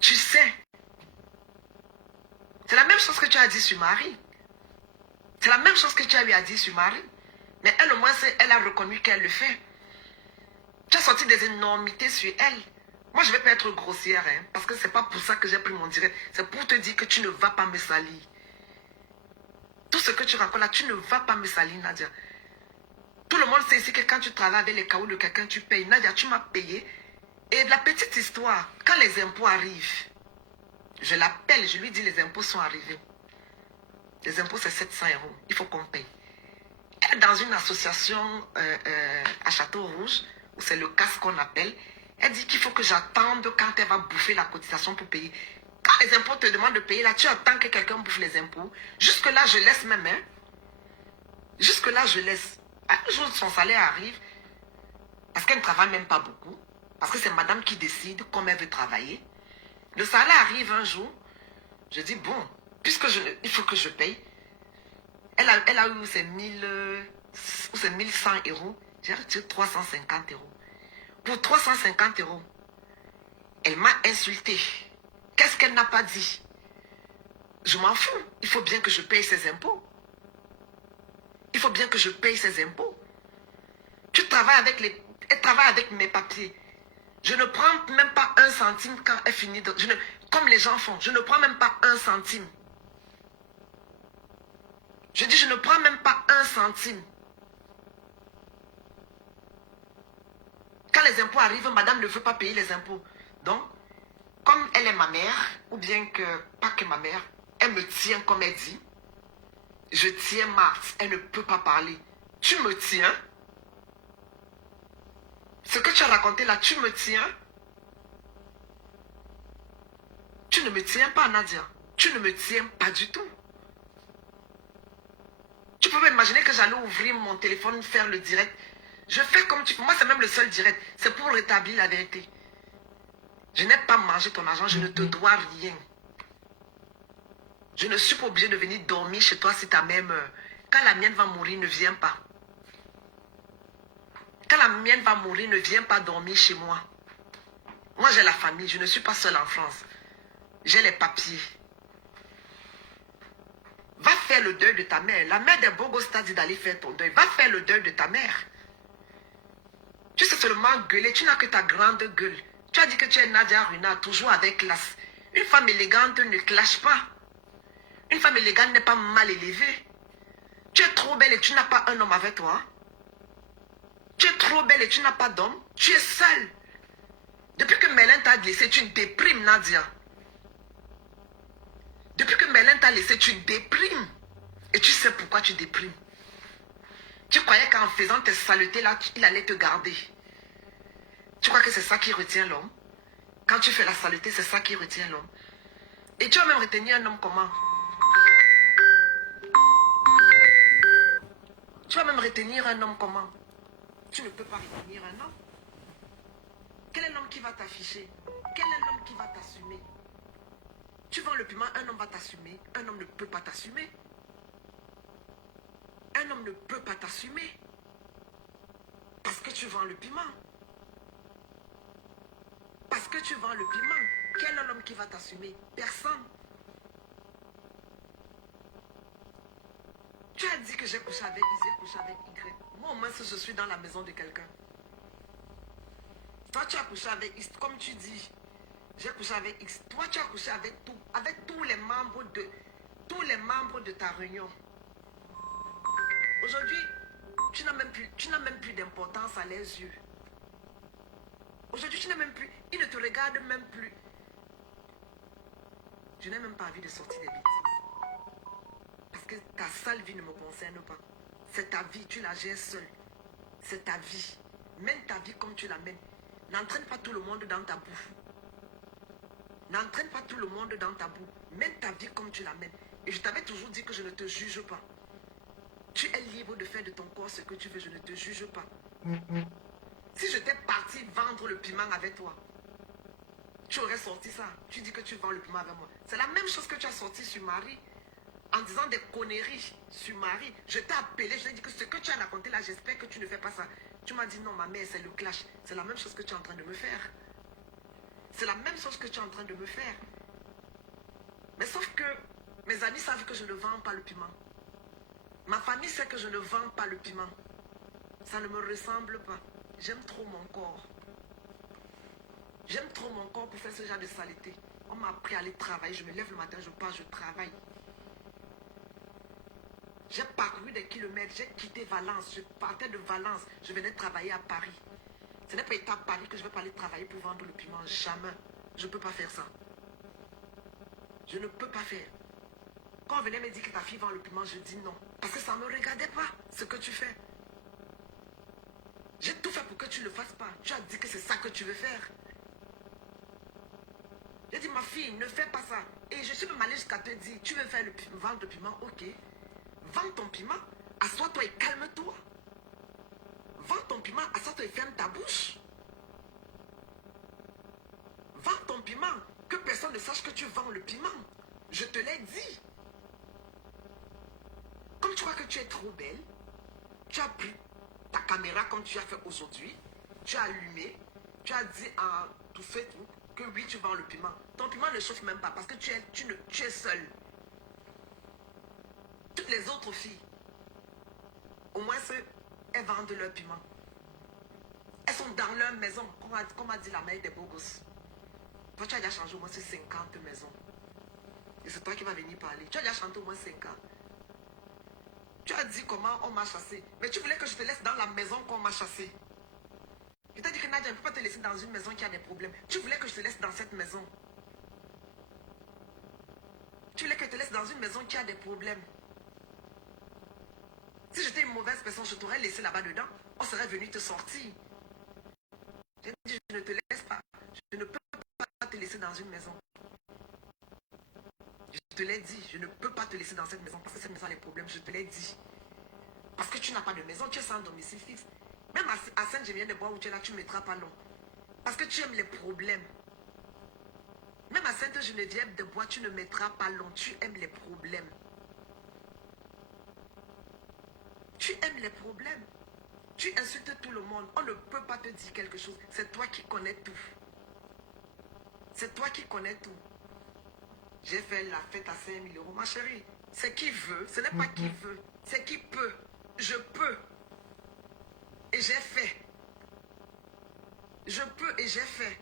Tu sais. C'est la même chose que tu as dit sur Marie. C'est la même chose que tu as eu à dire sur Marie. Mais elle, au moins, elle a reconnu qu'elle le fait. Tu as sorti des énormités sur elle. Moi, je ne vais pas être grossière, hein, parce que ce n'est pas pour ça que j'ai pris mon direct. C'est pour te dire que tu ne vas pas me salir. Tout ce que tu racontes là, tu ne vas pas me salir, Nadia. Tout le monde sait ici que quand tu travailles avec les caoutchoucs de quelqu'un, tu payes. Nadia, tu m'as payé. Et la petite histoire, quand les impôts arrivent, je l'appelle, je lui dis les impôts sont arrivés. Les impôts, c'est 700 €. Il faut qu'on paye. Elle est dans une association à Château-Rouge, où c'est le CAS qu'on appelle. Elle dit qu'il faut que j'attende quand elle va bouffer la cotisation pour payer. Quand les impôts te demandent de payer, là, tu attends que quelqu'un bouffe les impôts. Jusque-là, je laisse même. Hein. Jusque-là, je laisse. Un jour, son salaire arrive, parce qu'elle ne travaille même pas beaucoup, parce que c'est madame qui décide comme elle veut travailler. Le salaire arrive un jour, je dis, bon, puisque il faut que je paye. Elle a eu ses 1100 euros, j'ai retiré 350 euros. Pour 350 euros, elle m'a insulté. Qu'est-ce qu'elle n'a pas dit? Je m'en fous. Il faut bien que je paye ses impôts. Il faut bien que je paye ses impôts. Tu travailles avec elle travaille avec mes papiers. Je ne prends même pas un centime quand elle finit. Comme les gens font, je ne prends même pas un centime. Je dis, je ne prends même pas un centime. Quand les impôts arrivent, madame ne veut pas payer les impôts. Donc, comme elle est ma mère, ou bien que, pas que ma mère, elle me tient comme elle dit. Je tiens Marthe, elle ne peut pas parler. Tu me tiens. Ce que tu as raconté là, tu me tiens. Tu ne me tiens pas, Nadia. Tu ne me tiens pas du tout. Tu peux m'imaginer que j'allais ouvrir mon téléphone, faire le direct. Je fais comme tu... Moi, c'est même le seul direct. C'est pour rétablir la vérité. Je n'ai pas mangé ton argent, je ne te dois rien. Je ne suis pas obligée de venir dormir chez toi si ta mère meurt. Quand la mienne va mourir, ne viens pas. Quand la mienne va mourir, ne viens pas dormir chez moi. Moi, j'ai la famille, je ne suis pas seule en France. J'ai les papiers. Va faire le deuil de ta mère. La mère des Bogos t'a dit d'aller faire ton deuil. Va faire le deuil de ta mère. Tu sais seulement gueuler, tu n'as que ta grande gueule. Tu as dit que tu es Nadia Runa, toujours avec classe. Une femme élégante ne clash pas. Une femme élégante n'est pas mal élevée. Tu es trop belle et tu n'as pas un homme avec toi. Tu es trop belle et tu n'as pas d'homme. Tu es seule. Depuis que Mélène t'a laissé, tu déprimes, Nadia. Depuis que Mélène t'a laissé, tu déprimes. Et tu sais pourquoi tu déprimes. Tu croyais qu'en faisant tes saletés là, il allait te garder. Tu crois que c'est ça qui retient l'homme? Quand tu fais la saleté, c'est ça qui retient l'homme. Et tu vas même retenir un homme comment? Tu vas même retenir un homme comment? Tu ne peux pas retenir un homme. Quel est l'homme qui va t'afficher? Quel est l'homme qui va t'assumer? Tu vends le piment, un homme va t'assumer. Un homme ne peut pas t'assumer. Un homme ne peut pas t'assumer. Parce que tu vends le piment. Parce que tu vends le piment. Quel est l'homme qui va t'assumer? Personne. Tu as dit que j'ai couché avec X, j'ai couché avec Y. Moi, au moins, si je suis dans la maison de quelqu'un. Toi, tu as couché avec X, comme tu dis. J'ai couché avec X. Toi, tu as couché avec tout. Avec tous les membres de ta réunion. Aujourd'hui, tu n'as même plus d'importance à les yeux. Aujourd'hui, tu n'as même plus... Ils ne te regardent même plus. Je n'ai même pas envie de sortir des bêtises. Parce que ta sale vie ne me concerne pas. C'est ta vie, tu la gères seule. C'est ta vie. Mène ta vie comme tu la mènes. N'entraîne pas tout le monde dans ta boue. N'entraîne pas tout le monde dans ta boue. Mène ta vie comme tu la mènes. Et je t'avais toujours dit que je ne te juge pas. Tu es libre de faire de ton corps ce que tu veux, je ne te juge pas. Si j'étais parti vendre le piment avec toi, tu aurais sorti ça. Tu dis que tu vends le piment avec moi. C'est la même chose que tu as sorti sur Marie. En disant des conneries sur Marie. Je t'ai appelé, je t'ai dit que ce que tu as raconté là, j'espère que tu ne fais pas ça. Tu m'as dit non, ma mère, c'est le clash. C'est la même chose que tu es en train de me faire. C'est la même chose que tu es en train de me faire. Mais sauf que mes amis savent que je ne vends pas le piment. Ma famille sait que je ne vends pas le piment. Ça ne me ressemble pas. J'aime trop mon corps. J'aime trop mon corps pour faire ce genre de saleté. On m'a appris à aller travailler. Je me lève le matin, je pars, je travaille. J'ai parcouru des kilomètres. J'ai quitté Valence. Je partais de Valence. Je venais travailler à Paris. Ce n'est pas état à Paris que je vais pas aller travailler pour vendre le piment. Jamais. Je ne peux pas faire ça. Je ne peux pas faire. Quand on venait me dire que ta fille vend le piment, je dis non. Parce que ça ne me regardait pas, ce que tu fais. J'ai tout fait pour que tu ne le fasses pas. Tu as dit que c'est ça que tu veux faire. J'ai dit, ma fille, ne fais pas ça. Et je suis même allée jusqu'à te dire, tu veux faire vendre le piment, ok. Vends ton piment, assois-toi et calme-toi. Vends ton piment, assois-toi et ferme ta bouche. Vends ton piment, que personne ne sache que tu vends le piment. Je te l'ai dit. Comme tu crois que tu es trop belle, tu as pris ta caméra comme tu as fait aujourd'hui, tu as allumé, tu as dit en tout fait tout, que oui, tu vends le piment. Ton piment ne chauffe même pas parce que tu es seule. Toutes les autres filles, au moins elles vendent leur piment. Elles sont dans leur maison, comme a dit la mère des beaux gosses. Toi, tu as déjà changé au moins 50 maisons. Et c'est toi qui vas venir parler. Tu as déjà chanté au moins 5 ans. Tu as dit comment on m'a chassé. Mais tu voulais que je te laisse dans la maison qu'on m'a chassé. Je t'ai dit que Nadia ne peut pas te laisser dans une maison qui a des problèmes. Tu voulais que je te laisse dans cette maison. Tu voulais que je te laisse dans une maison qui a des problèmes. Si j'étais une mauvaise personne, je t'aurais laissé là-bas dedans. On serait venu te sortir. J'ai dit, je ne te laisse pas. Je ne peux pas te laisser dans une maison. Je te l'ai dit, je ne peux pas te laisser dans cette maison parce que cette maison a des problèmes. Je te l'ai dit. Parce que tu n'as pas de maison, tu es sans domicile fixe. Même à Saint-Gémien de Bois où tu es là, tu ne mettras pas long. Parce que tu aimes les problèmes. Même à Sainte-Geneviève de Bois, tu ne mettras pas long. Tu aimes les problèmes. Tu aimes les problèmes. Tu insultes tout le monde. On ne peut pas te dire quelque chose. C'est toi qui connais tout. C'est toi qui connais tout. J'ai fait la fête à 5 000 €. Ma chérie, c'est qui veut. Ce n'est pas qui veut. C'est qui peut. Je peux. Et j'ai fait. Je peux et j'ai fait.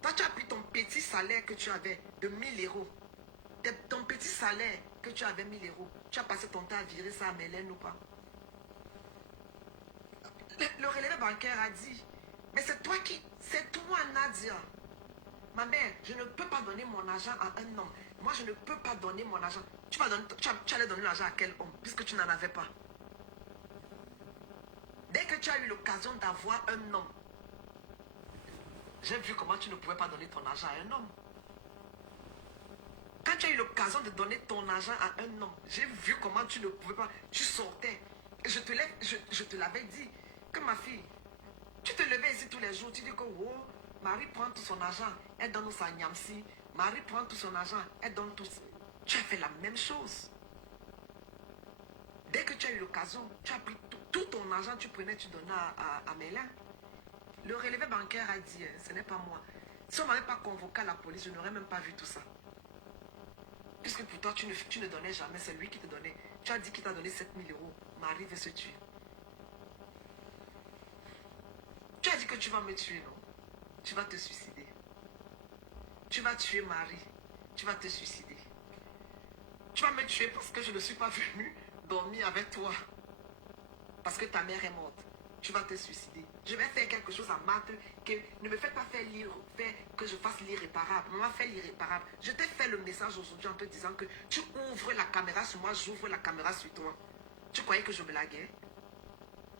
Toi, tu as pris ton petit salaire que tu avais de 1 000 €. Ton petit salaire que tu avais 1 000 €. Tu as passé ton temps à virer ça à Mélène ou pas? Le relevé bancaire a dit, mais c'est toi, Nadia. Ma mère, je ne peux pas donner mon argent à un homme. Moi, je ne peux pas donner mon argent. Tu allais donner l'argent à quel homme, puisque tu n'en avais pas. Dès que tu as eu l'occasion d'avoir un homme, j'ai vu comment tu ne pouvais pas donner ton argent à un homme. Quand tu as eu l'occasion de donner ton argent à un homme, j'ai vu comment tu ne pouvais pas. Tu sortais. Et je te l'avais dit, que ma fille, tu te levais ici tous les jours, tu dis que oh, Marie prend tout son argent, elle donne sa nyamsi. Marie prend tout son argent, elle donne tout. Tu as fait la même chose. Dès que tu as eu l'occasion, tu as pris tout ton argent, tu prenais, tu donnais à Mélin. Le relevé bancaire a dit, ce n'est pas moi. Si on ne m'avait pas convoqué à la police, je n'aurais même pas vu tout ça. Puisque pour toi, tu ne donnais jamais, c'est lui qui te donnait. Tu as dit qu'il t'a donné 7 000 €. Marie veut se tuer. Tu as dit que tu vas me tuer, non? Tu vas te suicider. Tu vas tuer Marie. Tu vas te suicider. Tu vas me tuer parce que je ne suis pas venue dormir avec toi. Parce que ta mère est morte. Tu vas te suicider. Je vais faire quelque chose à Marthe que ne me fais pas faire que je fasse l'irréparable. Maman fait l'irréparable. Je t'ai fait le message aujourd'hui en te disant que tu ouvres la caméra sur moi, j'ouvre la caméra sur toi. Tu croyais que je blaguais?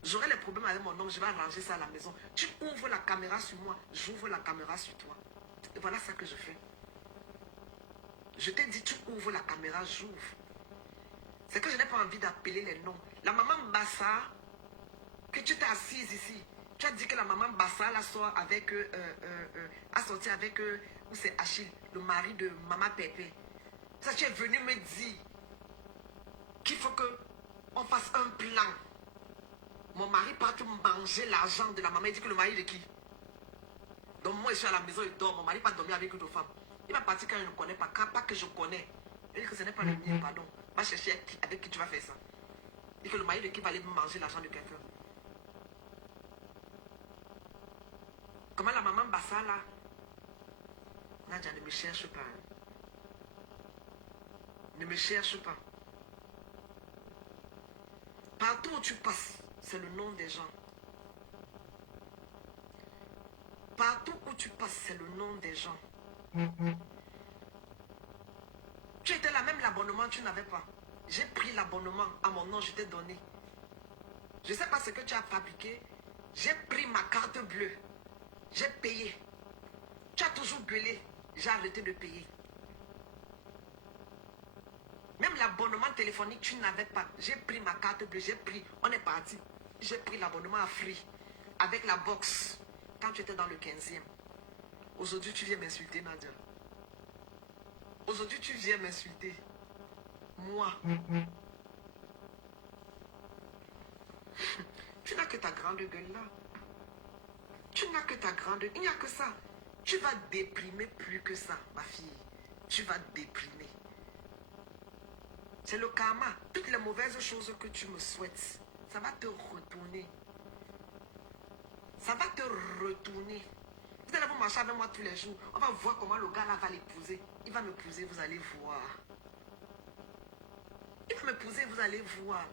J'aurai les problèmes avec mon homme, je vais arranger ça à la maison. Tu ouvres la caméra sur moi, j'ouvre la caméra sur toi. Et voilà ça que je fais. Je t'ai dit, tu ouvres la caméra, j'ouvre. C'est que je n'ai pas envie d'appeler les noms. La maman Bassa, que tu t'es assise ici, tu as dit que la maman Bassa la sort avec, a sorti avec, où c'est Achille, le mari de maman Pépé. Ça, tu es venu me dire qu'il faut qu'on fasse un plan. Mon mari part manger l'argent de la maman. Il dit que le mari de qui? Donc moi je suis à la maison, il dort. Mon mari part dormir avec une autre femme. Il va partir quand il ne connaît pas. Quand pas que je connais. Il dit que ce n'est pas le mien, pardon. Va chercher avec qui tu vas faire ça. Il dit que le mari de qui va aller manger l'argent de quelqu'un. Comment la maman Bassa là? Nadia, ne me cherche pas. Ne me cherche pas. Partout où tu passes, c'est le nom des gens. Partout où tu passes, c'est le nom des gens. Tu étais là, même l'abonnement, tu n'avais pas. J'ai pris l'abonnement à mon nom, je t'ai donné. Je ne sais pas ce que tu as fabriqué. J'ai pris ma carte bleue. J'ai payé. Tu as toujours gueulé. j'ai arrêté de payer. Même l'abonnement téléphonique, tu n'avais pas. J'ai pris ma carte bleue, j'ai pris, on est parti. J'ai pris l'abonnement à Free avec la box quand tu étais dans le 15e. Aujourd'hui, tu viens m'insulter, Nadia. Aujourd'hui, tu viens m'insulter. Moi. Tu n'as que ta grande gueule là. Tu n'as que ta grande... Il n'y a que ça. Tu vas déprimer plus que ça, ma fille. Tu vas déprimer. C'est le karma. Toutes les mauvaises choses que tu me souhaites, ça va te retourner. Ça va te retourner. Vous allez vous marcher avec moi tous les jours. On va voir comment le gars là va l'épouser. Il va m'épouser, vous allez voir. Il va m'épouser, vous allez voir.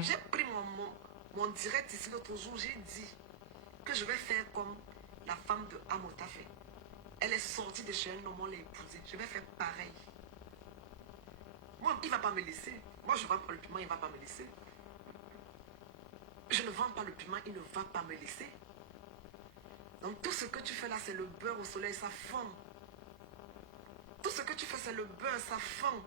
J'ai pris mon direct ici l'autre jour. J'ai dit que je vais faire comme la femme de Amota fait. Elle est sortie de chez un homme, on l'a épousée. Je vais faire pareil. Moi, il ne va pas me laisser. Moi, je vends pas le piment, il ne va pas me laisser. Je ne vends pas le piment, il ne va pas me laisser. Donc, tout ce que tu fais là, c'est le beurre au soleil, ça fond. Tout ce que tu fais, c'est le beurre, ça fond.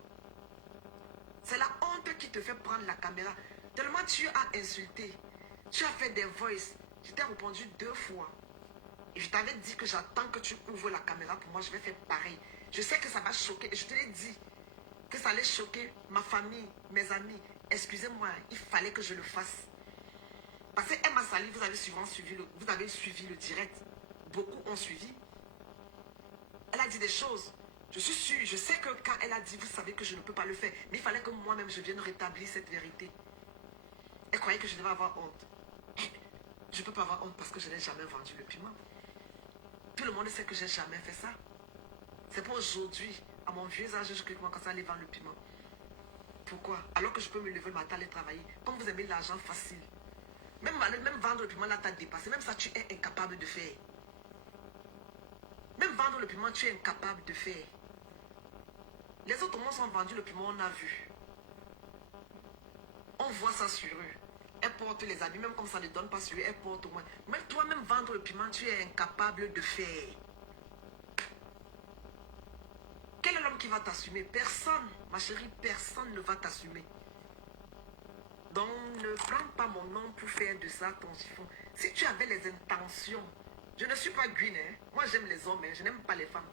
C'est la honte qui te fait prendre la caméra. Tellement tu as insulté. Tu as fait des voices. Je t'ai répondu 2 fois. Et je t'avais dit que j'attends que tu ouvres la caméra pour moi. Je vais faire pareil. Je sais que ça va choquer. Et je te l'ai dit que ça allait choquer ma famille, mes amis. Excusez-moi, il fallait que je le fasse. Parce qu'elle m'a sali, vous avez souvent suivi le direct. Beaucoup ont suivi. Elle a dit des choses. Je suis sûre, je sais que quand elle a dit, vous savez que je ne peux pas le faire. Mais il fallait que moi-même je vienne rétablir cette vérité. Elle croyait que je devais avoir honte. Je ne peux pas avoir honte parce que je n'ai jamais vendu le piment. Tout le monde sait que je n'ai jamais fait ça. C'est pour aujourd'hui, à mon vieux âge, je commence à aller vendre le piment. Pourquoi? Alors que je peux me lever le matin, aller travailler. Comme vous aimez l'argent facile. Même vendre le piment, là, t'as dépassé. Même ça, tu es incapable de faire. Même vendre le piment, tu es incapable de faire. Les autres monde sont vendus le piment, on a vu. On voit ça sur eux. Elle porte les habits, même comme ça ne donne pas sur eux, elle porte au moins. Même toi-même vendre le piment, tu es incapable de faire. Quel est l'homme qui va t'assumer? Personne, ma chérie, personne ne va t'assumer. Donc, ne prends pas mon nom pour faire de ça ton chiffon. Si tu avais les intentions, je ne suis pas green, hein. Moi j'aime les hommes, hein. Je n'aime pas les femmes.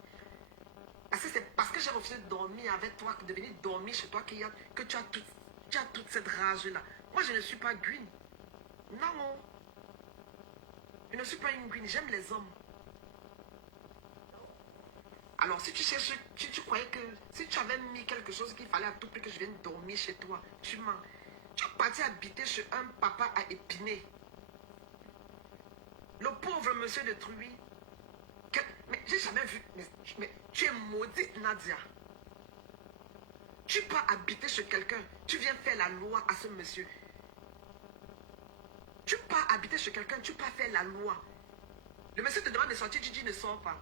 Parce que c'est parce que j'ai refusé de dormir avec toi, de venir dormir chez toi, que tu as toute cette rage-là. Moi je ne suis pas green. Non. Je ne suis pas une green, j'aime les hommes. Alors si tu cherches, tu croyais que si tu avais mis quelque chose qu'il fallait à tout prix que je vienne dormir chez toi, tu mens. Tu es parti habiter chez un papa à Épinay. Le pauvre monsieur de Truy. Mais j'ai jamais vu. Mais tu es maudite, Nadia. Tu peux habiter chez quelqu'un. Tu viens faire la loi à ce monsieur. Tu peux habiter chez quelqu'un. Tu peux faire la loi. Le monsieur te demande de sortir. Tu dis ne sors pas.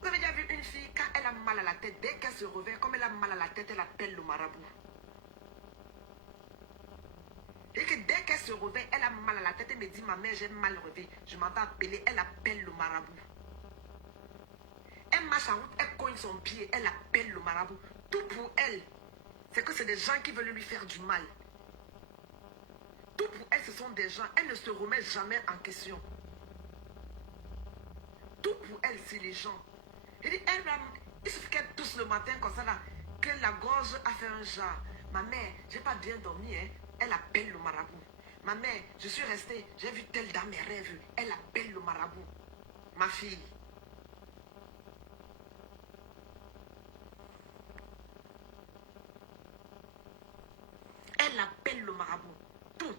Vous avez déjà vu une fille, quand elle a mal à la tête, dès qu'elle se réveille, comme elle a mal à la tête, elle appelle le marabout. Et que dès qu'elle se réveille, elle a mal à la tête, elle me dit, ma mère, j'ai mal réveillé. Je m'en vais appeler, elle appelle le marabout. Elle marche en route, elle cogne son pied, elle appelle le marabout. Tout pour elle, c'est que c'est des gens qui veulent lui faire du mal. Tout pour elle, ce sont des gens, elle ne se remet jamais en question. Tout pour elle, c'est les gens. Il suffit qu'elle tousse le matin comme ça là, que la gorge a fait un genre. Ma mère, j'ai pas bien dormi, hein. Elle appelle le marabout. Ma mère, je suis restée, j'ai vu telle dans mes rêves. Elle appelle le marabout. Ma fille. Elle appelle le marabout. Tout.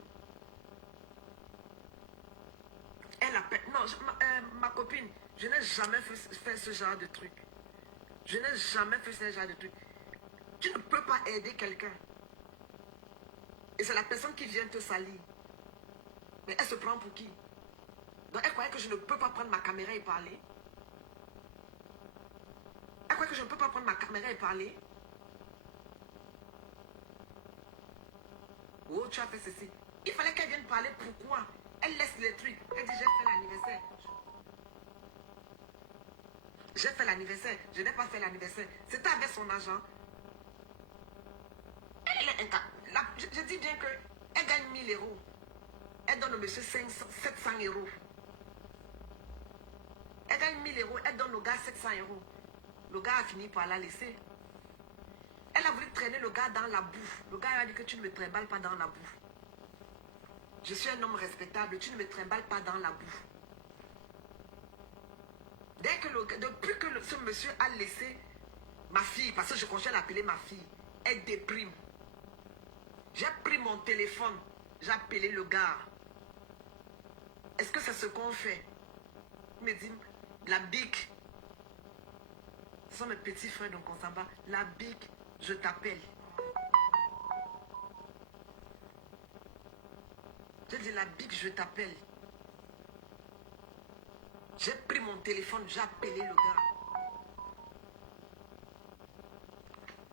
Elle appelle. Non, ma copine, je n'ai jamais fait ce genre de truc. Je n'ai jamais fait ce genre de truc. Tu ne peux pas aider quelqu'un. Et c'est la personne qui vient te salir. Mais elle se prend pour qui? Donc elle croyait que je ne peux pas prendre ma caméra et parler. Elle croyait que je ne peux pas prendre ma caméra et parler. Oh, tu as fait ceci. Il fallait qu'elle vienne parler. Pourquoi? Elle laisse les trucs. Elle dit, j'ai fait l'anniversaire. J'ai fait l'anniversaire. Je n'ai pas fait l'anniversaire. C'était avec son argent. Elle est je dis bien que elle gagne 1000 euros. Elle donne au monsieur 700 euros. Elle gagne 1000 euros. Elle donne au gars 700 euros. Le gars a fini par la laisser. Elle a voulu traîner le gars dans la boue. Le gars a dit que tu ne me trimballes pas dans la boue. Je suis un homme respectable. Tu ne me trimballes pas dans la boue. Depuis que ce monsieur a laissé ma fille, parce que je continue à l'appeler ma fille, elle déprime. J'ai pris mon téléphone. J'ai appelé le gars. Est-ce que c'est ce qu'on fait? Il me dit, la bique. Ce sont mes petits frères, donc on s'en va. La bique, je t'appelle. J'ai dit, la bique, je t'appelle. J'ai pris mon téléphone, j'ai appelé le gars.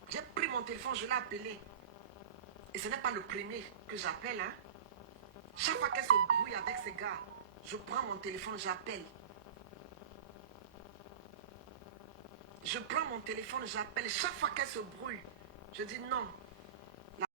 J'ai pris mon téléphone, je l'ai appelé. Et ce n'est pas le premier que j'appelle, hein. Chaque fois qu'elle se brouille avec ces gars, je prends mon téléphone, j'appelle. Je prends mon téléphone, j'appelle. Chaque fois qu'elle se brouille, je dis non.